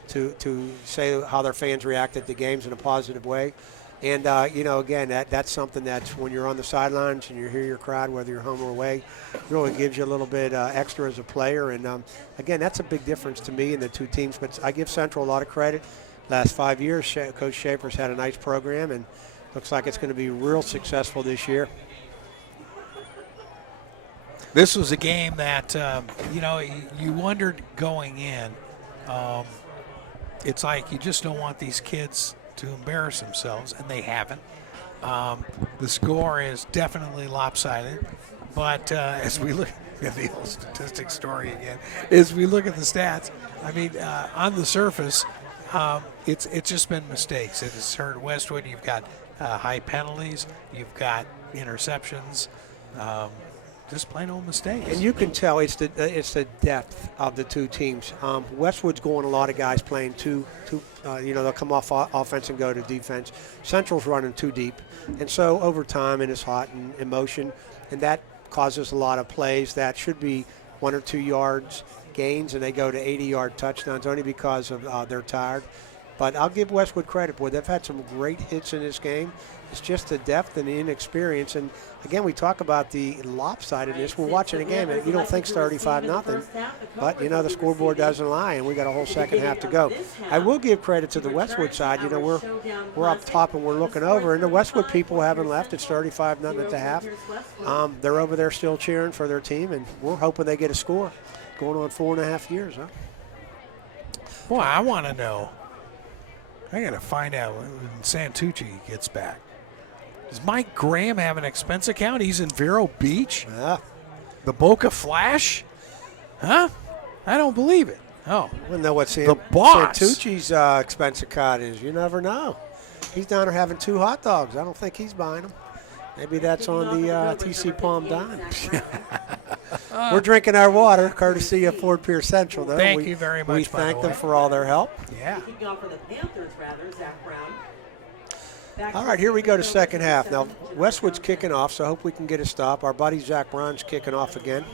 to say how their fans react at the games in a positive way. And, you know, again, that's something that's when you're on the sidelines and you hear your crowd, whether you're home or away, really gives you a little bit extra as a player. And, again, that's a big difference to me in the two teams. But I give Central a lot of credit. Last 5 years, Coach Schaefer's had a nice program, and looks like it's going to be real successful this year. This was a game that, you know, you wondered going in. It's like you just don't want these kids to embarrass themselves, and they haven't. The score is definitely lopsided, but as we the old statistic story again, is we look at the stats. I mean, on the surface, it's just been mistakes. It has hurt Westwood. You've got high penalties. You've got interceptions. Just plain old mistakes. And you can tell it's the depth of the two teams. Westwood's going a lot of guys playing two. They'll come off offense and go to defense. Central's running too deep, and so over time it is hot and emotion, and that causes a lot of plays that should be 1 or 2 yards gains, and they go to 80-yard touchdowns only because of they're tired. But I'll give Westwood credit, boy. They've had some great hits in this game. It's just the depth and the inexperience. And, again, we talk about the lopsidedness. We're watching a game, and you don't think it's 35-0. But, the scoreboard doesn't lie, and we got a whole second half to go. I will give credit to the Westwood side. We're up top, and we're looking over. And the Westwood people haven't left. It's 35-0 at the half. They're over there still cheering for their team, and we're hoping they get a score. Going on 4.5 years, huh? Boy, I want to know. I got to find out when Santucci gets back. Does Mike Graham have an expense account? He's in Vero Beach? Yeah. The Boca Flash? Huh? I don't believe it. Oh. I wouldn't know what the boss. Santucci's expense account is. You never know. He's down there having 2 hot dogs. I don't think he's buying them. Maybe that's on the TC Palm dime. We're drinking our water, courtesy of Fort Pierce Central, though. Thank you very much. We thank them for all their help. Yeah. Kicking off for the Panthers, rather, Zach Brown. All right, here we go to second half. Now, Westwood's kicking off, so I hope we can get a stop. Our buddy Zach Brown's kicking off again.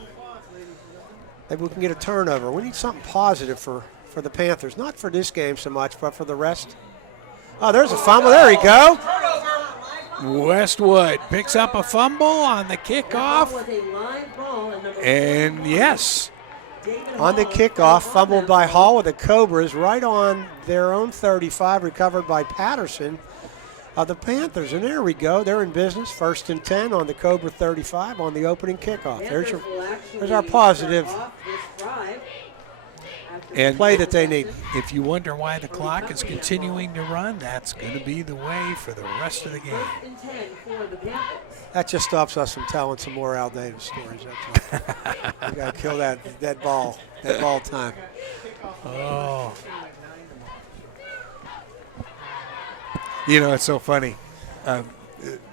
Maybe we can get a turnover. We need something positive for the Panthers. Not for this game so much, but for the rest. Oh, there's a fumble. There we go. Westwood picks up a fumble on the kickoff. And yes. On the kickoff, fumbled by Hall with the Cobras right on their own 35, recovered by Patterson of the Panthers. And there we go. They're in business. 1st and 10 on the Cobra 35 on the opening kickoff. There's our positive and play that they need. If you wonder why the clock is continuing to run, that's going to be the way for the rest of the game. That just stops us from telling some more Al Davis stories. We got to kill that ball time. Oh. It's so funny.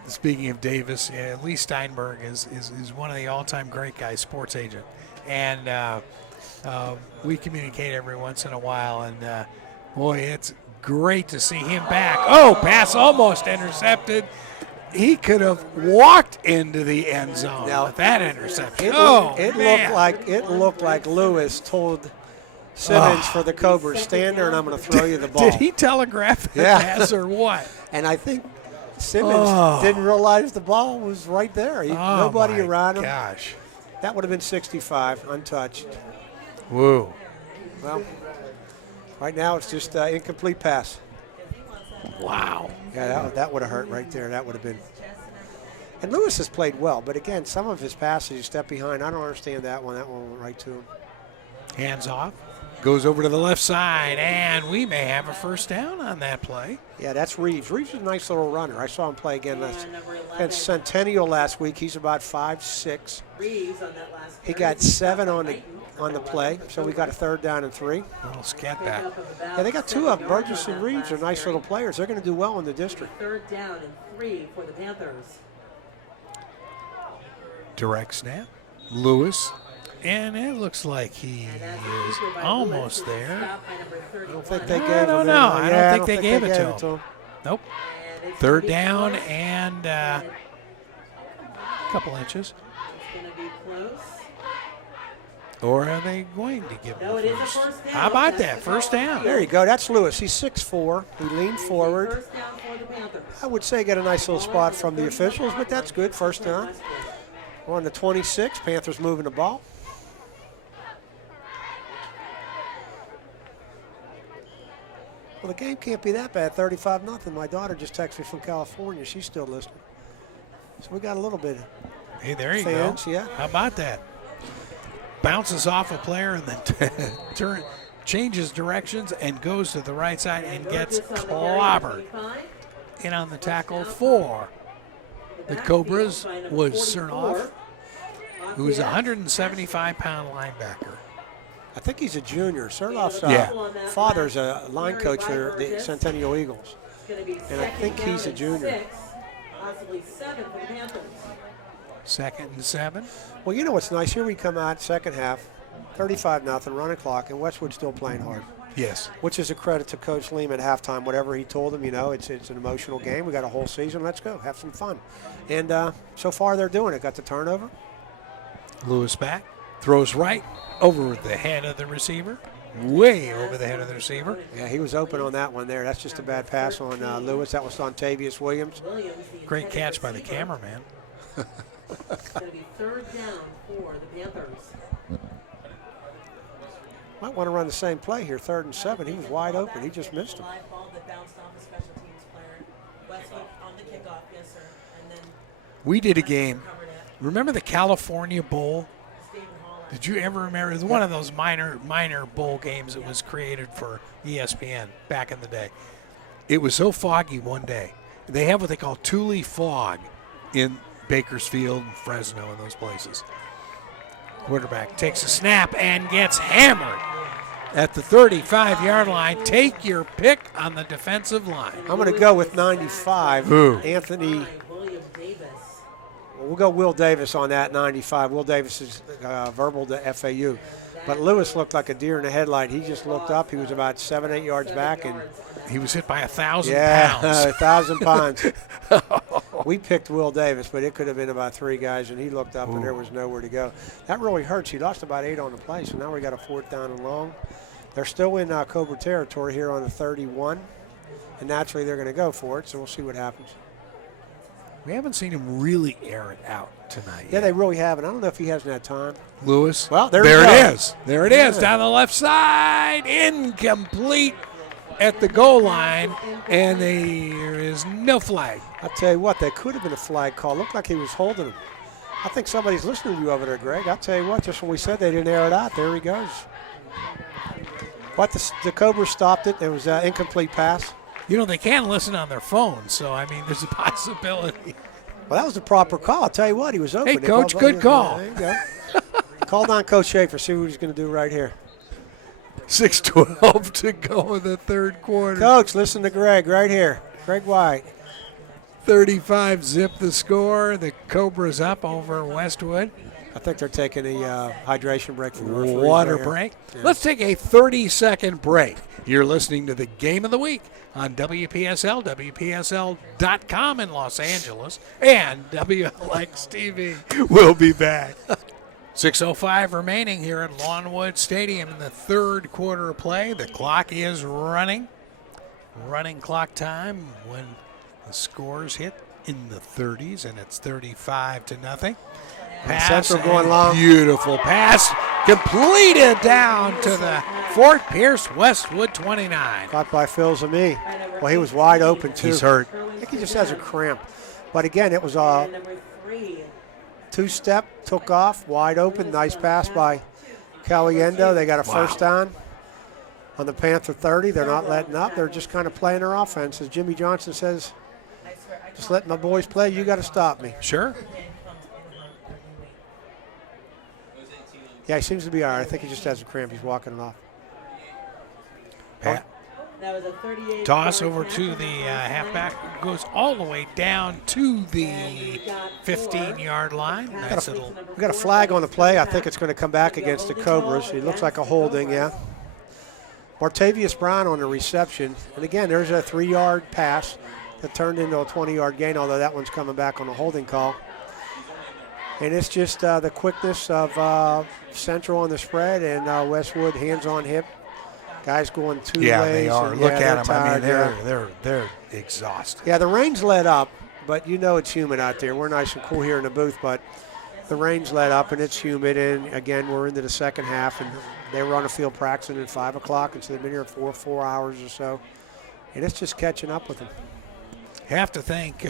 Speaking of Davis, Lee Steinberg is one of the all-time great guys, sports agent. And we communicate every once in a while, and boy, it's great to see him back. Oh, pass almost intercepted. He could have walked into the end zone with that interception. It looked like Lewis told Simmons for the Cobras, stand there and I'm going to throw you the ball. Did he telegraph that pass or what? And I think Simmons didn't realize the ball was right there. Nobody around him. Gosh. That would have been 65, untouched. Whoa. Well, right now it's just incomplete pass. Wow. Yeah, that would have hurt right there. That would have been. And Lewis has played well, but again, some of his passes, you step behind. I don't understand that one. That one went right to him. Hands off. Goes over to the left side, and we may have a first down on that play. Yeah, that's Reeves. Reeves is a nice little runner. I saw him play again against Centennial last week. He's about 5'6". He got 7 on the play, so we got a 3rd down and 3. A little scat back. Yeah, they got 2 of them. Burgess and Reeves are nice little players. They're going to do well in the district. 3rd down and 3 for the Panthers. Direct snap. Lewis. And it looks like he is almost there. I don't think they gave I don't him know. it. I don't think they gave it to him. Nope. 3rd down and a couple inches. It's going to be close. Or are they going to give No, him it is a first down. How about that? First down. There you go. That's Lewis. He's 6'4". He leaned forward. First down for the Panthers. I would say get a nice little spot from the officials, but that's good. First down. We're on the 26. Panthers moving the ball. Well, the game can't be that bad. 35-0. My daughter just texted me from California. She's still listening. So we got a little bit of Hey, there you fans, go. yeah. How about that? Bounces off a player and then changes directions and goes to the right side and gets clobbered. In on the tackle for the Cobras was Cernoff. who's a 175-pound linebacker. I think he's a junior. Serloff's Yeah. father's a line coach for the Centennial Eagles. And I think he's a junior. Possibly 7 for the Panthers. 2nd and 7. Well, you know what's nice? Here we come out second half, 35-0, running clock, and Westwood's still playing hard. Yes. Which is a credit to Coach Lehman at halftime. Whatever he told them, it's an emotional game. We got a whole season. Let's go. Have some fun. And so far they're doing it. Got the turnover. Lewis back. Throws right over the head of the receiver. Way over the head of the receiver. Yeah, he was open on that one there. That's just a bad pass on Lewis. That was on Tavius Williams. Great catch by the cameraman. It's going to be 3rd down for the Panthers. Might want to run the same play here, 3rd and 7. He was wide open. He just missed him. Live ball that bounced off a special teams player. Westwood on the kickoff, yes, sir. And then We did a game. covered it. Remember the California Bowl? Stephen Holler. Did you ever remember? It was one of those minor bowl games that was created for ESPN back in the day. It was so foggy one day. They have what they call Thule fog in Bakersfield and Fresno and those places. Quarterback takes a snap and gets hammered at the 35-yard line. Take your pick on the defensive line. I'm going to go with 95. Who? Anthony. William Davis. We'll go Will Davis on that, 95. Will Davis is verbal to FAU. But Lewis looked like a deer in the headlight. He just looked up. He was about 7, 8 yards back. And He was hit by 1,000 yeah, pounds. 1,000 pounds. We picked Will Davis, but it could have been about 3 guys, and he looked up, and there was nowhere to go. That really hurts. He lost about 8 on the play, so now we got a 4th down and long. They're still in Cobra territory here on the 31, and naturally they're going to go for it, so we'll see what happens. We haven't seen him really air it out tonight. Yeah, they really haven't. I don't know if he hasn't had time. Lewis. Well, there it we go. is. There it is. Down the left side. Incomplete at the goal line. And there is no flag. I'll tell you what, there could have been a flag call. Looked like he was holding him. I think somebody's listening to you over there, Greg. I'll tell you what, just when we said they didn't air it out, there he goes. But the Cobras stopped it. It was an incomplete pass. You know, they can listen on their phones. So, I mean, there's a possibility. Well, that was the proper call. I'll tell you what, he was open. Hey, They Coach, called- good call. There you go. Called on Coach Schaefer. See what he's going to do right here. 6:12 to go in the third quarter. Coach, listen to Greg right here. Greg White. 35 zip the score. The Cobras up over Westwood. I think they're taking a hydration break from the referees Water right here. break. Yeah. Let's take a 30-second break. You're listening to the Game of the Week on WPSL, WPSL.com in Los Angeles, and WLX TV. We'll be back. 6:05 remaining here at Lawnwood Stadium in the third quarter of play. The clock is running. Running clock time when the scores hit in the 30s, and it's 35-0. Pass Central going and long. Beautiful pass completed down to the Fort Pierce Westwood 29. Caught by Phil Zami. Well, he was wide open, too. He's hurt. I think he just has a cramp. But again, it was a Number 3. two-step, took off, wide open. Nice pass by Caliendo. They got a first down on the Panther 30. They're not letting up. They're just kind of playing their offense. As Jimmy Johnson says, just let my boys play. You got to stop me. Sure. Yeah, he seems to be all right. I think he just has a cramp. He's walking it off. Pat. That was a 38. Toss over to the halfback. Goes all the way down to the 15-yard line. Nice little. We got a flag on the play. I think it's going to come back against the Cobras. It looks like a holding, yeah. Martavius Brown on the reception. And again, there's a 3-yard pass that turned into a 20-yard gain, although that one's coming back on a holding call. And it's just the quickness of Central on the spread and Westwood hands on hip. Guys going two ways. Yeah, they are. and, Look yeah, at them. tired, I mean, yeah. they're exhausted. Yeah, the rain's let up, but you know it's humid out there. We're nice and cool here in the booth, but the rain's let up and it's humid. And again, we're into the second half, and they were on the field practicing at 5 o'clock, and so they've been here for 4 hours or so. And it's just catching up with them. Have to thank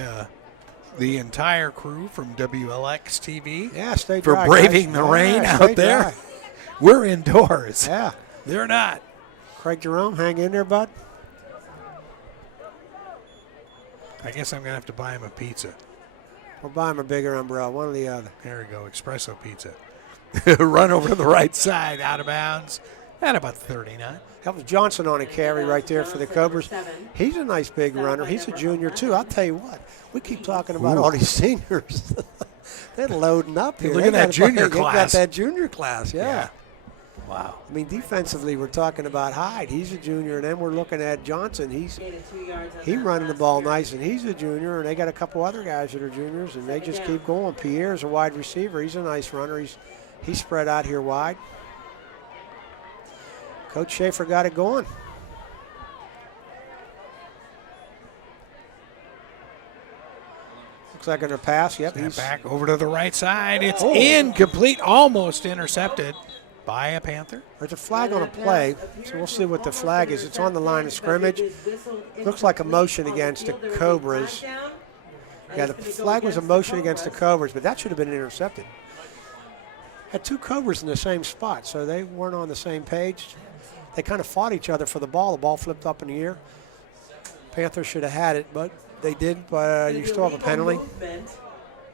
the entire crew from WLX TV Yeah, stay for dry, braving guys. the rain Yeah, out stay there. dry. We're indoors. Yeah. They're not. Craig Jerome, hang in there, bud. I guess I'm going to have to buy him a pizza. Or buy him a bigger umbrella, one or the other. There we go, espresso pizza. Run over to the right side, out of bounds, at about 39. That was Johnson on a carry right there for the Cobras. He's a nice big runner. He's a junior, too. I'll tell you what, we keep talking about all these seniors. They're loading up here. Look at that junior They got class. that junior class, yeah. Wow. I mean, defensively, we're talking about Hyde. He's a junior, and then we're looking at Johnson. He's running the ball nice, and he's a junior, and they got a couple other guys that are juniors, and they just keep going. Pierre's a wide receiver. He's a nice runner. He's spread out here wide. Coach Schaefer got it going. Looks like a pass. Yep, Snap back over to the right side. It's incomplete, almost intercepted by a Panther. There's a flag on a play, so we'll see what the flag is. It's on the line of scrimmage. Looks like a motion against the Cobras. Yeah, the flag was a motion against the Cobras, but that should have been intercepted. Had two Cobras in the same spot, so they weren't on the same page. They kind of fought each other for the ball. The ball flipped up in the air. Panthers should have had it, but they did. But you still have a penalty.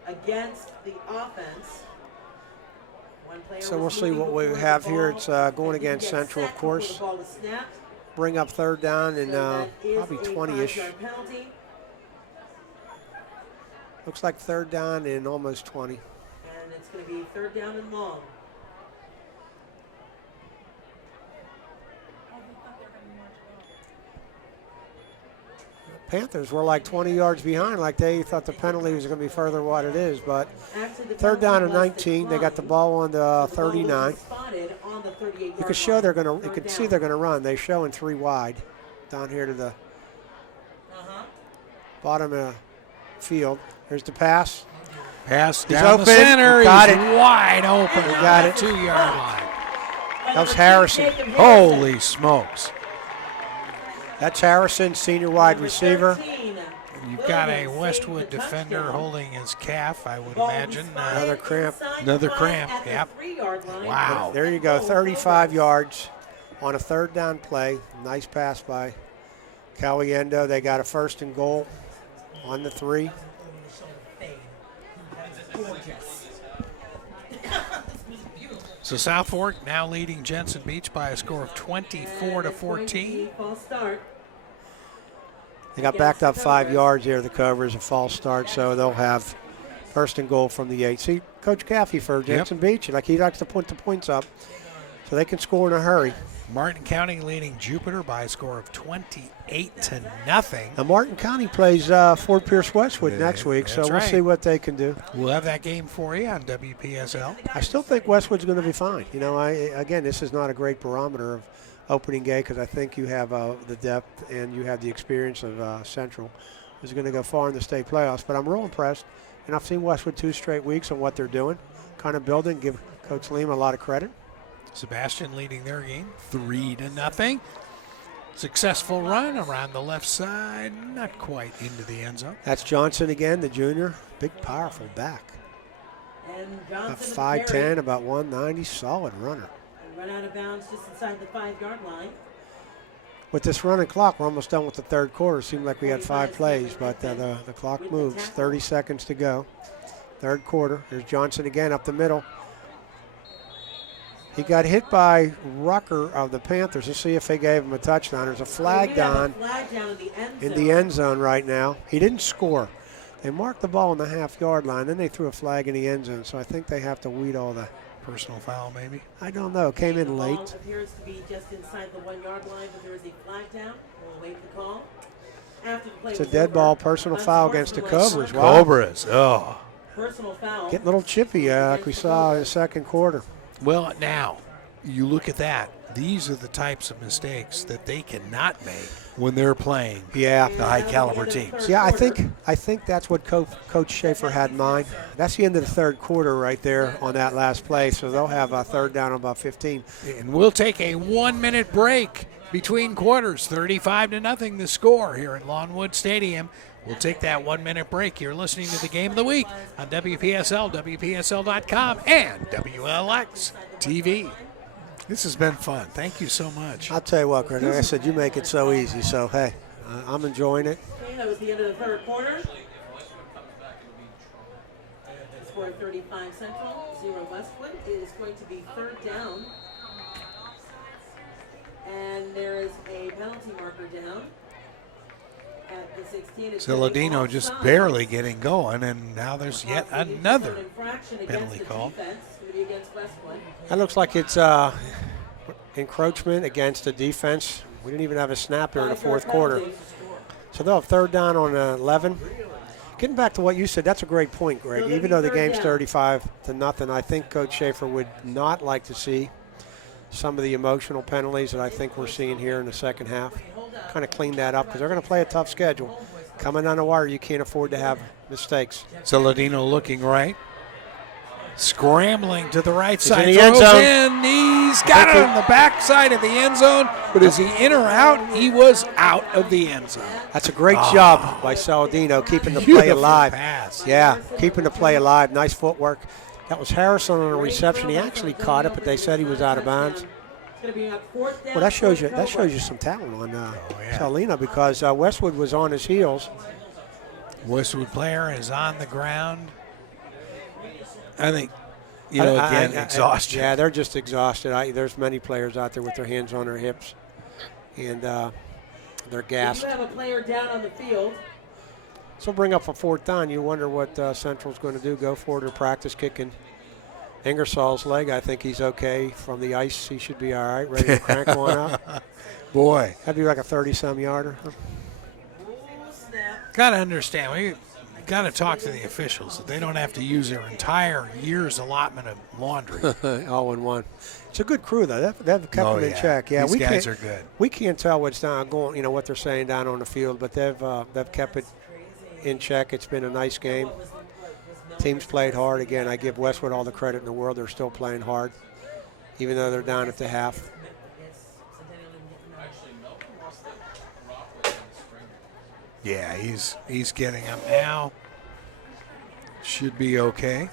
Against the offense. So we'll see what we have here. It's going against Central, of course. Bring up third down and probably 20-ish. Looks like third down and almost 20. And it's going to be third down and long. Panthers were like 20 yards behind, like they thought the penalty was going to be further than what it is. But third down and 19, they got the ball on the 39. You can show they're going to. You can see they're going to run. They're showing 3 wide down here to the bottom of the field. Here's the pass. Pass He's down open. the center. We got He's it. wide open. We got on it. the 2-yard line. That was Harrison. Holy smokes. That's Harrison, senior wide receiver. You've got a Westwood defender holding his calf, I would imagine. Another cramp. Another cramp, yep. Wow. There you go, 35 yards on a third down play. Nice pass by Caliendo. They got a first and goal on the 3. So South Fork now leading Jensen Beach by a score of 24-14. They got backed up 5 yards there. The cover is a false start, so they'll have first and goal from the 8. See, Coach Caffey for Jensen Beach, like he likes to put the points up so they can score in a hurry. Martin County leading Jupiter by a score of 28-0. Now Martin County plays Fort Pierce Westwood next week, so we'll see what they can do. We'll have that game for you on WPSL. I still think Westwood's going to be fine. You know, again, this is not a great barometer of opening day because I think you have the depth and you have the experience of Central, who's going to go far in the state playoffs. But I'm real impressed, and I've seen Westwood 2 straight weeks on what they're doing, kind of building. Give Coach Lima a lot of credit. Sebastian leading their game 3-0. Successful run around the left side, not quite into the end zone. That's Johnson again, the junior, big, powerful back. About 5'10", about 190, solid runner. Run out of bounds just inside the 5-yard line. With this running clock, we're almost done with the third quarter. It seemed like we had 5 plays, but the clock moves. 30 seconds to go. Third quarter. There's Johnson again up the middle. He got hit by Rucker of the Panthers. Let's see if they gave him a touchdown. There's a flag down in the end zone right now. He didn't score. They marked the ball on the half-yard line. Then they threw a flag in the end zone, so I think they have to weed all the personal foul, maybe. I don't know. Came in late. The ball appears to be just inside the 1-yard line, but there is a flag down. We'll wait the call. After the play It's a dead ball, personal foul against the Cobras. Wow. Cobras, oh. Personal foul. Getting a little chippy like we saw in the second quarter. Well, now, you look at that. These are the types of mistakes that they cannot make when they're playing the high-caliber teams. Yeah, I think that's what Coach Schaefer had in mind. That's the end of the third quarter right there on that last play, so they'll have a third down on about 15. And we'll take a 1-minute break between quarters. 35-0 the score here at Lawnwood Stadium. We'll take that 1-minute break. You're listening to the Game of the Week on WPSL, WPSL.com, and WLX TV. This has been fun. Thank you so much. I'll tell you what, Greg, like I said, you make it so easy. So, hey, I'm enjoying it. Okay, that was the end of the third quarter. for 35 Central, 0 Westwood. It is going to be third down. And there is a penalty marker down at the 16. It's gonna be Saladino just offside. barely getting going, and now there's yet Possibly another an infraction against penalty the call. defense. It's going to be against Westwood. That looks like it's encroachment against the defense. We didn't even have a snap there in the fourth quarter. So they'll have third down on 11. Getting back to what you said, that's a great point, Greg. So they'll Even be though the third game's down. 35-0, I think Coach Schaefer would not like to see some of the emotional penalties that I think we're seeing here in the second half. Kind of clean that up because they're going to play a tough schedule. Coming on the wire, you can't afford to have mistakes. Saladino looking right. Scrambling to the right side. in the end Throws zone. in. He's got it on the back side of the end zone. But is he in or out? He was out of the end zone. That's a great job by Saladino, keeping the play Beautiful alive. pass. Yeah, keeping the play alive. Nice footwork. That was Harrison on a reception. He actually caught it, but they said he was out of bounds. Well, that shows you some talent on yeah. Saladino because Westwood was on his heels. Westwood player is on the ground. I think, again, exhaustion. Yeah, they're just exhausted. There's many players out there with their hands on their hips, and they're gassed. You have a player down on the field. So bring up a fourth down. You wonder what Central's going to do. Go for it or practice kicking Ingersoll's leg. I think he's okay from the ice. He should be all right. Ready to crank one up. Boy. That'd be like a 30-some yarder. Got to understand. We got to talk to the officials that they don't have to use their entire year's allotment of laundry. All in one. It's a good crew, though. They've kept them in check. Yeah, These guys are good. We can't tell what's down going. What they're saying down on the field, but they've kept it in check. It's been a nice game. Teams played hard. Again, I give Westwood all the credit in the world. They're still playing hard, even though they're down at the half. Yeah, he's getting him now. Should be okay.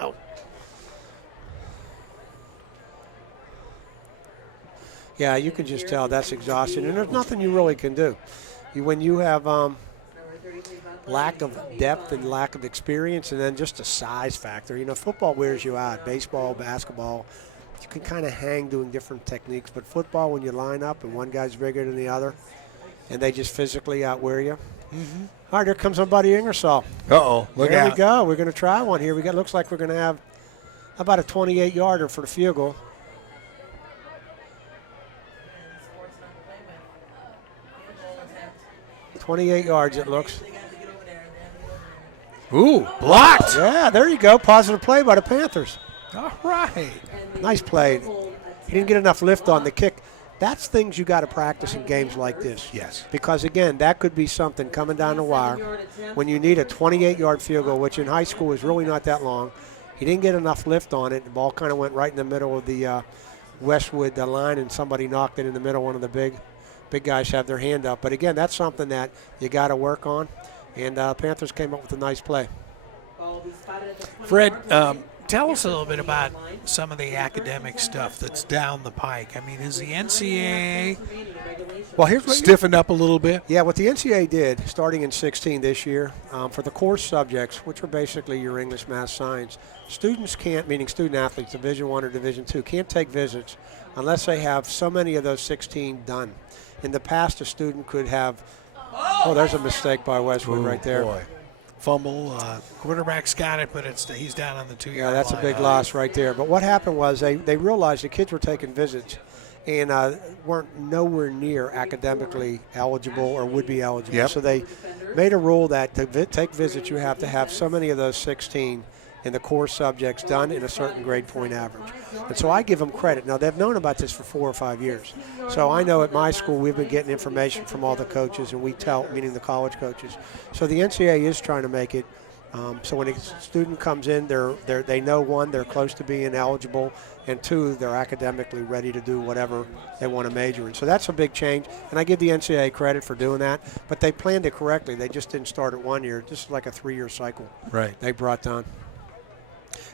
Oh. Yeah, you can just tell that's exhaustion, and there's nothing you really can do. When you have lack of depth and lack of experience, and then just a size factor. Football wears you out. Baseball, basketball, you can kind of hang doing different techniques. But football, when you line up and one guy's bigger than the other, and they just physically outwear you. Mm-hmm. All right, here comes my buddy Ingersoll. Uh-oh, look There out. we go. We're going to try one here. Looks like we're going to have about a 28-yarder for the field goal. .28 yards, it looks. Ooh, blocked. Yeah, there you go. Positive play by the Panthers. All right. Nice play. He didn't get enough lift on the kick. That's things you got to practice in games like this. Yes. Because, again, that could be something coming down the wire when you need a 28-yard field goal, which in high school is really not that long. He didn't get enough lift on it. The ball kind of went right in the middle of the Westwood line, and somebody knocked it in the middle. One of the big guys have their hand up. But, again, that's something that you got to work on. And Panthers came up with a nice play. Fred, tell us a little bit about some of the academic stuff that's down the pike. I mean, is the NCAA Well, here's what stiffened up a little bit? Yeah, what the NCAA did, starting in 16 this year, for the core subjects, which are basically your English, math, science, students can't, meaning student athletes, Division I or Division II, can't take visits unless they have so many of those 16 done. In the past, a student could have, there's a mistake by Westwood right there. Boy. Fumble. Quarterback's got it, but he's down on the 2-yard line. Yeah, that's a big loss right there. But what happened was they realized the kids were taking visits and weren't nowhere near academically eligible or would be eligible. Yep. So they made a rule that to take visits, you have to have so many of those 16 in the core subjects done in a certain grade point average. And so I give them credit. Now, they've known about this for 4 or 5 years. So I know at my school we've been getting information from all the coaches, and we tell, meaning the college coaches. So the NCAA is trying to make it so when a student comes in, they know, one, they're close to being eligible, and two, they're academically ready to do whatever they want to major in. So that's a big change, and I give the NCAA credit for doing that. But they planned it correctly. They just didn't start it 1 year. This is like a 3-year cycle Right. they brought down.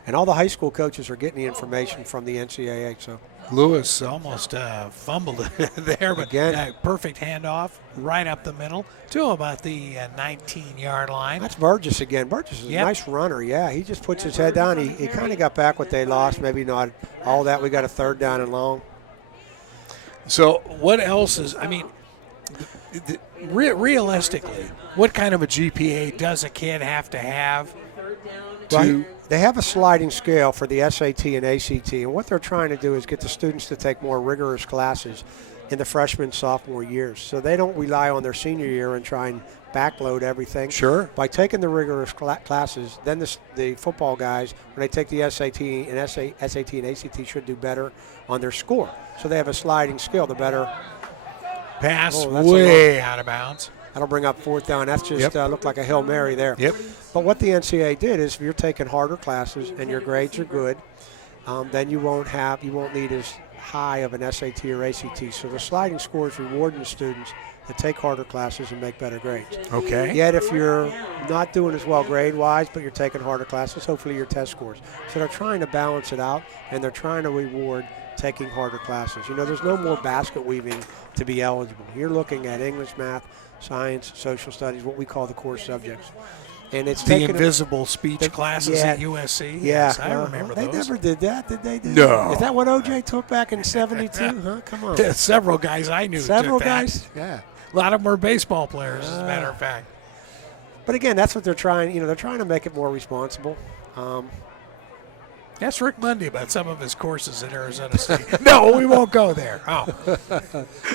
And all the high school coaches are getting the information from the NCAA. So Lewis almost fumbled it there, but Again. perfect handoff right up the middle to about the 19-yard line. that's Burgess again. Burgess is a Yep. nice runner. Yeah, he just puts his head down. He kind of got back what they lost. Maybe not all that. We got a 3rd down and long. So what else is, I mean, realistically, what kind of a GPA does a kid have to have to They have a sliding scale for the SAT and ACT, and what they're trying to do is get the students to take more rigorous classes in the freshman, sophomore years. So they don't rely on their senior year and try and backload everything. Sure. By taking the rigorous classes, then the football guys, when they take the SAT and ACT, should do better on their score. So they have a sliding scale. The better. pass Oh, that's a way out of bounds? That'll bring up 4th down. That's just looked like a Hail Mary there. Yep. But what the NCAA did is if you're taking harder classes and your grades are good, then you won't need as high of an SAT or ACT. So the sliding score is rewarding students that take harder classes and make better grades. Okay. Yet if you're not doing as well grade-wise, but you're taking harder classes, hopefully your test scores. So they're trying to balance it out, and they're trying to reward taking harder classes. You know, there's no more basket weaving to be eligible. You're looking at English, math, science, social studies, what we call the core subjects. And it's The taken invisible speech classes yeah. at USC. Yeah, Yes, I remember they those. never did that, did they? No. Is that what OJ took back in '72? Huh? Come on. Several guys I knew Several took that. guys. Yeah. A lot of them were baseball players, as a matter of fact. But again, that's what they're trying. You know, they're trying to make it more responsible. Ask Rick Mundy about some of his courses at Arizona State. No, we won't go there. Oh,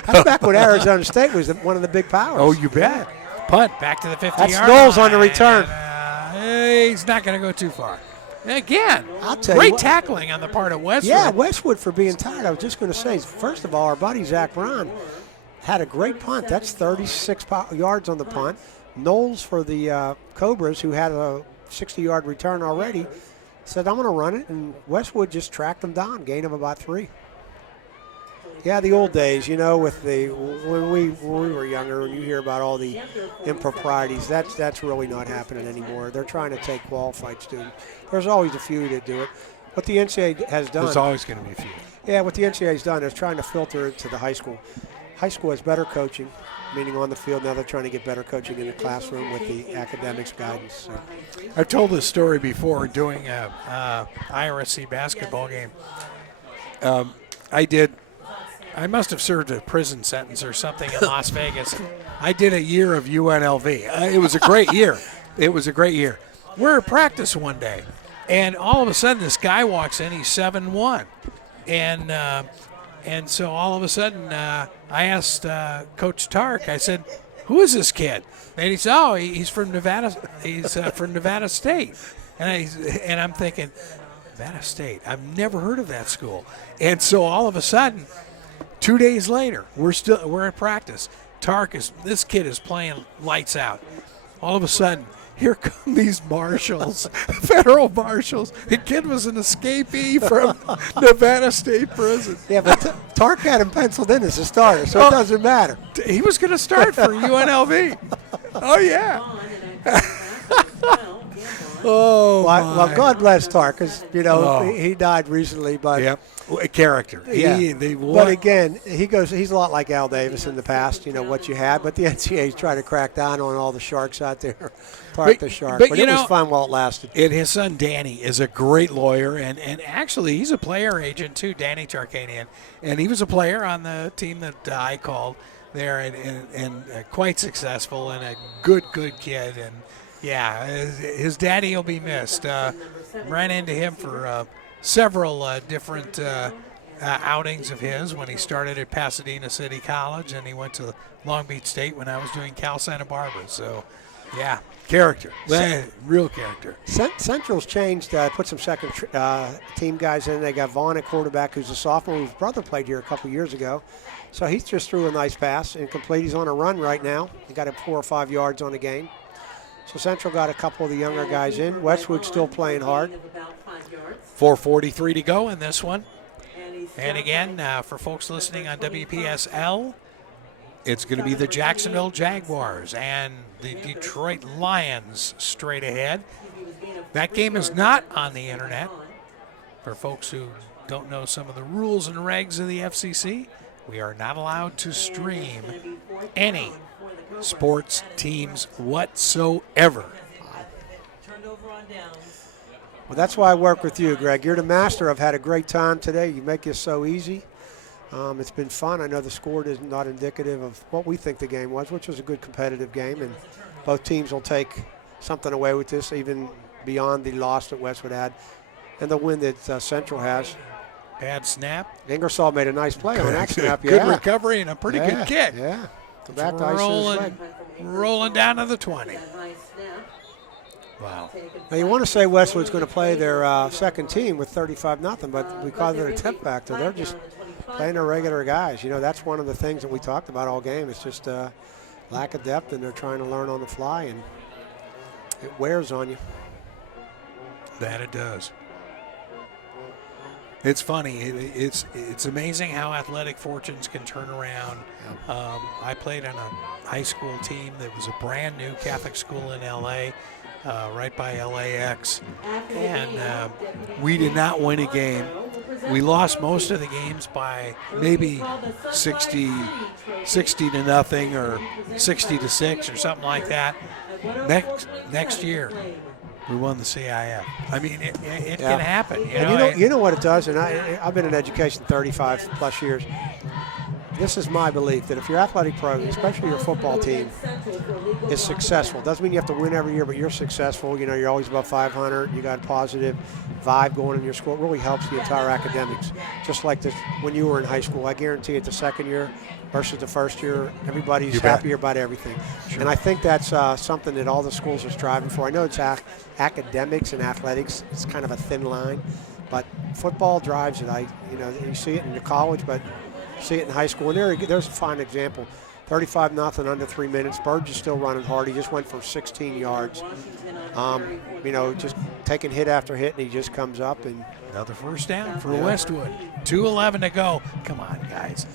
That's back when Arizona State was one of the big powers. oh, you bet. Punt back to the 50-yard That's Knowles on the line, return. and, he's not going to go too far. Again, I'll tell you great what. tackling on the part of Westwood. Yeah, Westwood for being tired. I was just going to say, first of all, our buddy Zach Ron had a great punt. That's 36 yards on the punt. Knowles for the Cobras, who had a 60-yard return already, said, I'm going to run it, and Westwood just tracked them down, gain of about 3. Yeah, the old days, you know, with when we were younger, and you hear about all the improprieties, that's really not happening anymore. They're trying to take qualified students. There's always a few that do it. What the NCAA has done. There's always going to be a few. Yeah, what the NCAA has done is trying to filter it to the high school. High school has better coaching, meaning on the field. Now they're trying to get better coaching in the classroom with the academics guidance. So. I've told this story before doing a IRSC basketball game. I must have served a prison sentence or something in Las Vegas. I did a year of UNLV. It was a great year. It was a great year. We're at practice one day, and all of a sudden this guy walks in. He's 7'1", and so all of a sudden I asked Coach Tark. I said, "Who is this kid?" And he said, "Oh, he's from Nevada. He's from Nevada State." And I'm thinking, Nevada State. I've never heard of that school. And so all of a sudden, 2 days later, we're at practice. This kid is playing lights out. All of a sudden, here come these marshals, federal marshals. The kid was an escapee from Nevada State Prison. Yeah, but Tark had him penciled in as a starter, so it doesn't matter. He was going to start for UNLV. Oh, yeah. Oh, Well, my. God bless Tark, because, you know, Oh. he died recently, but Yep. A character. Yeah. But But again, he's a lot like Al Davis in the past, you know, what you had. But the NCAA's trying to crack down on all the sharks out there. Park the shark. but But you it was know- fun while it lasted. And his son Danny is a great lawyer, and actually he's a player agent too, Danny Tarkanian. And he was a player on the team that I called there, and quite successful, and a good kid. And yeah, his daddy will be missed. Ran into him for several different outings of his when he started at Pasadena City College, and he went to Long Beach State when I was doing Cal Santa Barbara. So, yeah, character, real character. Central's changed, put some second team guys in. They got Vaughn at quarterback, who's a sophomore, whose brother played here a couple years ago. So he just threw a nice pass, incomplete. He's on a run right now. He got him 4 or 5 yards on the game. So Central got a couple of the younger guys in. Westwood's still playing hard. 4:43 to go in this one. And again, for folks listening on WPSL, it's going to be the Jacksonville Jaguars and the Detroit Lions straight ahead. That game is not on the internet. For folks who don't know some of the rules and regs of the FCC, we are not allowed to stream any sports teams whatsoever. Well, that's why I work with you, Greg. You're the master. I've had a great time today. You make this so easy. It's been fun. I know the score is not indicative of what we think the game was, which was a good competitive game, and both teams will take something away with this, even beyond the loss that Westwood had and the win that Central has. Bad snap. Ingersoll made a nice play on that snap. Good recovery and a pretty good kick. Yeah. Go back to ice his leg. Rolling down to the 20. Wow. Now, you want to say Westwood's going to play their second team with 35-0, but because of the tip factor, they're just playing their regular guys. You know, that's one of the things that we talked about all game. It's just lack of depth, and they're trying to learn on the fly, and it wears on you. That it does. It's funny. It's amazing how athletic fortunes can turn around. I played on a high school team that was a brand new Catholic school in L.A., right by LAX, and we did not win a game. We lost most of the games by maybe 60-0 or 60-6 or something like that. Next year, we won the CIF. I mean, it can happen. You know what it does, and I've been in education 35 plus years. This is my belief that if your athletic program, especially your football team, is successful, doesn't mean you have to win every year, but you're successful. You know, you're always above 500. You got a positive vibe going in your school. It really helps the entire academics. Just like this when you were in high school, I guarantee it, the second year versus the first year, everybody's happier about everything. Sure. And I think that's something that all the schools are striving for. I know it's academics and athletics. It's kind of a thin line, but football drives it. You see it in the college, but see it in high school. And there's a fine example. 35-0 under 3 minutes. Burge is still running hard. He just went for 16 yards. Just taking hit after hit, and he just comes up. And another first down for Westwood. 2:11 to go. Come on, guys.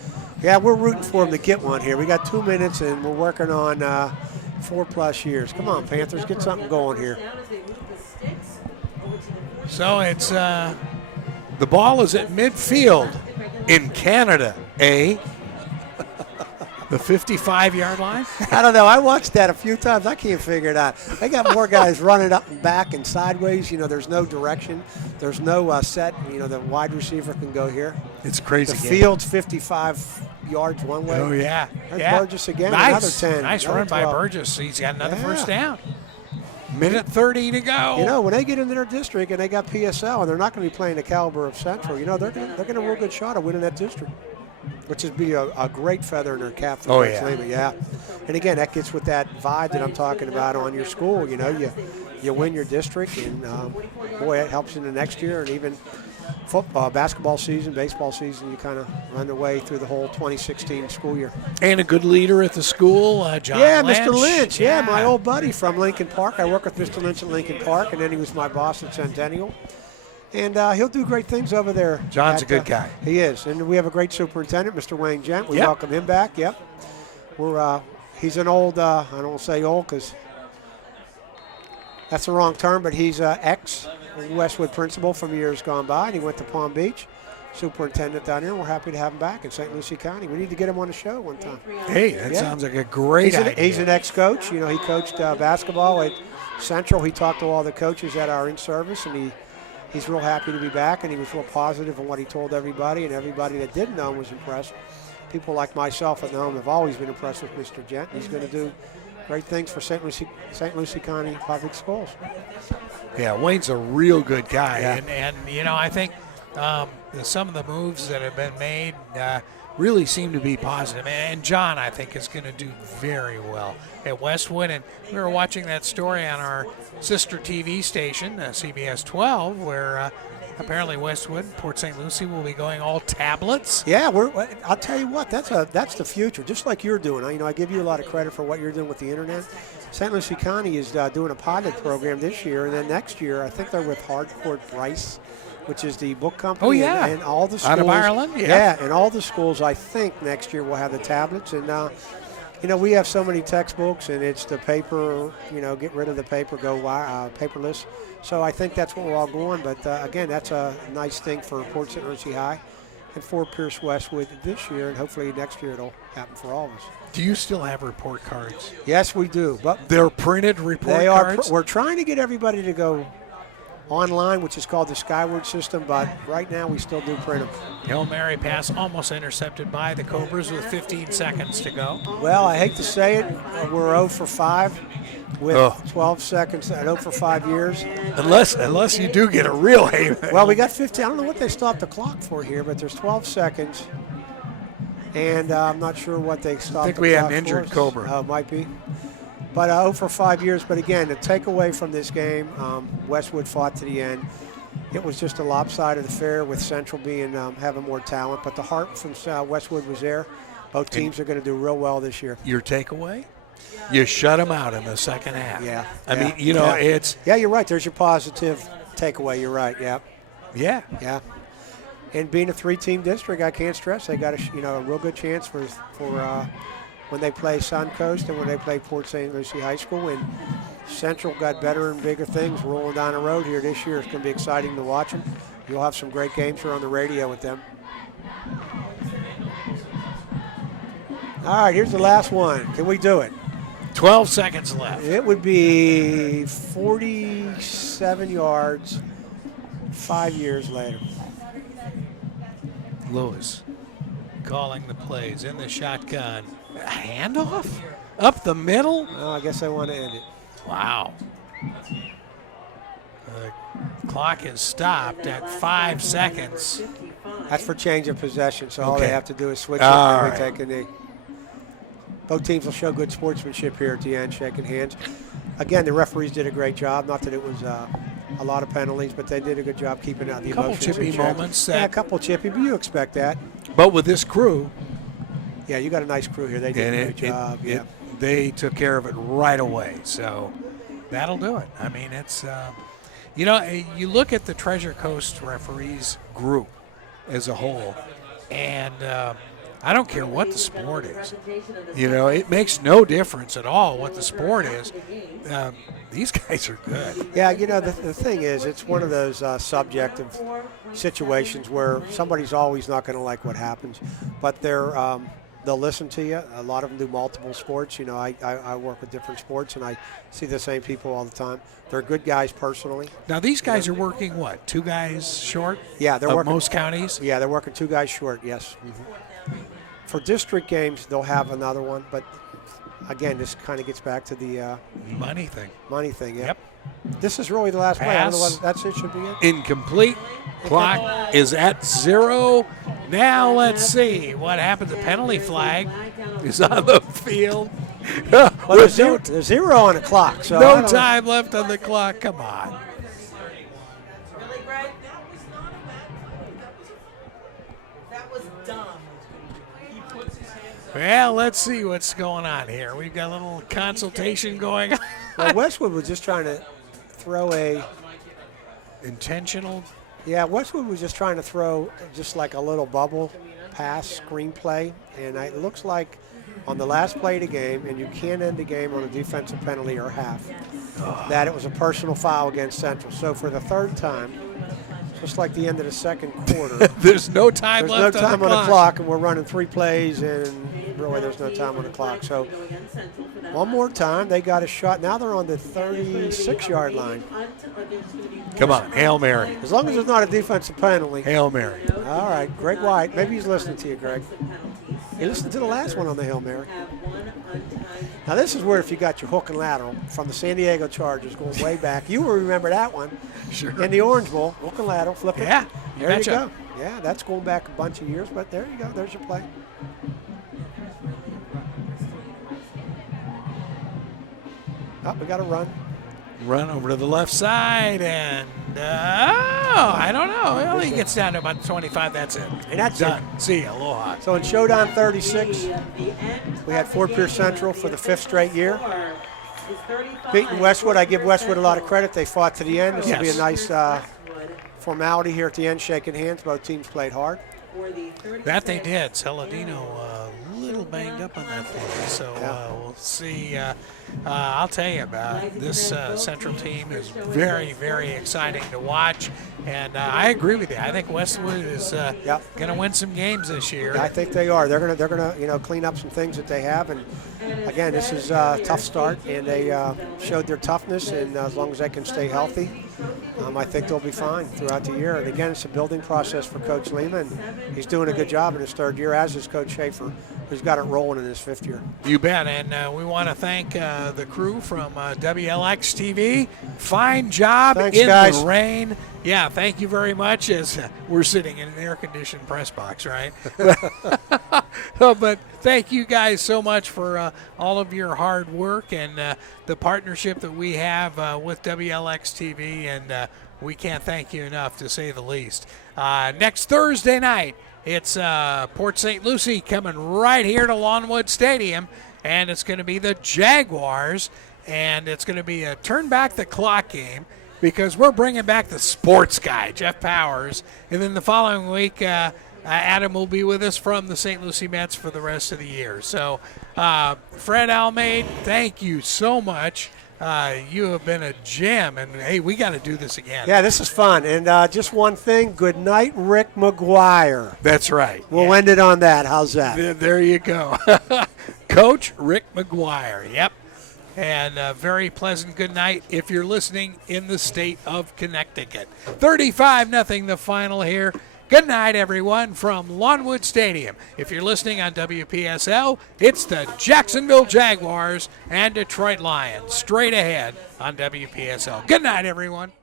Yeah, we're rooting for him to get one here. We got 2 minutes, and we're working on 4+ years. Come on, Panthers, get something going here. So it's the ball is at midfield in Canada, eh? The 55-yard line? I don't know. I watched that a few times. I can't figure it out. They got more guys running up and back and sideways. You know, there's no direction. There's no set. You know, the wide receiver can go here. It's crazy. The field's 55 yards one way. Oh, yeah. There's yeah. Burgess again, nice. another 10. Nice another run 12. by Burgess. He's got another first down. Minute 30 to go. You know, when they get into their district and they got PSL and they're not going to be playing the caliber of Central, you know, they're going to have a real good shot of winning that district, which would be a great feather in their cap for Lehman. Yeah. And again, that gets with that vibe that I'm talking about on your school. You know, you win your district, and boy, it helps in the next year, and even football, basketball season, baseball season, you kind of run the way through the whole 2016 school year. And a good leader at the school, John Lynch. Mr. Lynch. Yeah, my old buddy from Lincoln Park. I work with Mr. Lynch at Lincoln Park, and then he was my boss at Centennial. And he'll do great things over there. John's a good guy. He is. And we have a great superintendent, Mr. Wayne Gent. We welcome him back. Yep. He's an old, I don't want to say old because that's the wrong term, but he's ex-Westwood principal from years gone by, and he went to Palm Beach, superintendent down here, and we're happy to have him back in St. Lucie County. We need to get him on the show one time. Hey, that sounds like a great idea. He's an ex-coach. You know, he coached basketball at Central. He talked to all the coaches that are in service, and he's real happy to be back, and he was real positive on what he told everybody, and everybody that didn't know him was impressed. People like myself at home have always been impressed with Mr. Gent. He's going to do great things for St. Lucie County Public Schools. Yeah, Wayne's a real good guy, Yeah. and you know, I think some of the moves that have been made really seem to be positive. And John, I think, is going to do very well at Westwood. And we were watching that story on our sister TV station, CBS 12, where apparently Westwood, Port St. Lucie, will be going all tablets. Yeah, I'll tell you what, that's the future, just like you're doing. You know, I give you a lot of credit for what you're doing with the internet. St. Lucie County is doing a pilot program this year, and then next year, I think they're with Hardcourt Bryce, which is the book company. Oh, yeah. And all the schools. Out of Ireland, Yeah, and all the schools, I think, next year will have the tablets. And You know, we have so many textbooks, and it's the paper, get rid of the paper, go paperless. So I think that's where we're all going. But, again, that's a nice thing for Port St. Lucie High and for Pierce Westwood this year, and hopefully next year it'll happen for all of us. Do you still have report cards? Yes, we do. But They're printed report they cards? we're trying to get everybody to go online, which is called the Skyward system, but right now we still do print them. Hail Mary pass almost intercepted by the Cobras with 15 seconds to go. Well, I hate to say it, we're 0 for 5 with 12 seconds and 0 for 5 years. Unless you do get a real haven. Well, we got 15. I don't know what they stopped the clock for here, but there's 12 seconds. And I'm not sure what they stopped the clock for. I think we had an injured Cobra. Might be. But 0 for 5 years. But again, the takeaway from this game, Westwood fought to the end. It was just a lopsided affair with Central being having more talent. But the heart from Westwood was there. Both teams are going to do real well this year. Your takeaway? You shut them out in the second half. Yeah. I mean, it's. Yeah, you're right. There's your positive takeaway. You're right. Yeah. Yeah. Yeah. And being a 3-team district, I can't stress they got a real good chance for when they play Suncoast and when they play Port St. Lucie High School. And Central got better and bigger things rolling down the road here this year. It's going to be exciting to watch them. You'll have some great games here on the radio with them. All right, here's the last one. Can we do it? 12 seconds left. It would be 47 yards 5 years later. Lewis. Calling the plays in the shotgun. A handoff? Up the middle? Oh, I guess I want to end it. Wow. The clock is stopped at 5 seconds. That's for change of possession, so all Okay. they have to do is switch it All and right. take a knee. Both teams will show good sportsmanship here at the end, shaking hands. Again, the referees did a great job. Not that it was a lot of penalties, but they did a good job keeping out the Couple emotions. chippy in check. moments Yeah, a that- couple chippy, but you expect that. But with this crew, Yeah, you got a nice crew here. They did a good job. Yeah. they took care of it right away. So That'll do it. I mean, it's, you look at the Treasure Coast referees group as a whole, and I don't care what the sport is. It makes no difference at all what the sport is. These guys are good. Yeah, the thing is, it's one of those subjective situations where somebody's always not going to like what happens, but they'll listen to you. A lot of them do multiple sports. I work with different sports, and I see the same people all the time. They're good guys personally. Now, these guys are working, what, 2 guys short? Yeah, they're of working most counties? Yeah, they're working 2 guys short, yes. For district games, they'll have another one, but again, this kind of gets back to the Money thing. money thing. Yeah. Yep. This is really the last play. I don't know Pass. what, that's it. Should be it. incomplete. Clock is at 0. Now let's see what happens. The penalty flag. Is on the field. Well, With there's 0 on the clock, so I No don't know. time left on the clock. Come on. Really, Greg? That was dumb. Well, let's see what's going on here. We've got a little consultation going on. Well, Westwood was just trying to throw a. Intentional. Yeah, Westwood was just trying to throw just like a little bubble pass screenplay, and it looks like on the last play of the game, and you can't end the game on a defensive penalty or half, that it was a personal foul against Central. So for the third time, just like the end of the second quarter, There's no time there's no left time on the clock, and we're running 3 plays, and really there's no time on the clock. So one more time, they got a shot. Now they're on the 36-yard line. Come on, Hail Mary. As long as it's not a defensive penalty. Hail Mary. All right, Greg White. Maybe he's listening to you, Greg. He listened to the last one on the Hail Mary. Now, this is where if you got your hook and lateral from the San Diego Chargers going way back, you will remember that one. Sure. In the Orange Bowl, hook and lateral, flip it. Yeah, you There you betcha. go. Yeah, that's going back a bunch of years, but there you go. There's your play. Oh, we got to run. Run over to the left Side and I don't know. Well, he gets down to about 25. That's it. And that's Done. it. See ya. Aloha. So in Showdown 36, we had Fort Pierce Central for the 5th straight year. Beating Westwood, I give Westwood a lot of credit. They fought to the end. This will be a Yes. nice formality here at the end, shaking hands. Both teams played hard. That they did. Saladino a little banged up on that play, so Yeah. we'll see. I'll tell you about this Central team is very, very exciting to watch, and I agree with you. I think Westwood is Yep. going to win some games this year. I think they are. They're gonna clean up some things that they have. And again, this is a tough start, and they showed their toughness. And as long as they can stay healthy, I think they'll be fine throughout the year. And again, it's a building process for Coach Lehman. He's doing a good job in his third year, as is Coach Schaefer, who's got it rolling in his fifth year. You bet, and we want to thank the crew from WLX TV. Fine job Thanks, in guys. the rain. Yeah, thank you very much. As we're sitting in an air-conditioned press box, right? But thank you guys so much for all of your hard work and the partnership that we have with WLX TV, and we can't thank you enough, to say the least. Next Thursday night, it's Port St. Lucie coming right here to Lawnwood Stadium, and it's going to be the Jaguars, and it's going to be a turn back the clock game because we're bringing back the sports guy, Jeff Powers, and then the following week, Adam will be with us from the St. Lucie Mets for the rest of the year. So, Fred Almeida, thank you so much. You have been a gem, and hey, we got to do this again. Yeah, this is fun. And just one thing, good night, Rick McGuire. That's right. We'll end it on that. How's that? There you go. Coach Rick McGuire, yep. And a very pleasant good night if you're listening in the state of Connecticut. 35-0 the final here. Good night, everyone, from Lawnwood Stadium. If you're listening on WPSL, it's the Jacksonville Jaguars and Detroit Lions straight ahead on WPSL. Good night, everyone.